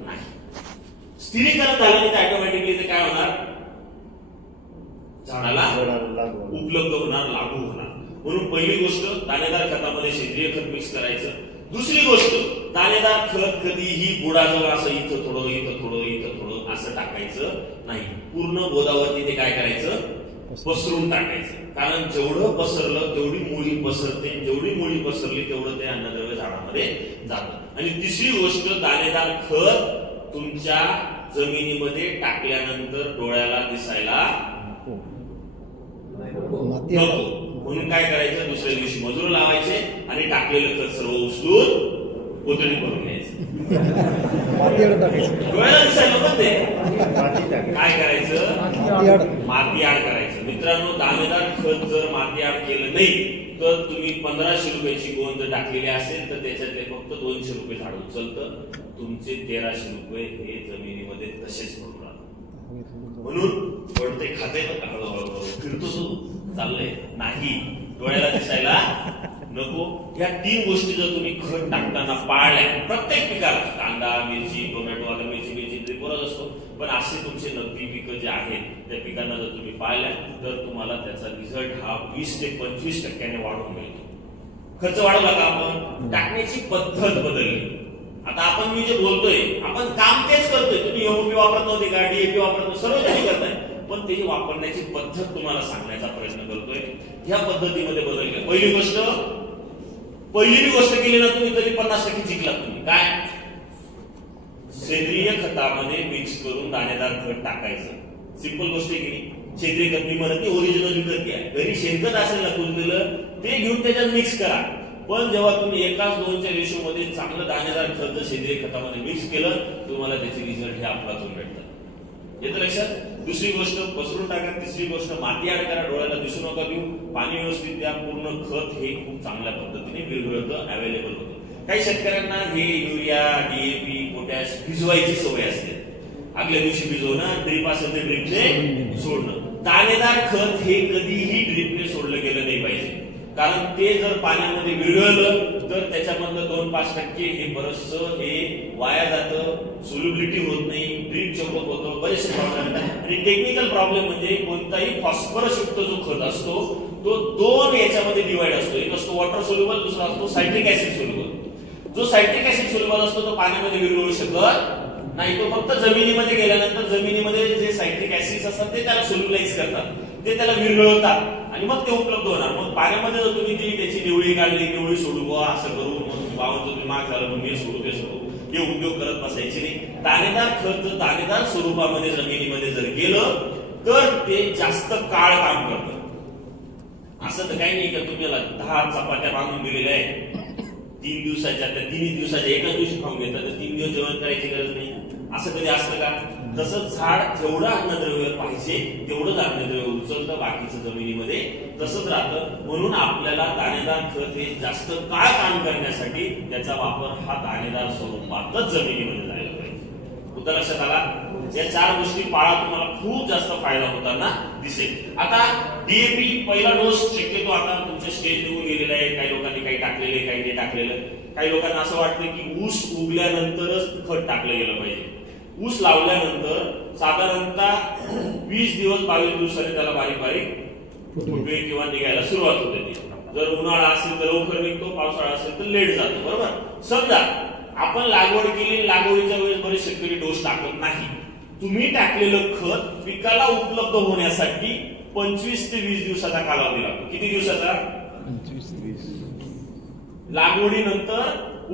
नाही. स्थिरीकरण झालं तर ऑटोमॅटिकली ते काय होणार? झाडाला उपलब्ध होणार, लागू होणार. म्हणून पहिली गोष्ट दाणेदार खतामध्ये सेंद्रिय खत मिक्स करायचं. दुसरी गोष्ट, दाणेदार खत कधीही बुडाजवळ असं इथं थोडं असं टाकायचं नाही. पूर्ण बोधावरती ते काय करायचं? पसरून टाकायचं. कारण जेवढं पसरलं तेवढी मुळी पसरते, जेवढी मुळी पसरली तेवढं ते अन्नद्रव्य झाडामध्ये जातं. आणि तिसरी गोष्ट, दाणेदार खत तुमच्या जमिनीमध्ये टाकल्यानंतर डोळ्याला दिसायला नको. म्हणून काय करायचं? दुसऱ्या दिवशी मजूर लावायचे आणि टाकलेलं खत सर्व उचलून कोथळीत भरून घ्यायचं. डोळ्याला दिसायला नको ते. काय करायचं? माती आड करायचं. मित्रांनो, दाणेदार खत जर माती आड केलं नाही तर तुम्ही 1500 रुपयाची गोंद जर टाकलेली असेल तर त्याच्यातले फक्त 200 रुपये झाड उचलतं. तुमचे 1300 रुपये हे जमिनीमध्ये तसेच पडून राहतात. म्हणून पडते खाते हळूहळू फिरतो तो चाललंय नाही, डोळ्याला दिसायला नको. ह्या 3 गोष्टी जर तुम्ही खत टाकताना पाळल्या, प्रत्येक पिकाला, कांदा, मिरची, टोमॅटो, आता मिरची ड्रिपवरच असतो, पण असे तुमचे नगदी पिकं जे आहेत त्या पिकांना जर तुम्ही पाळल्या तर तुम्हाला त्याचा रिझल्ट हा 20 ते 25% वाढून मिळतो. खर्च वाढवला का? आपण टाकण्याची पद्धत बदलली. आता आपण मी जे बोलतोय आपण काम तेच करतोय. तुम्ही एमओपी वापरत नव्हते का? डीएपी वापरत नव्हते, सर्व काही करताय, पण त्याची वापरण्याची पद्धत तुम्हाला सांगण्याचा प्रयत्न करतोय. ह्या पद्धतीमध्ये बदल केला. पहिली गोष्ट केली ना तुम्ही तरी 50% जिंकला तुम्ही. काय? सेंद्रिय खतामध्ये मिक्स करून दाणेदार खत टाकायचं. सिंपल गोष्ट केली. सेंद्रिय खत मी म्हणत नाही, ओरिजिनल विकत घ्या. घरी शेणखत असेल ना कुजलेलं ते घेऊन त्याच्यात मिक्स करा. पण जेव्हा तुम्ही 1:2च्या रेशोमध्ये चांगलं दाणेदार खत जर सेंद्रिय खतामध्ये मिक्स केलं तुम्हाला त्याचे रिझल्ट हे आपल्यातून भेटतात. येतं लक्षात? दुसरी गोष्ट, पसरून टाका. तिसरी गोष्ट, माती आड करा, डोळ्याला दिसू नका देऊ, पाणी व्यवस्थित द्या. पूर्ण खत हे खूप चांगल्या पद्धतीने विरघळतं, अवेलेबल होतं. काही शेतकऱ्यांना हे युरिया, डीएपी, पोटॅश भिजवायची सवय असते. आगल्या दिवशी भिजवणं, ड्रीप असेल तर ड्रीपने सोडणं. दाणेदार खत हे कधीही ड्रीपने सोडलं गेलं नाही कारण ते जर पाण्यामध्ये विरघळलं तर त्याच्यामधलं 2-5% हे बरचसं हे वाया जातं, सोल्युबिलिटी होत नाही, ड्रीप चोकअप होतं, बरेचसे प्रॉब्लेम आहेत. आणि टेक्निकल प्रॉब्लेम म्हणजे कोणताही फॉस्फरस युक्त जो खत असतो तो 2 याच्यामध्ये डिवाइड असतो. एक असतो वॉटर सोल्युबल, दुसरा असतो सायट्रिक ऍसिड सोल्युबल. जो सायट्रिक ऍसिड सोल्युबल असतो तो पाण्यामध्ये विरघळू शकत नाही, तो फक्त जमिनीमध्ये गेल्यानंतर जमिनीमध्ये जे सायट्रिक ऍसिड्स असतात ते त्याला सोल्युलाइज करतात, ते त्याला विरघळवतात आणि मग ते उपलब्ध होणार. मग पाण्यामध्ये जर तुम्ही त्याची निवळी काढली, निवळी सोडू बुवा असं करू, मग बावनचं तुम्ही माग झालं मग हे सोडू ते सोडू हे उद्योग करत बसायचे नाही. दाणेदार खत जर दाणेदार स्वरूपामध्ये जमिनीमध्ये जर गेलं तर ते जास्त काळ काम करतं. असं तर काही नाही का तुम्हाला 10 चपात्या बांधून दिलेल्या आहे 3 दिवसाच्या, त्या 3 दिवसाच्या एका दिवशी खाऊन घेतात, तर 3 दिवस जेवण करायची गरज नाही, असं कधी असतं का? तसंच झाड जेवढं अन्नद्रव्य पाहिजे तेवढंच अन्नद्रव्य उचलतं, बाकीचं जमिनीमध्ये तसंच राहतं. म्हणून आपल्याला दाणेदार खत हे जास्त काळ काम करण्यासाठी त्याचा वापर हा दाणेदार स्वरूपातच जमिनीमध्ये जायला पाहिजे. मुद्दा लक्षात आला? या 4 गोष्टी पाळा, तुम्हाला खूप जास्त फायदा होताना दिसेल. आता डीएपी पहिला डोस शक्यतो आता तुमचे स्टेज निघून गेलेला आहे, काही लोकांनी काही टाकलेले काही नाही टाकलेलं. काही लोकांना असं वाटतं की ऊस उगल्यानंतरच खत टाकलं गेलं पाहिजे. ऊस लावल्यानंतर साधारणतः 20 दिवस 22 दिवसांनी त्याला बारीक बारीक फुटवे किंवा निघायला सुरुवात होते. जर उन्हाळा असेल तर लवकर निघतो, पावसाळा असेल तर लेट जातो. बरोबर? समजा आपण लागवड केली, लागवडीच्या वेळेस बरेच शेतकरी डोस टाकत नाही. तुम्ही टाकलेलं खत पिकाला उपलब्ध होण्यासाठी 25 ते 20 दिवसाचा कालावधी लागतो. किती दिवसाचा? 25 ते 20. लागवडीनंतर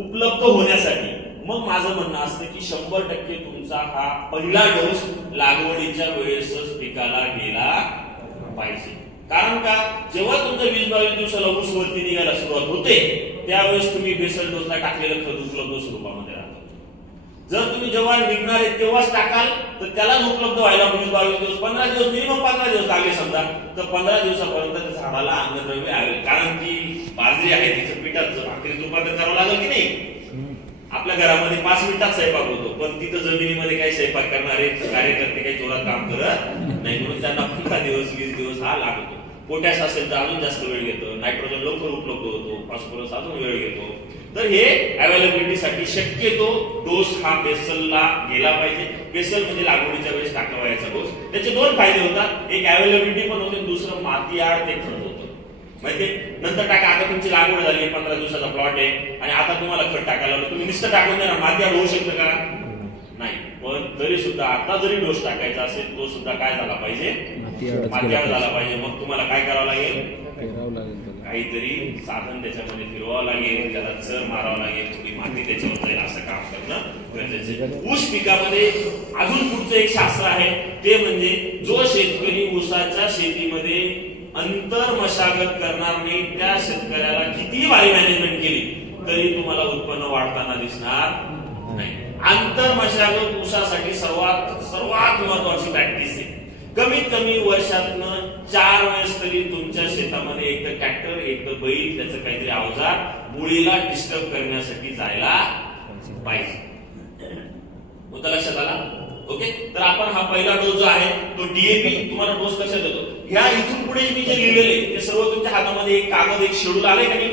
उपलब्ध होण्यासाठी. मग माझं म्हणणं असतं की 100% तुमचा हा पहिला डोस लागवडीच्या वेळेसच पिकाला गेला पाहिजे. कारण का? जेव्हा तुमचं 20-22 दिवसाला ऊस वरती निघायला सुरुवात होते त्यावेळेस तुम्ही बेसल डोसला टाकलेलं खत उपलब्ध स्वरूपामध्ये राहतं. जर तुम्ही जेव्हा निघणार आहे तेव्हाच टाकाल तर त्यालाच उपलब्ध व्हायला 20-22 दिवस, 15 दिवस, मिनिमम 15 दिवस लागले समजा, तर 15 दिवसापर्यंत त्या झाडाला अन्नद्रव्य आहे. कारण ती बाजरी आहे, तिचं पिठाचं भाकरीचं रूपांतर करावं लागेल की नाही? आपल्या घरामध्ये 5 मिनिटात स्वयंपाक होतो, पण तिथं जमिनीमध्ये काही स्वयंपाक करणारे कार्यकर्ते काही जोरात काम करत नाही, म्हणून त्यांना 15 दिवस 20 दिवस हा लागतो. पोटॅश असेल तर अजून जास्त वेळ घेतो, नायट्रोजन लवकर उपलब्ध होतो, फॉस्फरस अजून वेळ घेतो. तर हे अवेलेबिलिटीसाठी शक्यतो डोस हा बेसलला गेला पाहिजे. बेसल म्हणजे लागवडीच्या वेळेस टाकावायचा डोस. त्याचे 2 फायदे होतात, एक अवेलेबिलिटी पण होते, दुसरं माती आड ते खत होतं. माहितीये? नंतर टाका, आता तुमची लागवड झाली, 15 दिवसाचा प्लॉट आहे आणि आता तुम्हाला खत टाकायला लावलं, तुम्ही नुसतं टाकून देणार, माती आड होऊ शकतं का? नाही. पण तरी सुद्धा आता जरी डोस टाकायचा असेल तो सुद्धा काय झाला पाहिजे? माती आड झाला पाहिजे. मग तुम्हाला काय करावं लागेल? काहीतरी साधन त्याच्यामध्ये फिरवावं लागेल, त्याला चर मारावं लागेल, थोडी माती त्याच्यावर जाईल, असं काम करणं गरजेचं आहे. ऊस पिकामध्ये अजून पुढचं एक शास्त्र आहे, ते म्हणजे जो शेतकरी ऊसाच्या शेतीमध्ये अंतर मशागत करणार नाही त्या शेतकऱ्याला किती भारी मॅनेजमेंट केली तरी तुम्हाला उत्पन्न वाढताना दिसणार नाही. आंतर मशागत ऊसासाठी सर्वात महत्वाची प्रॅक्टिस आहे. कमीत कमी वर्षातनं 4 वेळेस तरी तुमच्या शेतामध्ये एक तर ट्रॅक्टर, एक तर बैल, त्याचं काहीतरी अवजार मुळीला डिस्टर्ब करण्यासाठी जायला पाहिजे. मुद्दा लक्षात आला? ओके. तर आपण हा पहिला डोस जो आहे तो डीएपी तुम्हाला डोस कशात देतो? ह्या इथून पुढे मी जे लिहिलेले ते सर्व तुमच्या हातामध्ये एक कागद, एक शेड्यूल आले का नाही?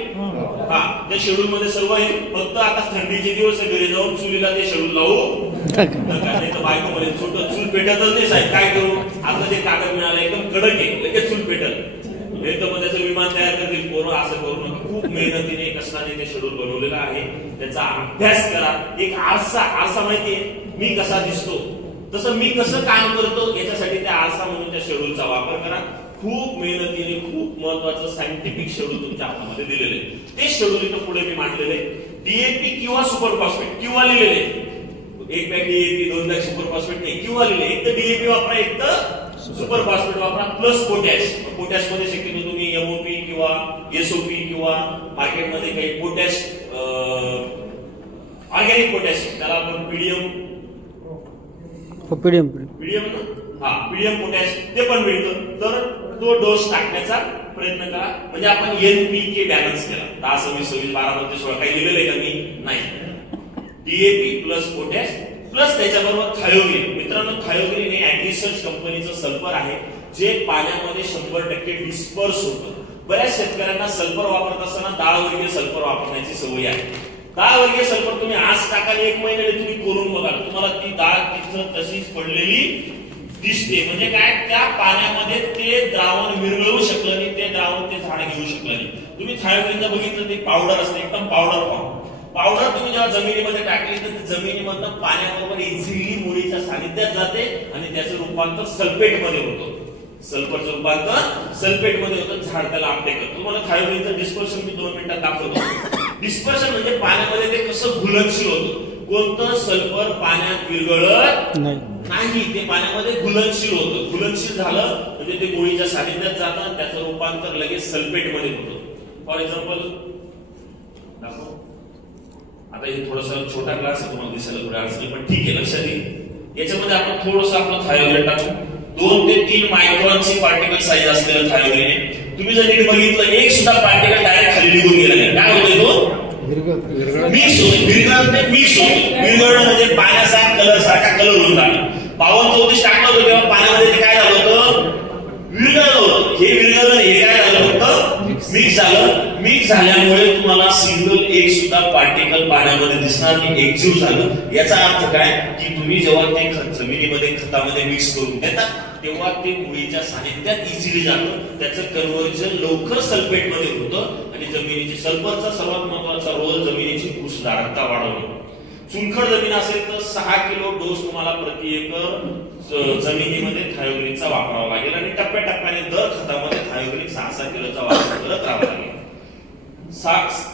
हा, त्या शेड्यूल मध्ये सर्व आहे. फक्त आता थंडीचे दिवस घरी जाऊन चुलीला ते शेड्यूल लावू नका. बायको मध्ये चूल पेटतच नाही साहेब, काय करू? आता जे कागद मिळालं एकदम कडक आहे, लगेच चूल पेटल. त्याचं विमान तयार करतील पोरं, असं करू नका. खूप मेहनतीने कष्टाने ते शेड्यूल बनवलेलं आहे, त्याचा अभ्यास करा. एक आरसा माहितीये मी कसा दिसतो तसं मी कसं काम करतो याच्यासाठी त्या आरसा म्हणून त्या शेड्यूलचा वापर करा. खूप मेहनतीने खूप महत्वाचं सायंटिफिक शेड्यूल तुमच्या हातामध्ये दिलेलं आहे. ते शेड्यूल इथं पुढे मी मांडलेलं आहे. डीएपी किंवा सुपर फॉस्फेट किंवा लिहिलेले आहे. 1 bag DAP 2 bag super phosphate नाही, किंवा लिहिले. एक तर डीएपी वापरा, एक तर सुपर फॉस्फेट वापरा, प्लस पोटॅश. पोटॅश मध्ये शक्यतो तुम्ही एमओपी किंवा एसओपी किंवा मार्केटमध्ये काही पोटॅश ऑर्गॅनिक पोटॅश, त्याला आपण पीडीएम पीडीएम पोटॅश ते पण मिळतं. तर तो डोस टाकण्याचा प्रयत्न करा. म्हणजे आपण एनपीके बॅलन्स केला. 10, 26, 26, 12, 32, 16 काही दिलेलं आहे का मी? नाही. डीएपी प्लस पोटॅश प्लस त्याच्याबरोबर थायोगिन. मित्रांनो, थायोगिन हे ऍग्रिसर्च कंपनीचं सल्फर आहे जे पाण्यामध्ये 100% डिस्पर्स होतं. बऱ्याच शेतकऱ्यांना सल्फर वापरत असताना 10 वर्गीय सल्फर वापरण्याची सवय आहे. 10 वर्गीय सल्फर तुम्ही आज टाकाल, 1 महिन्याने तुम्ही कोरून बघाल, तुम्हाला ती डाळ तिथं तशीच पडलेली दिसते. म्हणजे काय, त्या पाण्यामध्ये ते द्रावण विरघळू शकलं नाही, ते द्रावण ते झाड घेऊ शकलं नाही. तुम्ही थायोग्रीनचं बघितलं, ते पावडर असते, एकदम पावडर फॉर्म. पावडर तुम्ही जेव्हा जमिनीमध्ये टाकली तर ती जमिनीमधनं पाण्याबरोबर इझिली मुळीच्या सानिध्यात जाते आणि त्याचं रूपांतर सल्फेटमध्ये होतं. सल्फरचं रूपांतर सल्फेटमध्ये होतं, झाड त्याला आपटे करतो. तुम्हाला थायोग्रीनचं डिस्पर्शन मी 2 मिनिटात दाखवतो. डिस्पर्शन म्हणजे पाण्यामध्ये ते कसं घुलनशील होतं. कोणतं सल्फर पाण्यात विरघळत नाही, ते पाण्यामध्ये घुलनशील होतं. घुलनशील झालं म्हणजे ते मुळीच्या सानिध्यात जातं, त्याचं रूपांतर लगेच सल्फेटमध्ये होतं. फॉर एक्झाम्पल दाखव. आता हे थोडासा छोटा ग्लास आहे, तुम्हाला दिसायला थोडा अडचणी, पण ठीक आहे, लक्षात येईल. याच्यामध्ये आपण थोडंसं आपलं थायोग्रीन टाकू. 2 ते 3 मायक्रॉनची पार्टिकल साईज असलेलं थायोग्रीन आहे. तुम्ही जर नीट बघितलं, एक सुद्धा पार्टिकल डायरेक्ट खाली निघून गेला नाही. काय होतोय तो? मिक्स होतो. विरघळते, मिक्स होतो. विरघळणं म्हणजे पाण्यासारखा कलर सारखा कलर होऊन जाणार. 52-34 टाकलं होतं तेव्हा पाण्यामध्ये ते काय झालं होतं? विरघळलं होतं. हे विरघळलं, हे काय झालं होतं? मिक्स झालं. मिक्स झाल्यामुळे तुम्हाला सिंगल एक सुद्धा पार्टिकल पाण्यामध्ये दिसणार नाही, एकजीव झालं. याचा अर्थ काय की तुम्ही जेव्हा ते खत जमिनीमध्ये खतामध्ये मिक्स करून देतात तेव्हा ते मुळीच्या सानिध्यात इझिली जातं. त्याचं कन्व्हर्जन लवकर सल्फेटमध्ये होतं आणि जमिनीची सल्फरचा सर्वात महत्वाचा रोल जमिनीची भूसुधारकता वाढवणे. चुनखड जमीन असेल तर 6 किलो डोस तुम्हाला प्रति एकर जमिनीमध्ये थायोग्रीनचा वापरावा लागेल आणि टप्प्याटप्प्याने दर खतामध्ये थायोग्रीन 6-6 किलोचा वापर करत राहावा लागेल.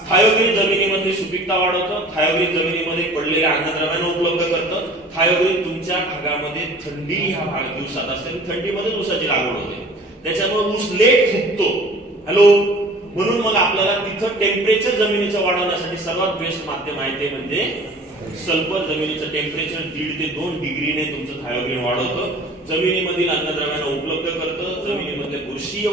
थायोग्रीन जमिनीमध्ये सुपीकता वाढवतं. थायोग्रीन जमिनीमध्ये पडलेल्या अन्नद्रव्यांना उपलब्ध करतं. थायोग्रीन तुमच्या भागामध्ये थंडी ह्या दिवसात असते, थंडीमध्ये ऊसाची लागवड होते, त्याच्यामुळे ऊस लेट फुगतो. हॅलो, म्हणून मग आपल्याला तिथं टेम्परेचर जमिनीचं वाढवण्यासाठी सर्वात बेस्ट माध्यम आहे ते म्हणजे सल्फर. जमिनीचं टेम्परेचर 1.5 ते 2 डिग्रीने तुमचं थायोग्रीन वाढवतं. जमिनीमधील अन्नद्रव्यांना उपलब्ध करतं. जमिनीमधले बुरशी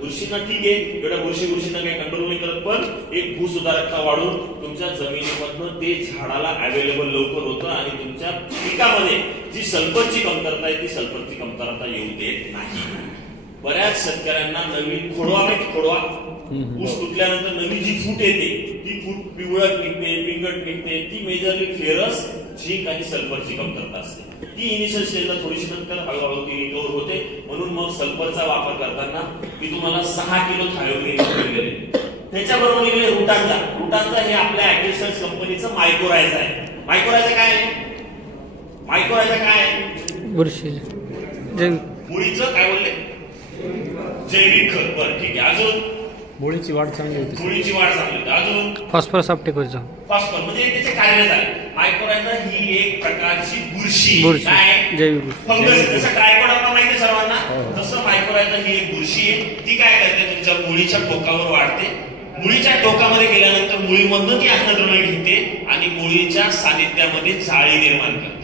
बुरशींना ठीक आहे, एवढ्या बुरशींना काही कंट्रोल नाही करत, पण एक भूसुधारकता वाढून तुमच्या जमिनीमधनं ते झाडाला अवेलेबल लवकर होतं आणि तुमच्या पिकामध्ये जी सल्फरची कमतरता आहे ती सल्फरची कमतरता येऊ देत नाही. बऱ्याच शेतकऱ्यांना नवीन खोडवा माहिती, खोडवा ऊस तुटल्यानंतर नवीन जी फूट येते ती फूट पिवळट निघते, पिंगट निघते, ती मेजरली फेरस, झिंक आणि सल्फरची कमतरता असते. ती इनिशियल स्टेजला थोडीशी, नंतर हळूहळू ती रिकव्हर होते. म्हणून मग सल्फरचा वापर करताना मी तुम्हाला 6 किलो थायोग्रीन दिलेले. त्याच्याबरोबर दिलेले रुटांचा. रुटांचा हे आपल्या ऍग्रिसर्च कंपनीचं मायक्रोरायझा आहे. मायक्रोरायझा काय आहे? मायक्रोरायझा काय आहे? बुरशी मुळीचं काय बोलले? जैविक खत. बरं, ठीक आहे. अजून मुळीची वाढ चांगली होती. मुळीची वाढ चांगली होती. अजून फॉस्फरस अपटेकचा. फॉस्फर म्हणजे त्याचे कार्य झाले. मायक्रोरायझा ही एक प्रकारची बुरशी काय? जैविक फंगस. जसं ट्रायकोडर्मा माहिती सर्वांना, तसं मायक्रोरायझा ही एक बुरशी आहे. ती काय करते? तुमच्या मुळीच्या टोकावर वाढते. मुळीच्या टोकामध्ये गेल्यानंतर मुळीमधून ती अन्नद्रव्य घेते आणि मुळीच्या सानिध्यामध्ये जाळी निर्माण करते.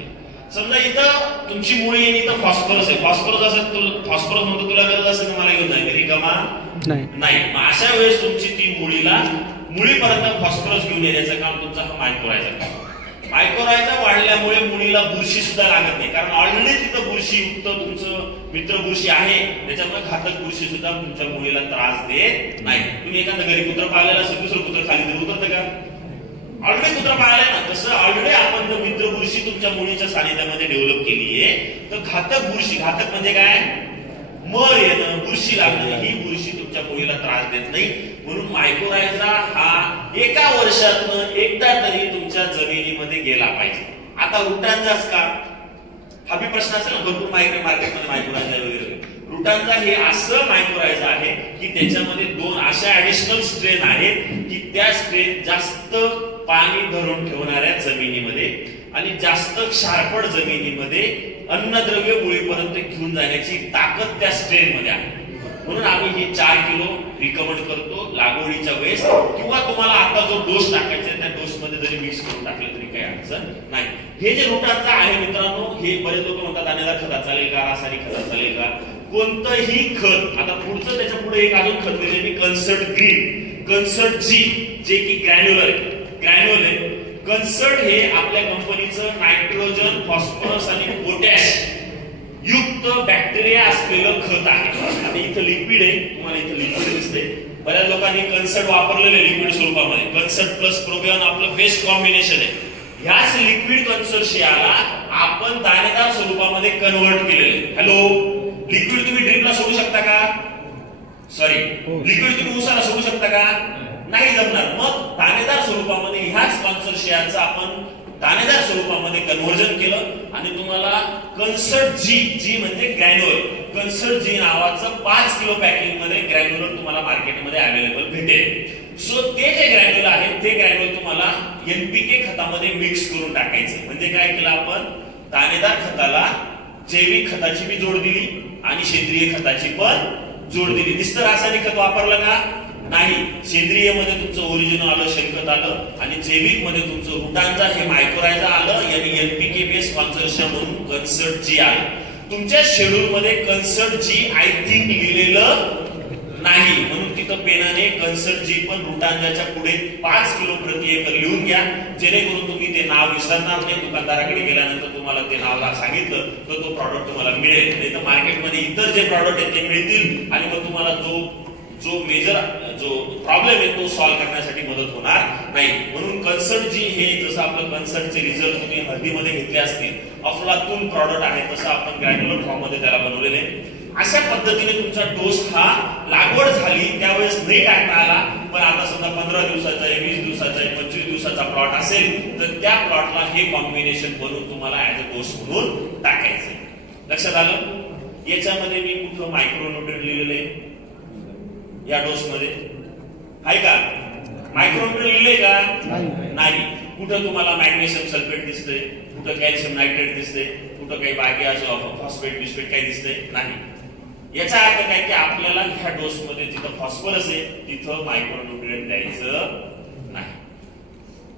समजा इथं तुमची मुळी आहे, इथं फॉस्फरस आहे. फॉस्फरस असेल, फॉस्फरस म्हणतो तुला गरज असेल मला घेऊन जाईल रिकामा नाही. मग अशा वेळेस तुमची ती मुळीपर्यंत फॉस्फरस घेऊन येण्याचं काम तुमचा हा मायक्रोरायझा करतो. मायक्रोरायझा वाढल्यामुळे मुळीला बुरशी सुद्धा लागत नाही, कारण ऑलरेडी तिथं बुरशीयुक्त तुमचं मित्र बुरशी आहे. त्याच्यामुळे घातक बुरशी सुद्धा तुमच्या मुळीला त्रास देत नाही. तुम्ही एखादं घरी कुत्र पाळलेलं असेल, दुसरं कुत्र खाली तरी उतरतं का? ऑलरेडी कुत्र पाळलंय ना, तसं ऑलरेडी आपण जर मित्र बुरशी तुमच्या मुळीच्या सानिध्यामध्ये डेव्हलप केली आहे तर घातक बुरशी, घातक म्हणजे काय? मर येणं, बुरशी लागणं, ही बुरशी तुमच्या मुळीला त्रास देत नाही. म्हणून मायक्रोरायझा हा एका वर्षातनं एकदा तरी तुमच्या जमिनीमध्ये गेला पाहिजे. आता रुटांचाच का? हा बी प्रश्न असेल ना, भरपूर मार्केटमध्ये मायक्रोरायझा वगैरे. रुटांचा हे असं मायक्रोरायझा आहे की त्याच्यामध्ये 2 अशा ऍडिशनल स्ट्रेन आहेत की त्या स्ट्रेन जास्त पाणी धरून ठेवणाऱ्या जमिनीमध्ये आणि जास्त क्षारपड जमिनीमध्ये अन्नद्रव्य मुळीपर्यंत घेऊन जाण्याची ताकद त्या स्ट्रेन मध्ये आहे. म्हणून आम्ही हे 4 किलो रिकमेंड करतो लागवडीच्या वेळेस, किंवा तुम्हाला आता जो डोस टाकायचा त्या डोस मध्ये जरी मिक्स करून टाकलं तरी काही अडचण नाही. हे जे रुटांचा आहे मित्रांनो, हे बरेच लोक म्हणतात दाणेदार खतात चालेल का, रासायनिक खतात चालेल का? कोणतंही खत. आता पुढचं त्याच्या पुढे एक अजून खत दिले कन्सर्ट ग्रीन, कन्सर्ट जी, जे की ग्रॅन्युलर आहे. कन्सर्ट हे आपल्या कंपनीचं नायट्रोजन, फॉस्फरस आणि पोटॅश युक्त बॅक्टेरिया असलेलं खत आहे. आता इथं लिक्विड आहे, तुम्हाला इथं लिक्विड दिसते. बऱ्याच लोकांनी कन्सर्ट वापरलेले लिक्विड स्वरूपामध्ये. कन्सर्ट प्लस प्रोबियन आपलं बेस्ट कॉम्बिनेशन आहे. ह्याच लिक्विड कन्सर्शियाला आपण दाणेदार स्वरूपामध्ये कन्व्हर्ट केलेले. हॅलो, लिक्विड तुम्ही ड्रिपला सोडू शकता का? सॉरी, लिक्विड तुम्ही उसाला सोडू शकता का? नाही जमणार. मग दाणेदार स्वरूपामध्ये ह्याच कन्सर्शियाचं आपण दाणेदार स्वरूपामध्ये कन्व्हर्जन केलं आणि तुम्हाला कन्सर्ट जी म्हणजे ग्रॅन्युअल, कन्सर्ट जी नावाचं 5 किलो पॅकिंग मध्ये ग्रॅन्युलर तुम्हाला मार्केटमध्ये अवेलेबल भेटेल. सो ते जे ग्रॅन्युल आहे ते ग्रॅन्युल तुम्हाला एनपीके खतामध्ये मिक्स करून टाकायचे. म्हणजे काय केलं आपण, दाणेदार खताला जैविक खताची बी जोड दिली आणि सेंद्रिय खताची पण जोड दिली. नुसतं रासायनिक खत वापरलं का? नाही. सेंद्रिय मध्ये तुमचं ओरिजिनल आलं, शेणखत आलं आणि जैविक मध्ये तुमचं रुटांचा हे मायक्रोरायझा आलं. यांनी एनपीके बेस कॉन्सर्शिया म्हणून कन्सर्ट जी आलं. तुमच्या शेड्यूल मध्ये कन्सर्ट जी आय थिंक लिहिलेलं नाही, म्हणून तिथं पेनाने कन्सर्ट जी पण रुटांजाच्या पुढे 5 किलो प्रति एकर लिहून घ्या, जेणेकरून तुम्ही ते नाव विसरणार नाही. दुकानदाराकडे गेल्यानंतर तुम्हाला ते नाव सांगितलं तर तो प्रॉडक्ट तुम्हाला मिळेल. नाही तर मार्केटमध्ये इतर जे प्रॉडक्ट आहेत ते मिळतील आणि मग तुम्हाला जो मेजर जो प्रॉब्लेम आहे तो सॉल्व्ह करण्यासाठी मदत होणार नाही. म्हणून कन्सर्ट जी हे जसं आपलं कन्सर्टचे रिझल्ट तुम्ही हळदीमध्ये घेतले असतील, अफलातून प्रॉडक्ट आहे, तसं आपण ग्रॅन्युलर फॉर्म मध्ये त्याला बनवलेले. अशा पद्धतीने तुमचा डोस हा लागवड झाली त्यावेळेस नाही टाकता आला, पण आता समजा 15 दिवसाचा आहे, 20 दिवसाचा आहे, 25 दिवसाचा प्लॉट असेल तर त्या प्लॉटला हे कॉम्बिनेशन बनवून तुम्हाला ऍज अ डोस म्हणून टाकायचं. लक्षात आलं? याच्यामध्ये मी कुठलं मायक्रोन्यूट्रिएंट लिहिलेलं आहे या डोस मध्ये आहे का? मायक्रोन्यूट्रिएंट लिहिले का? नाही. कुठं तुम्हाला मॅग्नेशियम सल्फेट दिसतंय, कुठं कॅल्शियम नायट्रेट दिसतंय, कुठं काही बाकी असं फॉस्फेट बिस्फेट काही दिसतंय? नाही. याचा अर्थ काय की आपल्याला ह्या डोस मध्ये जिथं फॉस्फरस आहे तिथं मायक्रोन्यूट्रिएंट द्यायचं नाही.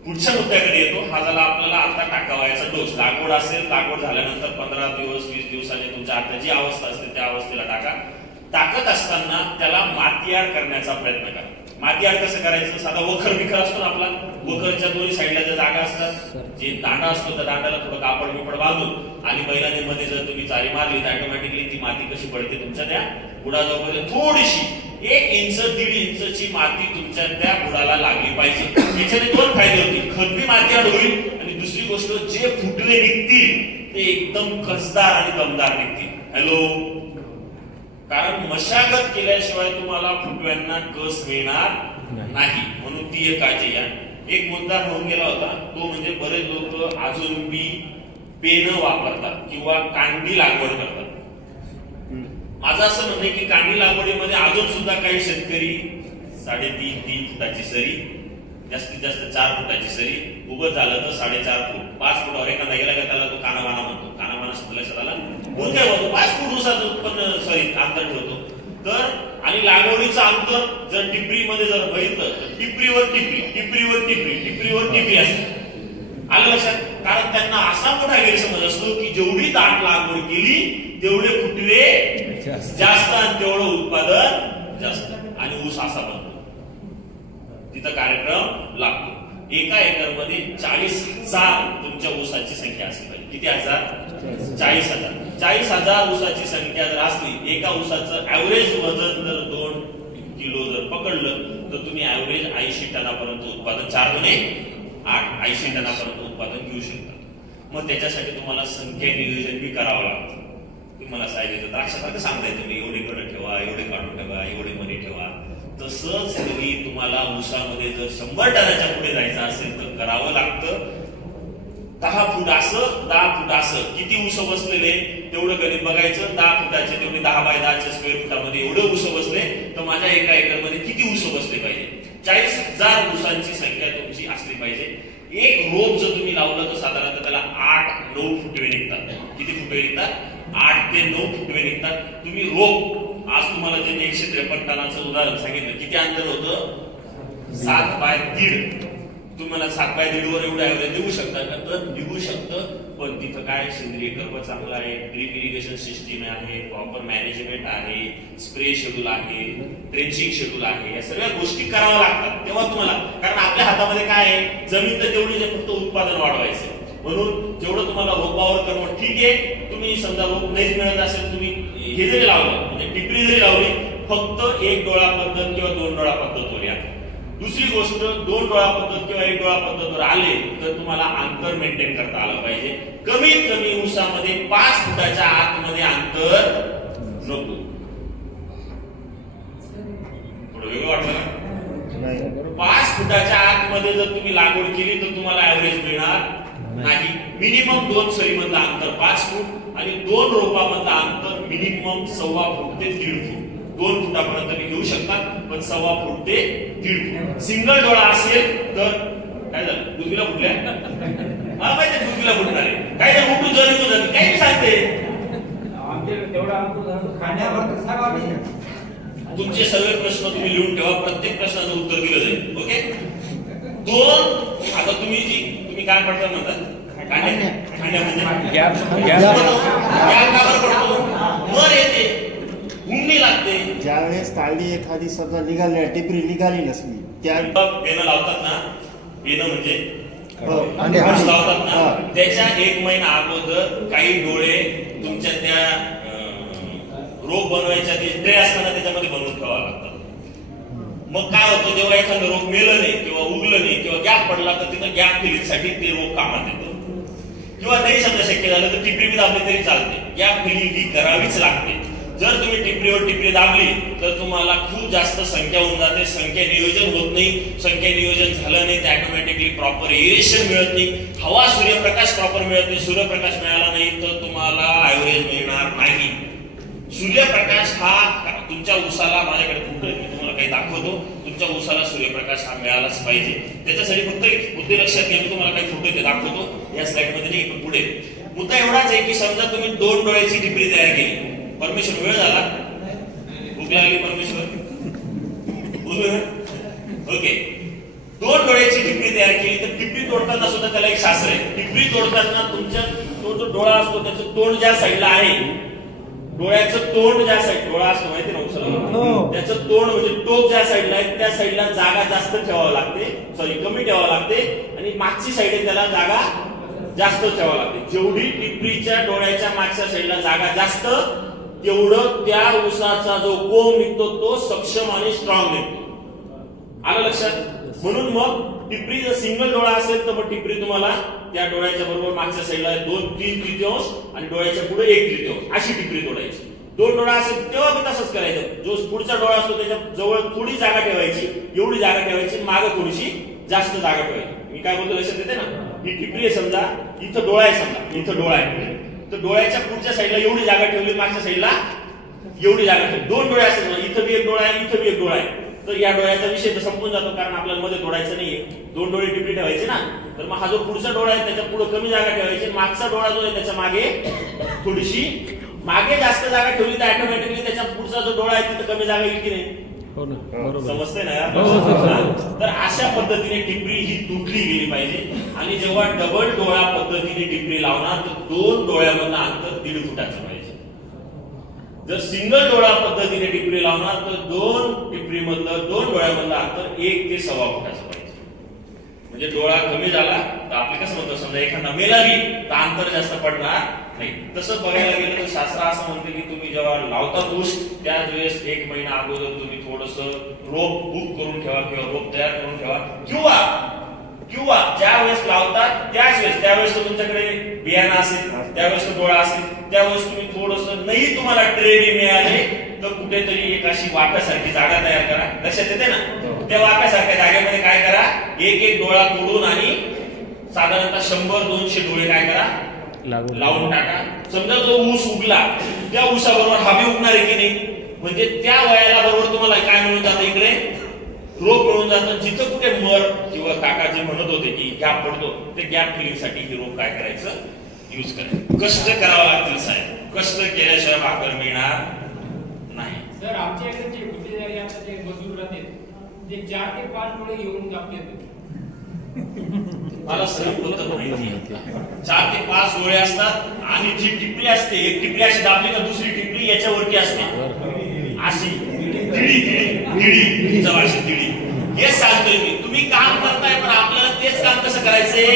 पुढच्या मुद्द्याकडे येतो. हा झाला आपल्याला आता टाकावायचा डोस. लागवड असेल, लागवड झाल्यानंतर 15 दिवस 20 दिवसांनी तुमच्या आता जी अवस्था असते त्या अवस्थेला टाका. टाकत असताना त्याला मातीआड करण्याचा प्रयत्न करा. मातीआड कसं करायचं? साधा वखर बिखर असतो ना आपला, वखरच्या दोन्ही साईडला ज्या जागा असतात, जे दांडा असतो त्या दांडाला थोडं कापड बिपड बांधून आणि बैलाने मध्ये जर तुम्ही चारी मारली तर ऑटोमॅटिकली ती माती कशी पडते तुमच्या त्या बुडाजवळ थोडीशी 1 इंच 1.5 इंचची माती तुमच्या त्या बुडाला लागली पाहिजे. याच्याने 2 फायदे होतील. खत बी मातीआड होईल आणि दुसरी गोष्ट जे फुटवे निघतील ते एकदम कसदार आणि दमदार निघतील. हॅलो, कारण मशागत केल्याशिवाय तुम्हाला फुटव्यांना कस मिळणार नाही, म्हणून ती एक काळजी घ्या. एक मुद्दा होऊन गेला होता तो म्हणजे बरेच लोक अजून बी पेन वापरतात किंवा कांडी लागवड करतात. माझं असं म्हणणं आहे की कांडी लागवडीमध्ये अजून सुद्धा काही शेतकरी 3.5-3 फुटाची सरी, जास्तीत जास्त 4 फुटाची सरी, उभं झालं तर 4.5 फूट, 5 फुटावर एखादा गेला का त्याला तो कानामाना म्हणतो. कानामाना शब्द लक्षात आला? म्हणून काय होतो 5 फूट ऊसाचं उत्पन्न अंतर ठेवतो. तर आणि लागवडीचं अंतर जर टिपरीमध्ये जर बघितलं तर टिपरीवर टिपरी असते. आलं लक्षात? कारण त्यांना असा मोठा गैरसमज असतो की जेवढी दाट लागवड केली तेवढे फुटवे जास्त आणि तेवढं उत्पादन जास्त आणि ऊस असा बनतो. तिथं कार्यक्रम लागतो. एका एकर मध्ये 40,000 तुमच्या ऊसाची संख्या असली पाहिजे. किती हजार? 40,000. 40,000 ऊसाची संख्या जर असली, एका ऊसाचं ऍव्हरेज वजन जर 2 किलो जर पकडलं तर तुम्ही ऍव्हरेज 80 टनापर्यंत उत्पादन, 4 दुणे 8, 80 टनापर्यंत उत्पादन घेऊ शकता. मग त्याच्यासाठी तुम्हाला संख्या नियोजन बी करावं लागतं. तुम्हाला साहेब द्राक्षासारखं सांगताय तुम्ही एवढे कडे ठेवा, एवढे काढून ठेवा, एवढे मध्ये ठेवा. तसंच तुम्ही तुम्हाला ऊसामध्ये जर 100 टनाच्या पुढे जायचं असेल तर करावं लागतं 10 फूट असं, 10 फूट असं. किती ऊस बसलेले तेवढं गणित बघायचं. 10 फुटाचे तेवढे 10 बाय 10च्या स्क्वेअर फुटामध्ये एवढे ऊस बसले तर माझ्या एका एकरमध्ये किती ऊस बसले पाहिजे? 40,000 ऊसांची संख्या तुमची असली पाहिजे. एक रोप जर तुम्ही लावलं तर साधारणतः त्याला 8-9 फुटवे निघतात. किती फुटवे निघतात? 8 ते 9 फुटवे निघतात. तुम्ही रोप आज तुम्हाला जे 153 टनाचं उदाहरण सांगितलं, किती अंतर होतं? 7 बाय 1.5. तुम्हाला 7 बाय 1.5 वर एवढं ऍव्हरेज देऊ शकता का? तर निघू शकतं. पण तिथं काय सेंद्रिय कर्ब चांगलं आहे, ड्रीप इरिगेशन सिस्टीम आहे, प्रॉपर मॅनेजमेंट आहे, स्प्रे शेड्यूल आहे, ट्रेंचिंग शेड्यूल आहे, या सगळ्या गोष्टी कराव्या लागतात तेव्हा तुम्हाला. कारण आपल्या हातामध्ये काय आहे? जमीन तर तेवढी फक्त उत्पादन वाढवायचं. म्हणून जेवढं तुम्हाला रोपावर करणं ठीक आहे. तुम्ही समजा रोप नाहीच मिळत असेल, तुम्ही हे जरी लावलं म्हणजे टिपरी जरी लावली, फक्त एक डोळा पद्धत किंवा 2 डोळा पद्धतवर या. दुसरी गोष्ट, 2 डोळा पद्धत किंवा 1 डोळा पद्धतवर आले तर तुम्हाला अंतर मेंटेन करता आलं पाहिजे. कमीत कमी ऊसामध्ये 5 फुटाच्या आतमध्ये अंतर नको. थोडं वेगळं वाटलं ना? 5 फुटाच्या आतमध्ये जर तुम्ही लागवड केली तर तुम्हाला ऍव्हरेज मिळणार नाही. मिनिमम 2 सरीमधलं अंतर 5 फूट आणि 2 रोपामधलं अंतर मिनिमम 1.25 फूट ते 1.5 फूट. 2 फुटापर्यंत तुम्ही घेऊ शकता, पण 1.25 फूट ते 1.5 फूट. सिंगल डोळा असेल तर काय झालं? दुधीला फुटल्या मला माहिती, दुधीला फुटणार आहे काय तर उठून जरी जाते काही सांगते. तुमचे सगळे प्रश्न तुम्ही लिहून ठेवा, प्रत्येक प्रश्नाचं उत्तर दिलं जाईल. ओके. 2 आता तुम्ही काय पडता म्हणतात मर येते, हुंडी लागते. ज्यावेळेस काळडी एखादी समजा निघाली, टिपरी निघाली नसली, त्या बेनं लावतात ना, बेनं म्हणजे लावतात ना, त्याच्या 1 महिना अगोदर काही डोळे तुमच्या त्या रोप बनवायच्या ट्रे असताना त्याच्यामध्ये बनवून ठेवावं लागतात. मग काय होतं, जेव्हा एखादं रोप मेलं नाही किंवा उगलं नाही किंवा गॅप पडला तर तिथं गॅप फिलिंगसाठी ते रोप कामात येतं. किंवा नाही समजा शक्य झालं तर टिपरी दाबली तरी चालते. गॅप फिलिंग ही करावीच लागते. जर तुम्ही टिपरीवर टिपरी दाबली तर तुम्हाला खूप जास्त संख्या होऊन जाते. संख्या नियोजन होत नाही. संख्या नियोजन झालं नाही तर ऑटोमॅटिकली प्रॉपर एरेशन मिळत नाही. हवा सूर्यप्रकाश प्रॉपर मिळत नाही. सूर्यप्रकाश मिळाला नाही तर तुम्हाला ऍव्हरेज मिळणार नाही. सूर्यप्रकाश हा तुमच्या ऊसाला, माझ्याकडे फुट मी तुम्हाला काही दाखवतो, तुमच्या ऊसाला सूर्यप्रकाश हा मिळालाच पाहिजे. त्याच्यासाठी फक्त एक मुद्दे लक्षात घ्या. मी तुम्हाला काही फोटो ते दाखवतो या स्लाइड मध्ये नाही, पण पुढे मुद्दा एवढाच आहे की समजा तुम्ही 2 डोळ्याची टिपरी तयार केली. परमेश्वर वेळ झाला, भूक लागली परमेश्वर, ओके. 2 डोळ्याची टिपरी तयार केली तर टिपरी तोडताना सुद्धा त्याला एक शास्त्र आहे. टिपरी तोडताना तुमच्या तो जो डोळा असतो त्याचं तोंड ज्या साईडला आहे, डोळ्याचं तोंड ज्या साईड डोळा असतो माहिती ना, त्याचं तोंड म्हणजे टोक ज्या साईडला आहे त्या साईडला जागा जास्त ठेवावं लागते, सॉरी कमी ठेवावं लागते, आणि मागची साईड आहे त्याला जागा जास्त ठेवावं लागते. जेवढी टिपरीच्या डोळ्याच्या मागच्या साईडला जागा जास्त, तेवढं त्या ऊसाचा जो कोंब निघतो तो सक्षम आणि स्ट्रॉंग निघतो. आलं लक्षात? म्हणून मग टिपरी जर सिंगल डोळा असेल तर मग टिपरी तुम्हाला त्या डोळ्याच्या बरोबर मागच्या साईडला 2-3 तृतीयांश आणि डोळ्याच्या पुढे 1 तृतीयांश अशी टिपरी तोडायची. 2 डोळा असेल तेव्हा मी तसंच करायचं. जो पुढचा डोळा असतो त्याच्या जवळ थोडी जागा ठेवायची, एवढी जागा ठेवायची, मागे थोडीशी जास्त जागा ठेवायची. मी काय बोलतो लक्षात येते ना? ही टिपरी आहे समजा, इथं डोळा आहे समजा, इथं डोळा आहे, तर डोळ्याच्या पुढच्या साईडला एवढी जागा ठेवली, मागच्या साईडला एवढी जागा ठेवली. 2 डोळे असेल, इथं बी 1 डोळा आहे, इथं बी 1 डोळा आहे, तर या डोळ्याचा विषय तर संपून जातो, कारण आपल्याला मध्ये तोडायचं नाहीये. 2 डोळे टिपरी ठेवायचे ना, तर मग हा जो पुढचा डोळा आहे त्याच्या पुढे कमी जागा ठेवायची, मागचा डोळा जो आहे त्याच्या मागे थोडीशी, मागे जास्त जागा ठेवली तर ऑटोमॅटिकली त्याच्या पुढचा जो डोळा आहे तिथं कमी जागा येईल की नाही? समजते ना? तर अशा पद्धतीने टिपरी ही तुटली गेली पाहिजे. आणि जेव्हा डबल डोळा पद्धतीने टिपरी लावणार तर 2 डोळ्यामधलं अंतर 1.5 फुटाचं पाहिजे. जर सिंगल डोळा पद्धतीने टिपरी लावणार तर 2 डोळ्यामधलं अंतर 1 ते 1.25 फुटाचं पाहिजे. म्हणजे डोळा कमी झाला तर आपले कसं म्हणतो, समजा एखादा मेलावी तर अंतर जास्त पडणार नाही. तसं बघायला गेलं तर शास्त्र असं म्हणते की तुम्ही जेव्हा लावता ऊस त्याच वेळेस 1 महिना अगोदर तुम्ही थोडस रोप बुक करून ठेवा किंवा रोप तयार करून ठेवा, किंवा ज्या वेळेस लावतात त्यावेळेस तुमच्याकडे बियाणं असेल, त्यावेळेस डोळा असेल, त्यावेळेस तुम्ही थोडस नाही तुम्हाला ट्रे मिळाले तर कुठेतरी एक अशी वाफ्यासारखी जागा तयार करा. लक्षात येते ना? त्या वाफ्यासारख्या जागेमध्ये काय करा, 1-1 डोळा तोडून आणि साधारणतः 100-200 डोळे काय करा लावून टाका. समजा जो ऊस उगला त्या ऊसाबरोबर हवी उगणार आहे की नाही, म्हणजे त्या वयाला बरोबर तुम्हाला काय मिळून जातं, इकडे रोप मिळून जातं. जिथं कुठे मर किंवा काका जे म्हणत होते की गॅप पडतो, ते गॅप फिलिंग साठी ही रोप काय करायचं, युज करायचं. कष्ट करावं लागतील साहेब, कष्ट केल्याशिवाय भाकर मिळणार नाही. सर आमच्या इकडे जे गुन्हेगारी आता जे मजूर राहते ते 4 ते 5 डोळे येऊन कापले मला सर्व पद्धत माहिती आहे. 4 ते 5 डोळे असतात आणि जी टिपरी असते, एक टिपरी अशी दाबली का दुसरी टिपरी याच्यावरती असते, अशी तिडी जवळशी तिडी. हे सांगतोय मी, तुम्ही काम करताय पण आपल्याला तेच काम कसं करायचंय,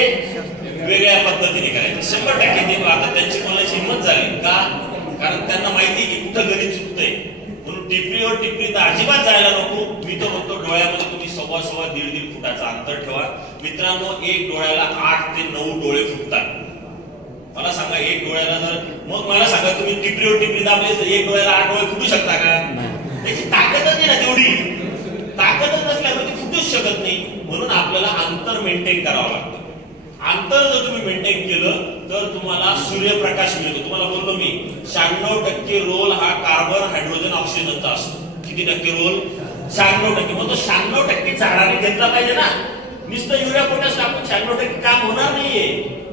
वेगळ्या पद्धतीने करायचं 100% ते आता त्यांची बोलायची हिंमत झाली का, कारण त्यांना माहिती की कुठं गणित चुकतंय. म्हणून टिपरीवर टिपरी तर अजिबात जायला नको. मी तर म्हणतो डोळ्यामध्ये तुम्ही 1.25 1.5 फुटाचं अंतर ठेवा. मित्रांनो, एक डोळ्याला 8 ते 9 डोळे फुटतात. मला सांगा, एक डोळ्याला जर, मग मला सांगा तुम्ही टिपरीवर टिपरी दाबली तर एक डोळ्याला 8 डोळे फुटू शकता का? त्याची ताकदच नाही ना तेवढी. ताकदच नसल्यामुळे ती फुटूच शकत नाही. म्हणून आपल्याला अंतर मेंटेन करावं लागतं. अंतर जर तुम्ही मेंटेन केलं तर तुम्हाला सूर्यप्रकाश मिळतो. तुम्हाला बोललो मी 96% रोल हा कार्बन हायड्रोजन ऑक्सिजनचा असतो. किती टक्के रोल? 96%. मग तो 96% झाडाने घेतला पाहिजे ना. नुसतं युरिया पोटॅश टाकून 96% काम होणार नाहीये.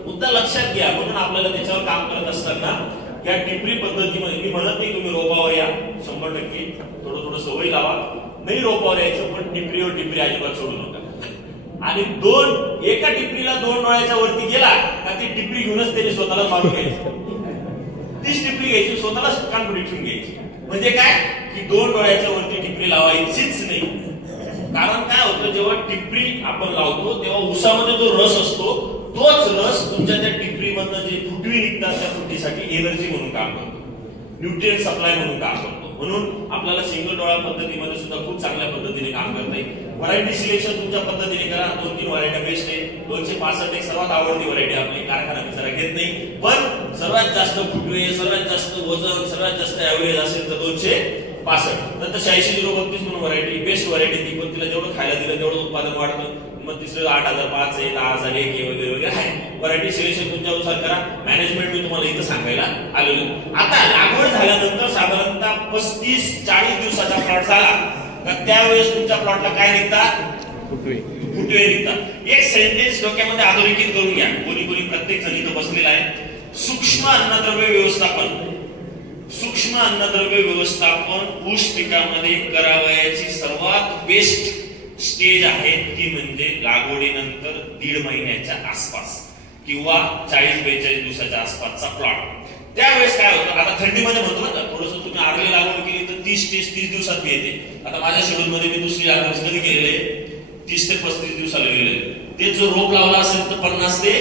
मुद्दा लक्षात घ्या. म्हणून आपल्याला त्याच्यावर काम करत असताना या टिपरी पद्धतीमध्ये, मी म्हणत नाही तुम्ही रोपावर या 100%, थोडं थोडं सवय लावा. नाही रोपावर यायचं, पण टिपरीवर टिपरी अजिबात सोडू नका. आणि एका टिपरीला 2 डोळ्याच्या वरती गेला का ती टिपरी घेऊनच त्याने स्वतःला मारून घ्यायची. तीच टिपरी घ्यायची, स्वतःला कानपुडी ठेवून घ्यायची. म्हणजे काय की 2 डोळ्याच्या वरती टिपरी लावायचीच नाही. कारण काय होतं, जेव्हा टिपरी आपण लावतो तेव्हा उसामध्ये जो रस असतो तोच रस तुमच्या त्या टिपरीमधनं जे फुटवी निघतात त्या फुटीसाठी एनर्जी म्हणून काम करतो, न्यूट्रिएंट सप्लाय म्हणून काम करतो. म्हणून आपल्याला सिंगल डोळा पद्धतीमध्ये सुद्धा खूप चांगल्या पद्धतीने काम करता येईल. व्हरायटी सिलेक्शन तुमच्या पद्धतीने करा. 2-3 व्हरायट्या बेस्ट आहे. 265 एक सर्वात आवडती व्हरायटी आपली, कारखाना बिचारा घेत नाही. पण सर्वात जास्त फुटवे, सर्वात जास्त वजन, सर्वात जास्त ऍव्हरेज असेल तर 265. नंतर 86-032 म्हणून व्हरायटी बेस्ट व्हरायटी. ती पण तिला जेवढं खायला दिलं तेवढं उत्पादन वाढतं. मग तिसरं 8005 आहे, 10001 वगैरे वगैरे आहे. व्हरायटी सिलेक्शन तुमच्यानुसार करा. मॅनेजमेंट मी तुम्हाला इथं सांगायला आलेलो. आता लागवड झाल्यानंतर साधारणतः 35-40 दिवसाचा प्लॉट झाला का त्यावेळेस तुमच्या प्लॉटला काय निघतात? फुटवे निघतात. एक सेंटेन्स डोक्यामध्ये अधोरेखित करून घ्या. कोणी प्रत्येक जण इथं बसलेला आहे. सूक्ष्म अन्नद्रव्य व्यवस्थापन. सूक्ष्म अन्नद्रव्य व्यवस्थापन ऊस पिकामध्ये करावयाची सर्वात बेस्ट स्टेज आहे ती म्हणजे लागवडीनंतर 1.5 महिन्याच्या आसपास किंवा 40-42 दिवसाच्या आसपासचा प्लॉट. त्यावेळेस काय होतं, आता थंडीमध्ये म्हणतो ना, थोडस तुम्ही आर्ली लागवड केली तर 30 दिवसात येते. आता माझ्या शेड्यूल मध्ये मी दुसरी लागवड कधी केलेली आहे, 30 ते 35 दिवसाला गेलेले. ते जो रोप लावला असेल तर 50 ते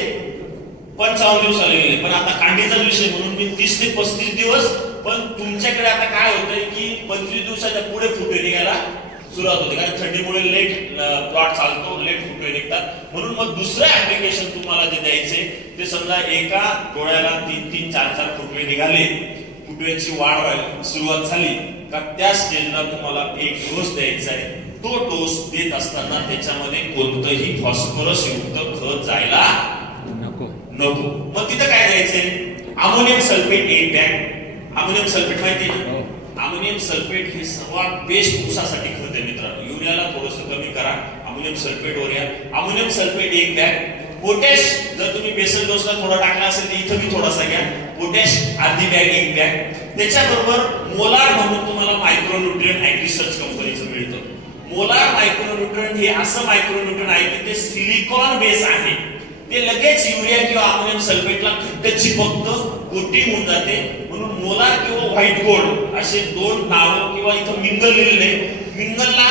55 दिवसाला गेले. पण आता कांडीचा विषय म्हणून मी 30 ते 35 दिवस. पण तुमच्याकडे आता काय होतंय की 25 दिवसाच्या पुढे फुटवे निघायला सुरुवात होते, कारण थंडीमुळे लेट प्लॉट चालतो, लेट फुटवे निघतात. म्हणून मग दुसरं ऍप्लिकेशन तुम्हाला जे द्यायचे ते समजा एका डोळ्याला 3-4 फुटवे निघाले, फुटव्यांची वाढ व्हायला सुरुवात झाली का त्या स्टेजला तुम्हाला एक डोस द्यायचा आहे. तो डोस देत असताना त्याच्यामध्ये कोणतंही फॉस्फरस युक्त खत जायला नको. मग तिथं काय द्यायचंय? Ammonium sulphate 1 bag. Ammonium sulphate माहिती आहे? अमोनियम सल्फेट हे सर्वात बेस्ट ऊसासाठी खत आहे मित्रांनो. युरियाला थोडस कमी करा, अमोनियम सल्फेट वर या. Ammonium sulphate 1 bag. पोटॅश जर तुम्ही बेसल डोसला थोडा टाकला असेल तर इथं मी थोडासा घ्या. पोटॅश अर्धी बॅग 1 बॅग. त्याच्याबरोबर मोलार म्हणून तुम्हाला मायक्रोन्यूट्रिएंट ऍग्रिसर्च कंपनीचं मिळतं. मोलार मायक्रोन्यूट्रिएंट हे असं मायक्रोन्यूट्रिएंट आहे की ते सिलिकॉन बेस आहे. ते लगेच युरिया किंवा अमोनियम सल्फेटला घट्ट चिपकतं, कोटिंग होऊन जाते. म्हणून मोलार किंवा व्हाईट गोल्ड असे 2 नावं, किंवा इथं मिंगल लिहिलेले. मिंगलला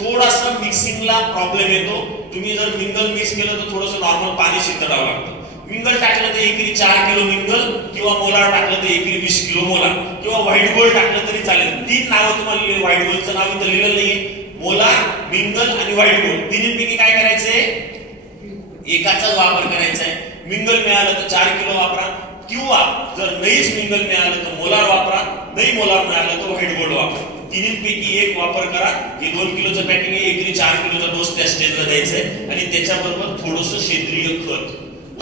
थोडासा मिक्सिंगला प्रॉब्लेम येतो. तुम्ही जर मिंगल मिक्स केलं तर थोडंसं नॉर्मल पाणी शिंपडावं लागतं. मिंगल टाकलं तर एकरी 4 किलो मिंगल, किंवा मोलार टाकलं तर एकरी 20 किलो मोलार, किंवा व्हाईट गोल्ड टाकलं तरी चालेल. 3 नावं तुम्हाला लिहिली. व्हाईट गोल्डचं नाव इथं लिहिलं नाहीये. मोलार, मिंगल आणि व्हाईट गोल्ड तिन्हीपैकी काय करायचंय? एकाचाच वापर करायचा आहे. मिंगल मिळालं तर 4 किलो वापरा, किंवा जर नाहीच मिंगल मिळालं तर मोलार वापरा, नाही मोलार मिळालं तर व्हाईट गोल्ड वापरा. तिन्हीपैकी एक वापर करा. हे 2 किलोचं पॅकिंग आहे. एकरी 4 किलोचा डोस त्या स्टेजला द्यायचा आहे. आणि त्याच्याबरोबर थोडंसं सेंद्रिय खत,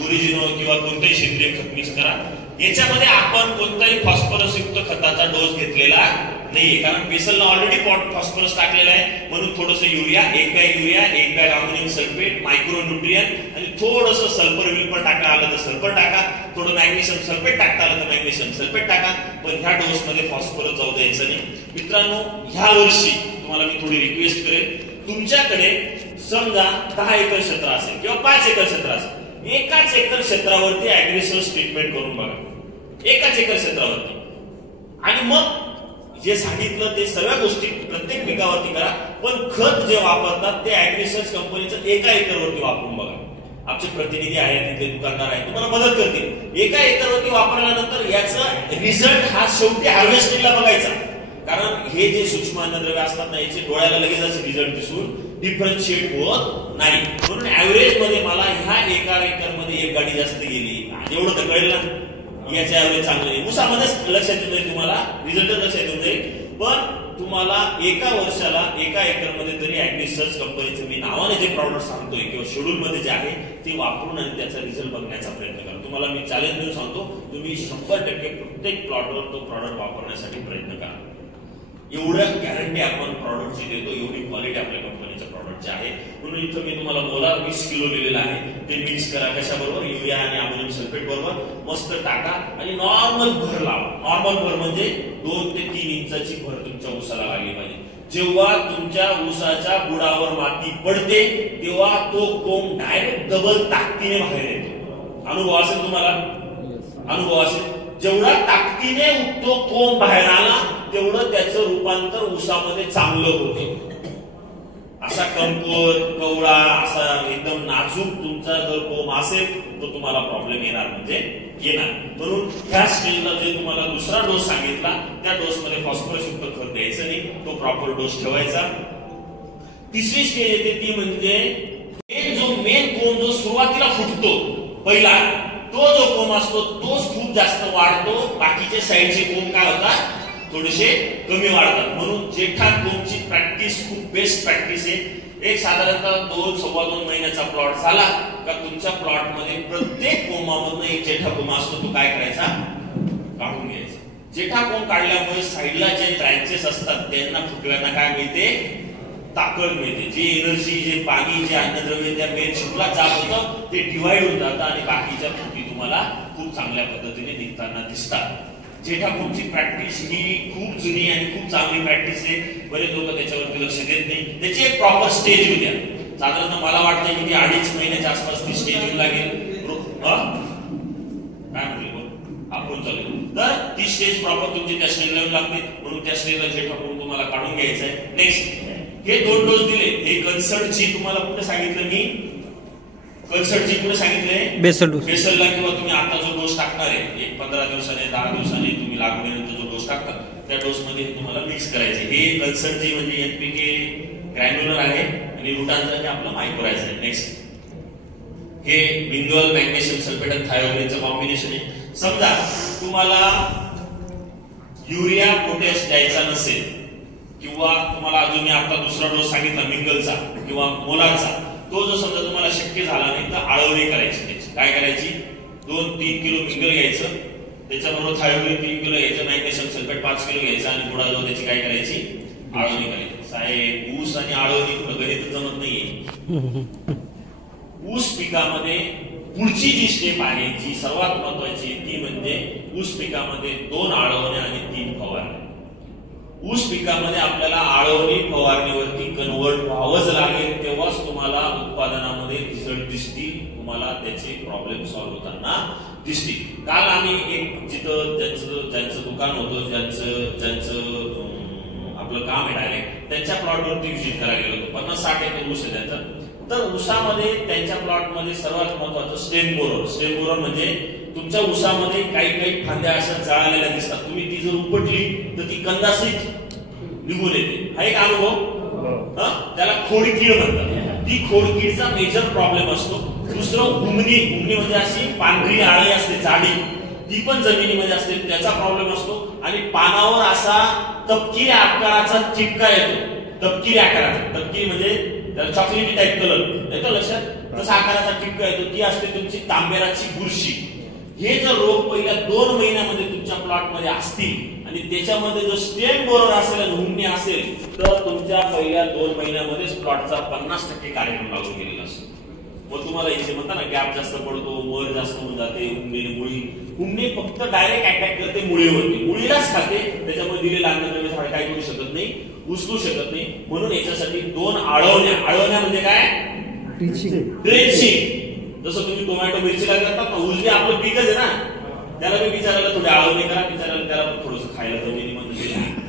ओरिजिनल किंवा कोणतेही सेंद्रिय खत मिक्स करा. याच्यामध्ये आपण कोणताही फॉस्फरस युक्त खताचा डोस घेतलेला नाहीये, कारण बेसलला ऑलरेडी फॉस्फरस टाकलेला आहे. म्हणून थोडंसं urea, 1 bag urea, 1 bag ammonium sulphate, micronutrient आणि थोडंसं सल्फर विल्फर टाका आलं तर सल्फर टाका, थोडं मॅग्नेशियम सल्फेट टाकता आलं तर मॅग्नेशियम सल्फेट टाका. पण ह्या डोस मध्ये फॉस्फरस जाऊ द्यायचं नाही. मित्रांनो, ह्या वर्षी तुम्हाला मी थोडी रिक्वेस्ट करेन, तुमच्याकडे समजा 10 एकर क्षेत्र असेल किंवा 5 एकर क्षेत्र असेल, एकाच एकर क्षेत्रावरती ऍग्रिसर्च ट्रीटमेंट करून बघा. एकाच एकर क्षेत्रावरती. आणि मग जे सांगितलं ते सगळ्या गोष्टी प्रत्येक पिकावरती करा. पण खत जे वापरतात ते ऍग्रिसर्च कंपनीचं एका एकरवरती वापरून बघा. आमचे प्रतिनिधी आहेत, तिथे दुकानदार आहेत, तुम्हाला मदत करतील. एका एकरवरती वापरल्यानंतर याचा रिझल्ट हा शेवटी हार्वेस्टिंगला बघायचा. कारण हे जे सूक्ष्म अन्नद्रव्य असतात ना, याचे डोळ्याला लगेच असे रिझल्ट दिसून डिफरन्शिएट होत नाही. म्हणून ऍव्हरेज मध्ये मला ह्या एका एकर मध्ये एक गाडी जास्त गेली एवढं तर कळेल ना, याचे ऍव्हरेज चांगलं आहे. ऊसामध्येच लक्षात येऊन जाईल तुम्हाला, रिझल्टच लक्षात येऊन जाईल. पण तुम्हाला एका वर्षाला एका एकर मध्ये तरी ऍग्रिसर्च कंपनीचं मी नावाने जे प्रॉडक्ट सांगतोय किंवा शेड्यूल मध्ये जे आहे ते वापरून आणि त्याचा रिझल्ट बघण्याचा प्रयत्न करा. तुम्हाला मी चॅलेंज देऊन सांगतो, तुम्ही 100% प्रत्येक प्लॉटवर तो प्रॉडक्ट वापरण्यासाठी प्रयत्न करा. एवढं गॅरंटी आपण प्रॉडक्टची देतो, एवढी क्वालिटी आपल्या कंपनीच्या प्रॉडक्टची आहे. म्हणून इथं मी तुम्हाला मोलार 20 किलो दिलेला आहे. ते मिक्स करा कशाबरोबर, युरिया आणि अमोनियम सल्फेट बरोबर, मस्त टाका आणि नॉर्मल भर लावा. नॉर्मल भर म्हणजे 2 ते 3 इंचाची भर तुमच्या ऊसाला लागली पाहिजे. जेव्हा तुमच्या ऊसाच्या बुडावर माती पडते तेव्हा तो कोंब डायरेक्ट डबल ताकदीने बाहेर येतो. अनुभव असेल तुम्हाला, अनुभव असेल. जेवढा ताकदीने तो कोंब बाहेर आला तेवढं त्याचं रूपांतर ऊसामध्ये चांगलं होते. असा कमकुवत कवळा असा एकदम नाजूक तुमचा जर कोंब असेल तर तुम्हाला प्रॉब्लेम येणार म्हणजे येणार. म्हणून ह्या स्टेजला जे तुम्हाला दुसरा डोस सांगितला त्या डोस मध्ये फॉस्फरस युक्त खत द्यायचं नाही, तो प्रॉपर डोस ठेवायचा. तिसरी स्टेज येते ती म्हणजे जो मेन कोंब जो सुरुवातीला फुटतो पहिला, तो जो कोंब असतो तोच खूप जास्त वाढतो. बाकीचे साईडचे कोंब काय होतात, थोडेसे कमी वाढतात. म्हणून जेठा कोंबची प्रॅक्टिस खूप बेस्ट प्रॅक्टिस आहे. एक साधारणतः 2-2.25 महिन्याचा प्लॉट झाला का तुमच्या प्लॉट मध्ये प्रत्येक कोंबामधून एक जेठा कोंब असतो, तो काय करायचा, काढून घ्यायचा. जेठा कोंब काढल्यामुळे साईडला जे ब्रँचेस असतात त्यांना फुटव्यांना काय मिळते, ताकद मिळते. जी एनर्जी, जे पाणी, जे अन्नद्रव्य त्या मेन शुक्ला जात होतं ते डिवाइड होऊन जातं आणि बाकीच्या फुटी तुम्हाला खूप चांगल्या पद्धतीने निघताना दिसतात. जेठा कोंबची प्रॅक्टिस ही खूप जुनी आणि खूप चांगली प्रॅक्टिस आहे. बरेच लोक त्याच्यावरती लक्ष देत नाही. त्याची एक प्रॉपर स्टेज येऊ द्या. साधारणतः मला वाटतं की 2.5 महिन्याच्या आसपास ती स्टेज येऊ लागेल. काय म्हणले आपण चालू तर ती स्टेज प्रॉपर तुमची त्या स्टेजला येऊ लागते. म्हणून त्या स्टेजला जेठा कोंब तुम्हाला काढून घ्यायचा आहे. नेक्स्ट, हे 2 डोस दिले. हे कन्सर्टची तुम्हाला कुठे सांगितलं मी, कन्सर्टची कुठे सांगितले, बेसलला किंवा तुम्ही आता जो डोस टाकणार आहे, एक 15 दिवसाने 10 दिवसाने तुम्ही लागल्यानंतर जो डोस टाकता त्या डोस मध्ये तुम्हाला मिक्स करायचे. हे कन्सर्टची म्हणजे एनपीके ग्रॅन्युलर आहे आणि रुटांचा आपला मायक्रोरायझ आहे. नेक्स्ट, हे मिनरल मॅग्नेशियम सल्फेट आणि थायोडिनचं कॉम्बिनेशन आहे. समजा तुम्हाला युरिया पोटॅश द्यायचा नसेल किंवा तुम्हाला अजून मी आता दुसरा डोस सांगितला मिंगलचा किंवा मोलारचा, तो जो समजा तुम्हाला शक्य झाला नाही तर आळवणी करायची. त्याची काय करायची, 2-3 किलो मिंगल घ्यायचं, त्याच्याबरोबर थायोडिन 3 किलो घ्यायचं, मॅग्नेशियम सल्फेट 5 किलो घ्यायचं आणि थोडा जो त्याची काय करायची, आळवणी करायची. साहेब ऊस आणि आळवणी गणित जमत नाहीये. ऊस पिकामध्ये पुढची जी स्टेप आहे जी सर्वात महत्वाची ती म्हणजे ऊस पिकामध्ये 2 आळवण्या आणि 3 फवारण्या. ऊस पिकामध्ये आपल्याला आळवणी फवारणीवरती कन्वर्ट व्हावंच लागेल, तेव्हाच तुम्हाला उत्पादनामध्ये रिझल्ट दिसतील, तुम्हाला त्याचे प्रॉब्लेम सॉल्व्ह होताना दिसतील. काल आम्ही एक जिथं ज्यांचं दुकान होतं, ज्यांचं आपलं काम आहे डायरेक्ट, त्यांच्या प्लॉटवरती व्हिजिट करायला गेलो होतो. 50-60 एकर ऊस आहे त्यांचा. तर ऊसामध्ये त्यांच्या प्लॉटमध्ये सर्वात महत्वाचं स्टेम बोरर. स्टेम बोरर म्हणजे तुमच्या ऊसामध्ये काही फांद्या अशा जळालेल्या दिसतात. तुम्ही ती जर उपटली तर ती कंदासीत निघून येते. हा एक अनुभव. त्याला खोडकीड म्हणतात. ती खोडकीडचा मेजर प्रॉब्लेम असतो. दुसरं हुमणी म्हणजे अशी पांढरी आळी असते जाडी, ती पण जमिनीमध्ये असते, त्याचा प्रॉब्लेम असतो. आणि पानावर असा तपकिरी आकाराचा ठिपका येतो. तपकिरी आकाराचा, तपकिरी म्हणजे त्याला चॉकलेटी टाईप कलर येतो लक्षात, तसा आकाराचा ठिपका येतो. ती असते तुमची तांबेराची बुरशी. हे जर रोग पहिल्या 2 महिन्यामध्ये तुमच्या प्लॉट मध्ये असतील आणि त्याच्यामध्ये जर स्टेम बोरर असेल आणि हुमणी असेल तर तुमच्या पहिल्या 2 महिन्यामध्येच प्लॉटचा 50% कार्यक्रम लागू केलेला असतो. मग तुम्हाला इथे म्हणता ना गॅप जास्त पडतो, मर जास्त होऊन जाते, हुमणी फक्त डायरेक्ट अटॅक करते मुळीवरती, मुळीलाच खाते. त्याच्यामुळे दिलेला अन्नद्रव्य झाड काय करू शकत नाही, उचलू शकत नाही. म्हणून याच्यासाठी 2 आळवण्या म्हणजे काय, ड्रेंचिंग. जसं तुम्ही टोमॅटो मिरचीला करतात ना, उजवी आपलं पीकच आहे ना, त्याला मी विचारायला थोडे आळवणी करा, विचारायला त्याला पण थोडंसं खायला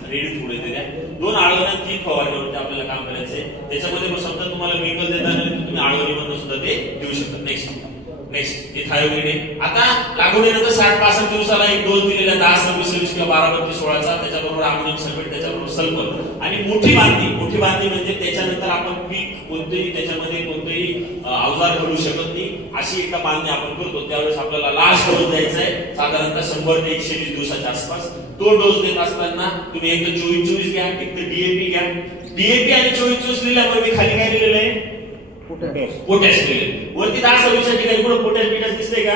रेडी थोडे द्या. 2 आळवण्या 3 फवारणी आपल्याला काम करायचे. त्याच्यामध्ये मग समजा तुम्हाला मिंगल देता तुम्ही आळवणी मधून सुद्धा ते देऊ शकतात. नेक्स्ट हे थायोडिन आहे. आता लागवडीनंतर 60-65 दिवसाला एक डोस दिलेला 10, 26, 26 किंवा 12, 32, 16चा, त्याच्याबरोबर अमोनियम सल्फेट, त्याच्याबरोबर सल्फर आणि मोठी बांधणी म्हणजे त्याच्यानंतर आपण पीक कोणतेही त्याच्यामध्ये कोणतेही अवजार घडू शकत नाही अशी एकदा बांधणी आपण करतो. त्यावेळेस आपल्याला लास्ट डोस द्यायचा आहे साधारणतः 100 ते 120 दिवसाच्या आसपास. तो डोस देत असताना तुम्ही एक तर 24-24 घ्या, एक तर डीएपी घ्या. डीएपी आणि 24-24 लिहिल्यामुळे मी खाली काय लिहिलेलं आहे? पोटॅश लिहिलेलं. वरती 10-26 ठिकाणी कुठं पोटॅश दिसतंय का?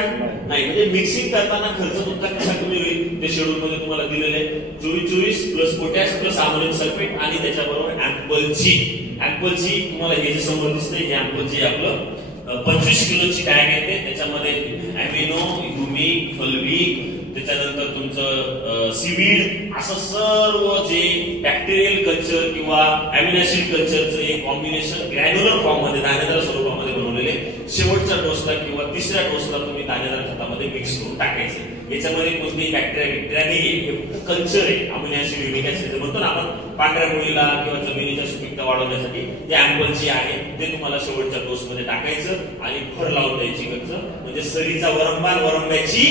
नाही. म्हणजे मिक्सिंग करताना खर्च तुमचा कसा कमी होईल ते शेड्यूल मध्ये तुम्हाला दिलेलं आहे. 24-24 plus potash plus ammonium sulphate आणि त्याच्याबरोबर ॲम्पलची तुम्हाला हे जे समोर दिसतंय हे ॲम्पलची आपलं 25 किलोची टॅग येते. त्याच्यामध्ये ॲमिनो, ह्युमिक, फल्विक, त्याच्यानंतर तुमचं सीवीड असं सर्व जे बॅक्टेरियल कल्चर किंवा अॅमिनो ऍसिड कल्चरचं एक कॉम्बिनेशन ग्रॅन्युलर फॉर्म मध्ये दाणेदार स्वरूपामध्ये बनवलेले शेवटच्या डोसला किंवा तिसऱ्या डोसला तुम्ही दाणेदार खतामध्ये मिक्स करून टाकायचे. याच्यामध्ये कोणतेही बॅक्टेरिया नाही, कल्चर आहे. अमिनो ऍसिड, ह्युमिक ऍसिड म्हणतो ना आपण पांढऱ्या मुळीला किंवा जमिनीच्या सुपीकता वाढवण्यासाठी ते ॲम्पलची आहे ते तुम्हाला शेवटच्या डोस मध्ये टाकायचं आणि भर लावून द्यायची गच्च. म्हणजे सरीचा वरंब्याची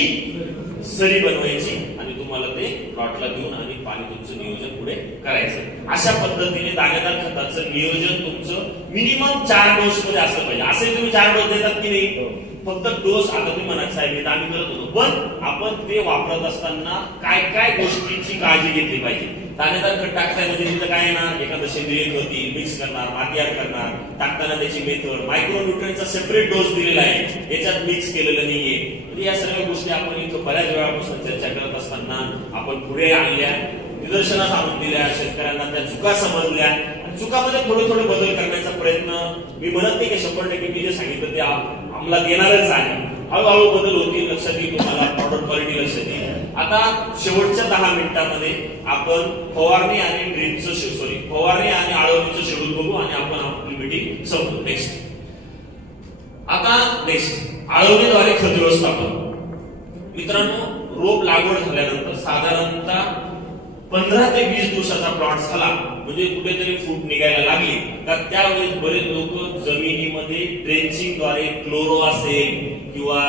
सरी बनवायची आणि तुम्हाला ते प्लॉटला देऊन आणि पाणी तुमचं नियोजन पुढे करायचं. अशा पद्धतीने दाणेदार खताचं नियोजन तुमचं मिनिमम 4 डोस मध्ये असलं पाहिजे. असे तुम्ही 4 डोस देतात की नाही? फक्त डोस आता तुम्ही म्हणत साहेब आम्ही करत होतो, पण आपण ते वापरत असताना काय काय गोष्टींची काळजी घेतली पाहिजे. दाणेदार खत टाकताय म्हणजे तिथं काय येणार? एखादं सेंद्रिय खत मिक्स करणार, माती ऍड करणार, टाकताना त्याची मेथड, मायक्रोन्यूट्रिएंटचा सेपरेट डोस दिलेला आहे, याच्यात मिक्स केलेलं नाहीये. म्हणजे या सर्व गोष्टी आपण इथं बऱ्याच वेळापासून चर्चा करत असताना आपण पुढे आणल्या, निदर्शनास आणून दिल्या, शेतकऱ्यांना त्या चुका समजल्या आणि चुकामध्ये थोडे बदल करण्याचा प्रयत्न. मी म्हणत नाही की 100% मी जे सांगितलं ते अंमलात येणारच आहे. हळूहळू बदल होतील, लक्षात येईल तुम्हाला, प्रॉडक्ट क्वालिटी लक्षात येईल. आता शेवटच्या 10 मिनिटांमध्ये आपण फवारणी आणि आळवणीचं शेड्यूल बघू आणि आपण आपली मीटिंग संपवू. नेक्स्ट आळवणीद्वारे खत व्यवस्थापन. मित्रांनो, रोप लागवड झाल्यानंतर साधारणतः 15 ते 20 दिवसाचा प्लॉट झाला म्हणजे कुठेतरी फूट निघायला लागली तर त्यावेळेस बरेच लोक जमिनीमध्ये ड्रेंचिंगद्वारे क्लोरो असेल किंवा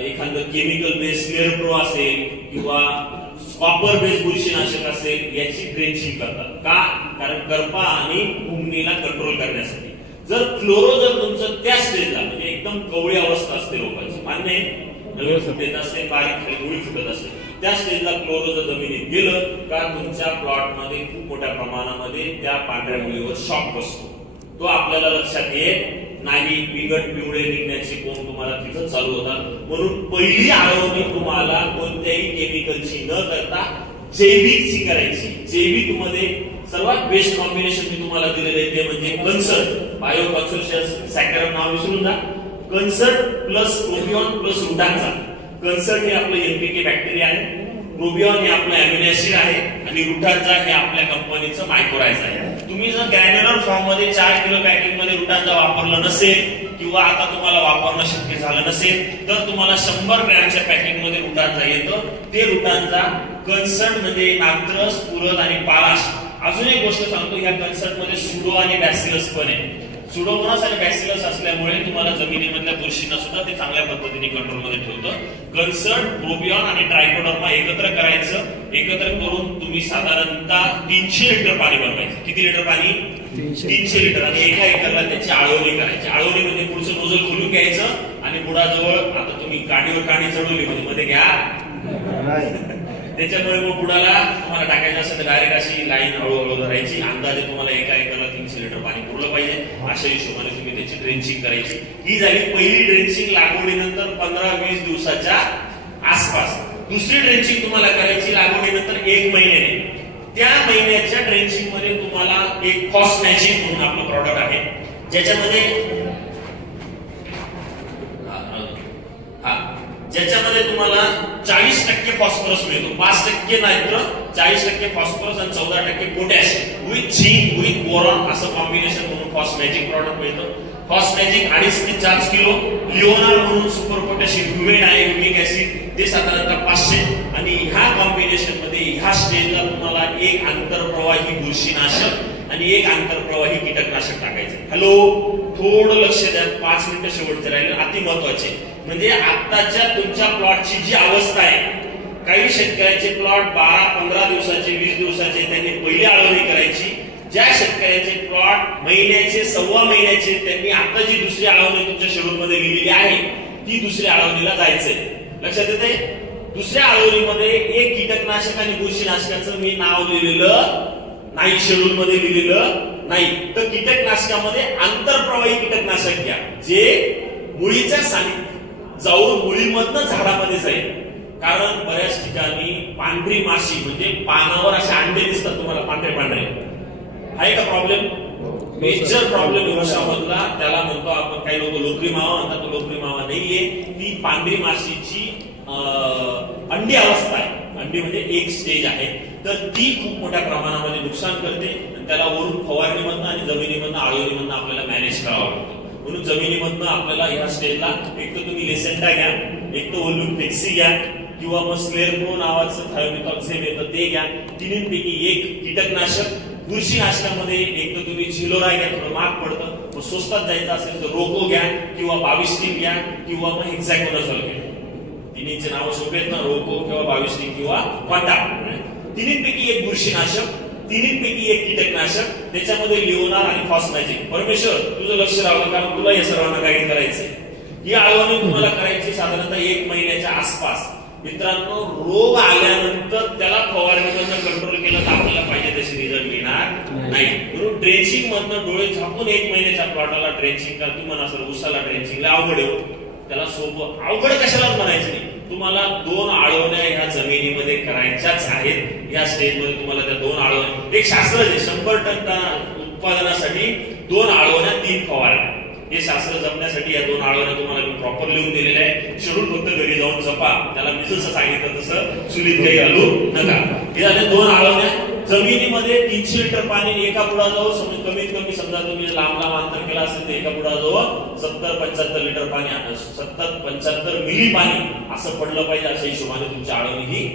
एखादं केमिकल बेस स्क्वेअर प्रो असेल किंवा कॉपर बेस बुरशीनाशक असेल याची ड्रेंचिंग करतात. का? कारण करपा आणि कुंभणीला कंट्रोल करण्यासाठी. जर क्लोरो जर तुमचं त्या स्टेजला म्हणजे एकदम कवळी अवस्था असते रोपाची, मान्य नवीन फुटत असते, बारीक खाली मुळी फुटत असते, त्या स्टेजला क्लोरो जर जमिनीत गेलं का तुमच्या प्लॉटमध्ये खूप मोठ्या प्रमाणामध्ये त्या पांढऱ्या मुळीवर शॉक बसतो. तो आपल्याला लक्षात येत नाही. बिगट पिवळे निघण्याचे कोण तुम्हाला तिथं चालू होतात. म्हणून पहिली आळवणी तुम्हाला कोणत्याही केमिकलची न करता जैविकची करायची. जैविक मध्ये सर्वात बेस्ट कॉम्बिनेशन मी तुम्हाला दिलेले आहे ते म्हणजे कन्सर्ट, बायो कन्सर्शियस सॅकरम नाव विसरून जा. कन्सर्ट प्लस प्रोबियॉन प्लस रुटांचा. कन्सर्ट हे आपलं एनपीके बॅक्टेरिया आहे, प्रोबियॉन हे आपलं अॅमिनो ऍसिड आहे आणि रुटांचा हे आपल्या कंपनीचं मायक्रोरायझ आहे. तुम्ही जर ग्रॅन्युलर फॉर्म मध्ये 4 किलो पॅकिंग मध्ये रुटांचा वापरलं नसेल किंवा आता तुम्हाला वापरणं शक्य झालं नसेल तर तुम्हाला 100 ग्रॅमच्या पॅकिंग मध्ये रुटांचा येतं. ते रुटांचा कन्सर्ट मध्ये नात्र, स्फुरद आणि पालाश. अजून एक गोष्ट सांगतो, या कन्सर्ट मध्ये सुडो आणि बॅसिलस पण आहे. सुडोमोनास आणि बॅसिलस असल्यामुळे तुम्हाला जमिनीमधल्या बुरशींना सुद्धा ते चांगल्या पद्धतीने कंट्रोलमध्ये ठेवतं. कन्सर्ट, प्रोबियॉन आणि ट्रायकोडर्मा एकत्र करायचं. एकत्र करून तुम्ही साधारणतः 300 लिटर पाणी बनवायचं. किती लिटर पाणी? 300 लिटर. आणि एका एकरला त्याची आळवणी करायची. आळवणी म्हणजे पुढचं नोझल खोलून घ्यायचं आणि बुडाजवळ आता तुम्ही काडीवर काडी चढवली म्हणजे मध्ये घ्या, त्याच्यामुळे मग बुडाला तुम्हाला टाकायचं असेल तर डायरेक्ट अशी लाईन हळूहळू धरायची. अंदाजे तुम्हाला एका एकरला 300 लिटर पाणी पुरलं पाहिजे अशा हिशोबाने तुम्ही त्याची ड्रेंचिंग करायची. ही झाली पहिली ड्रेंचिंग लागवडीनंतर 15-20 दिवसाच्या आसपास. दुसरी ड्रेंचिंग तुम्हाला करायची लागवडीनंतर 1 महिन्याने. त्या महिन्याच्या ड्रेंचिंग मध्ये तुम्हाला एक फॉस्मॅजिक म्हणून आपलं प्रॉडक्ट आहे ज्याच्यामध्ये तुम्हाला 40% फॉस्फरस मिळतो, 5% नायट्रो, 40% फॉस्फरस आणि 14% potash with zinc with boron असं कॉम्बिनेशन म्हणून फॉस्मॅजिक प्रॉडक्ट मिळतं. फॉस्मॅजिक 2.5 ते 4 किलो. लिओनार म्हणून सुपर पोटॅशियम ह्युमेट आहे, ह्युमिक ऍसिड, ते साधारणतः 500. आणि ह्या कॉम्बिनेशन मध्ये ह्या स्टेजला तुम्हाला एक आंतरप्रवाही बुरशीनाशक आणि एक आंतरप्रवाही कीटकनाशक टाकायचं. हॅलो थोडं लक्ष द्या. 5 मिनिटं शेवटचे राहिले, अति महत्वाचे. म्हणजे आताच्या तुमच्या प्लॉटची जी अवस्था आहे, काही शेतकऱ्यांचे प्लॉट 12-15 दिवसाचे, 20 दिवसाचे त्यांनी पहिली आळवणी करायची. ज्या शेतकऱ्यांचे प्लॉट महिन्याचे, सव्वा महिन्याचे, त्यांनी आता जी दुसरी आळवणी तुमच्या शेड्यूल मध्ये लिहिलेली आहे ती दुसऱ्या आळवणीला जायचंय. लक्षात येते? दुसऱ्या आळवणीमध्ये एक कीटकनाशक आणि बुरशीनाशकाचं मी नाव लिहिलेलं नाही, शेड्यूल मध्ये लिहिलेलं नाही. तर कीटकनाशकामध्ये आंतरप्रवाही कीटकनाशक घ्या, जे मुळीच्या सानिध्यात जाऊन मुळीमधनं झाडामध्ये जाईल. कारण बऱ्याच ठिकाणी पांढरी माशी म्हणजे पानावर असे अंडे दिसतात तुम्हाला पांढरे पांढरे. आहे का प्रॉब्लेम? Major problem ऊसामधला. त्याला म्हणतो आपण, काही लोक लोकरी मावा म्हणतात, तो लोकरी मावा नाहीये, ती पांढरी माशीची अंडी अवस्था आहे. अंडी म्हणजे एक स्टेज आहे. तर ती खूप मोठ्या प्रमाणामध्ये नुकसान करते. त्याला वरून फवारणीमधनं आणि जमिनीमधनं आळवणीमधनं आपल्याला मॅनेज करावं लागतं. म्हणून जमिनीमधनं आपल्याला या स्टेजला एक तर तुम्ही लेसेंटा घ्या, एक तर ओल्यूम फ्लेक्सी घ्या, किंवा मग स्लेरप्रो नावाचं थायोमिथॉक्सेम येतं ते घ्या. तिन्हीपैकी एक कीटकनाशक. बुरशीनाशकामध्ये एक तर तुम्ही झिलोरा घ्या, थोडं महाग पडतं. मग स्वस्तात जायचं असेल तर रोको घ्या, किंवा 22 घ्या, किंवा मग हेक्झॅकोनाझोल घ्या. तिन्हीचे नाव सोपे आहेत ना, रोको किंवा 22 किंवा वाटा. तिन्हीपैकी एक बुरशीनाशक, तिन्हीपैकी एक कीटकनाशक, त्याच्यामध्ये लिओनार आणि फॉस्मॅजिक. परमेश्वर तुझं लक्ष राहावं, कारण तुला या सर्वांना गाईड करायचंय. ही आळवणी तुम्हाला करायची साधारणतः 1 महिन्याच्या आसपास. मित्रांनो, रोग आल्यानंतर त्याला फवारणीमधनं कंट्रोल केलं तर आपल्याला पाहिजे तसे रिझल्ट मिळणार नाही. म्हणून ड्रेंचिंग मधनं डोळे झाकून 1 महिन्याच्या प्लॉटाला ड्रेंचिंग करा. तुम्ही म्हणा सर ऊसाला ड्रेंचिंगला अवघड आहे, त्याला सोपं. अवघड कशाला म्हणायचं नाही. तुम्हाला 2 आळवण्या ह्या जमिनीमध्ये करायच्याच आहेत. या स्टेजमध्ये तुम्हाला त्या 2 आळवण्या, एक शास्त्र आहे 100 टन उत्पादनासाठी 2 आळवण्या 3 फवारण्या. हे शास्त्र जपण्यासाठी या 2 आळवण्या तुम्हाला प्रॉपर लिहून दिलेल्या आहे. शेड्यूल फक्त घरी जाऊन जपा. त्याला मी जसं सांगितलं तसं चुलीत काही घालू नका. हे झाले 2 आळवण्या. जमिनीमध्ये 300 लिटर पाणी एका बुडाजवळ, कमीत कमी समजा तुम्ही लांब लांब अंतर केला असेल तर एका बुडाजवळ 70-75 लिटर पाणी, 70-75 मिली पाणी असं पडलं पाहिजे. अशा हिशोबाने तुमची आळवणी ही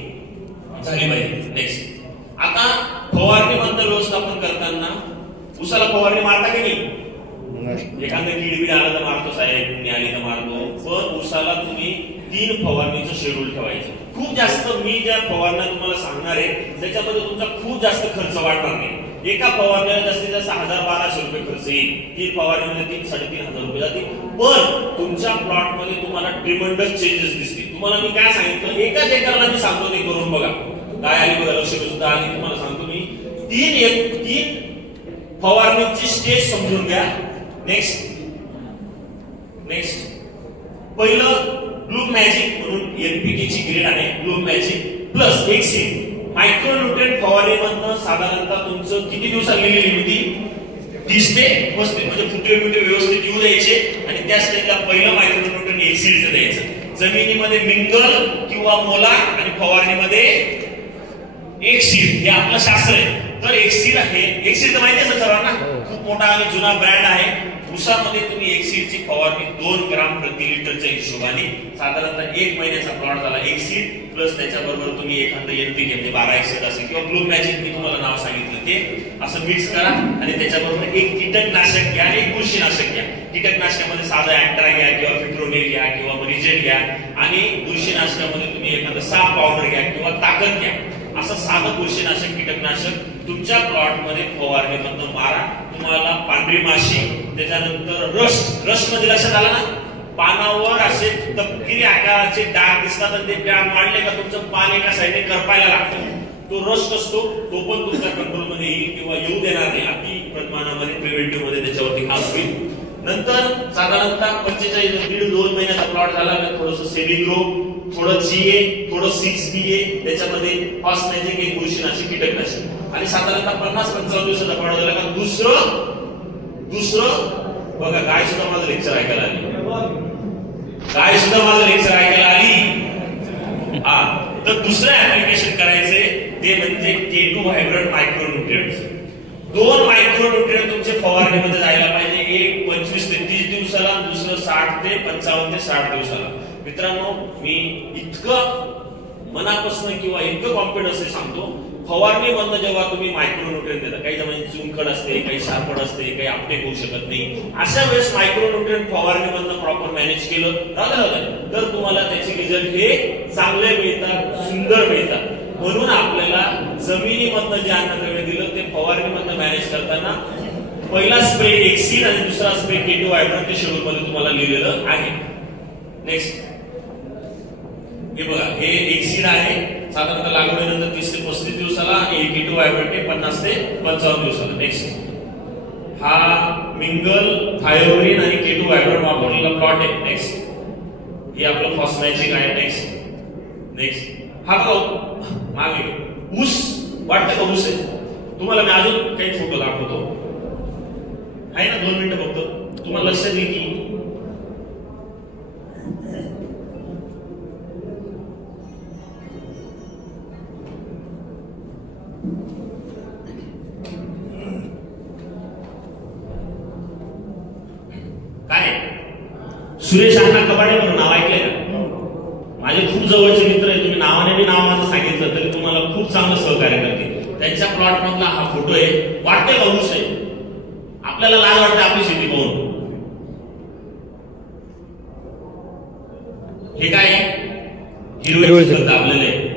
झाली पाहिजे. नेक्स्ट, आता फवारणीबद्दल व्यवस्थापन करताना उसाला फवारणी मारता की नाही? एखादं किडबीड आलं तर मारतो साहेब, मी आली तर मारतो. पण उसाला तुम्ही 3 फवारणीचं शेड्यूल ठेवायचं. खूप जास्त मी ज्या फवारण्या तुम्हाला सांगणार आहे त्याच्यामध्ये तुमचा खूप जास्त खर्च वाढणार नाही. एका फवारणीला जास्तीत जास्त 1000-1200 रुपये खर्च येईल. 3 फवारणीमध्ये 3-3.5 रुपये जातील. पण तुमच्या प्लॉट मध्ये तुम्हाला ट्रिमंडस चेंजेस दिसतील. तुम्हाला मी काय सांगितलं, एकाच एकरला मी सांगतो ते करून बघा. काय आली बघा, लक्ष सुद्धा आली. तुम्हाला सांगतो मी 3 फवारणीची स्टेज समजून घ्या. नेक्स्ट पहिलं ब्लूम मॅजिक म्हणून एनपीकेची ग्रेड आहे. ब्लूम मॅजिक प्लस एक्सिड मायक्रोन्यूट्रिएंट फवारणीमधनं साधारणतः तुमचं किती दिवसात लिहिलेली होती? 30 ते 35. म्हणजे फुटे व्यवस्थित येऊ द्यायचे आणि त्या स्टेजला पहिलं मायक्रोन्यूट्रिएंट एक्सिडचं द्यायचं. जमिनीमध्ये मिंगल किंवा मोला आणि फवारणीमध्ये एक्सिड हे आपलं शास्त्र आहे. तर एक्सिड आहे, एक्सिड तर माहिती आहे सर्वांना, खूप मोठा आणि जुना ब्रँड आहे. ऊसामध्ये तुम्ही एक्सिडची फवारणी 2 ग्राम प्रति लिटरच्या हिशोबाने साधारणतः 1 महिन्याचा प्लॉट झाला. एक्सिड प्लस त्याच्याबरोबर तुम्ही एखादं एनपीके म्हणजे 12 एक्सिड असेल किंवा ब्लू मॅजिक मी तुम्हाला नाव सांगितलं ते असं मिक्स करा आणि त्याच्याबरोबर एक कीटकनाशक घ्या आणि एक बुरशीनाशक घ्या. कीटकनाशकामध्ये साधं अँट्रा घ्या किंवा फिट्रोनिल घ्या किंवा रिजेट घ्या आणि बुरशीनाशकामध्ये तुम्ही एखादं साफ पावडर घ्या किंवा ताकद घ्या. असं साधं बुरशीनाशक कीटकनाशक तुमच्या प्लॉट मध्ये फवारणीमधनं मारा. तुम्हाला पांढरी माशी, त्याच्यानंतर रस्ट मध्ये लक्षात आला ना, पानावर असे तपकिरी आकाराचे डाग दिसतात आणि ते डाग वाढले का तुमचं पान एका साईडने करपायला लागतं. तो रस्ट असतो तो पण तुमच्या कंट्रोल मध्ये येईल किंवा येऊ देणार नाही. अति प्रमाणामध्ये प्रिव्हेंटिव्ह मध्ये त्याच्यावरती खास होईल. नंतर साधारणतः 45-2 महिन्याचा प्लॉट झाला तर थोडंसं सेमिग्रो, थोडं जीए, थोडं 6BA, त्याच्यामध्ये फॉस्मॅजिक एक बुरशीनाशक कीटकनाशक आणि साधारणतः 50-55 दिवसाचा प्लॉट झाला का दुसरं बघा. काय सुद्धा माझं लेक्चर ऐकायला आली, तर दुसरं ऍप्लिकेशन करायचे ते म्हणजे K2 हायब्रिड मायक्रोन्यूट्रिएंट्स. 2 मायक्रोन्यूट्रिएंट तुमचे फवारणीमध्ये जायला पाहिजे. एक 25 ते 30 दिवसाला, दुसरं 60 ते 55 ते 60 दिवसाला. मित्रांनो, मी इतकं मनापासून किंवा इतकं कॉन्फिडन्स सांगतो, फवारणी मधनं जेव्हा तुम्ही मायक्रोन्यूट्रिएंट देता, काही जणांची चुनखड असते, काही सापड असते, काही अपटेक होऊ शकत नाही, अशा वेळेस मायक्रोन्यूट्रिएंट फवारणी मधनं प्रॉपर मॅनेज केलं तर तुम्हाला त्याचे रिझल्ट हे चांगले मिळतात, सुंदर मिळतात. म्हणून आपल्याला जमिनीमधनं जे अन्नद्रव्य दिलं ते फवारणीमधनं मॅनेज करताना पहिला स्प्रे एक्सीड आणि दुसरा स्प्रे K2 व्हायब्रंट ते शेड्यूल मध्ये तुम्हाला लिहिलेलं आहे. नेक्स्ट हे बघा, हे एक्सीड आहे साधारणतः लागवडीनंतर 30 ते 35 दिवसाला आणि K2 व्हायब्रंट हे 50 ते 55 दिवसाला. नेक्स्ट हा मिंगल थायोरिन आणि K2 व्हायब्रंट वापरलेला प्लॉट आहे. नेक्स्ट हे आपलं फॉस्मॅजिक आहे. नेक्स्ट हा बघा मागे ऊस वाटतं का ऊस आहे तुम्हाला? मी अजून काही फोटो दाखवतो आहे ना, 2 मिनिटं फक्त तुम्हाला लक्षात येईल की काय सुरेश अण्णा कबाडे म्हणून नाव ऐकलंय का? माझे खूप जवळचे मित्र आहे, तुम्ही नावाने बी नाव माझं सांगितलं तरी तुम्हाला खूप चांगलं सहकार्य करते. त्यांच्या प्लॉट मधला हा फोटो आहे. वाटते का ऊस आहे? आपल्याला लाज वाटते आपली शेती पाहून. हे काय हिरवे खत आपल्याला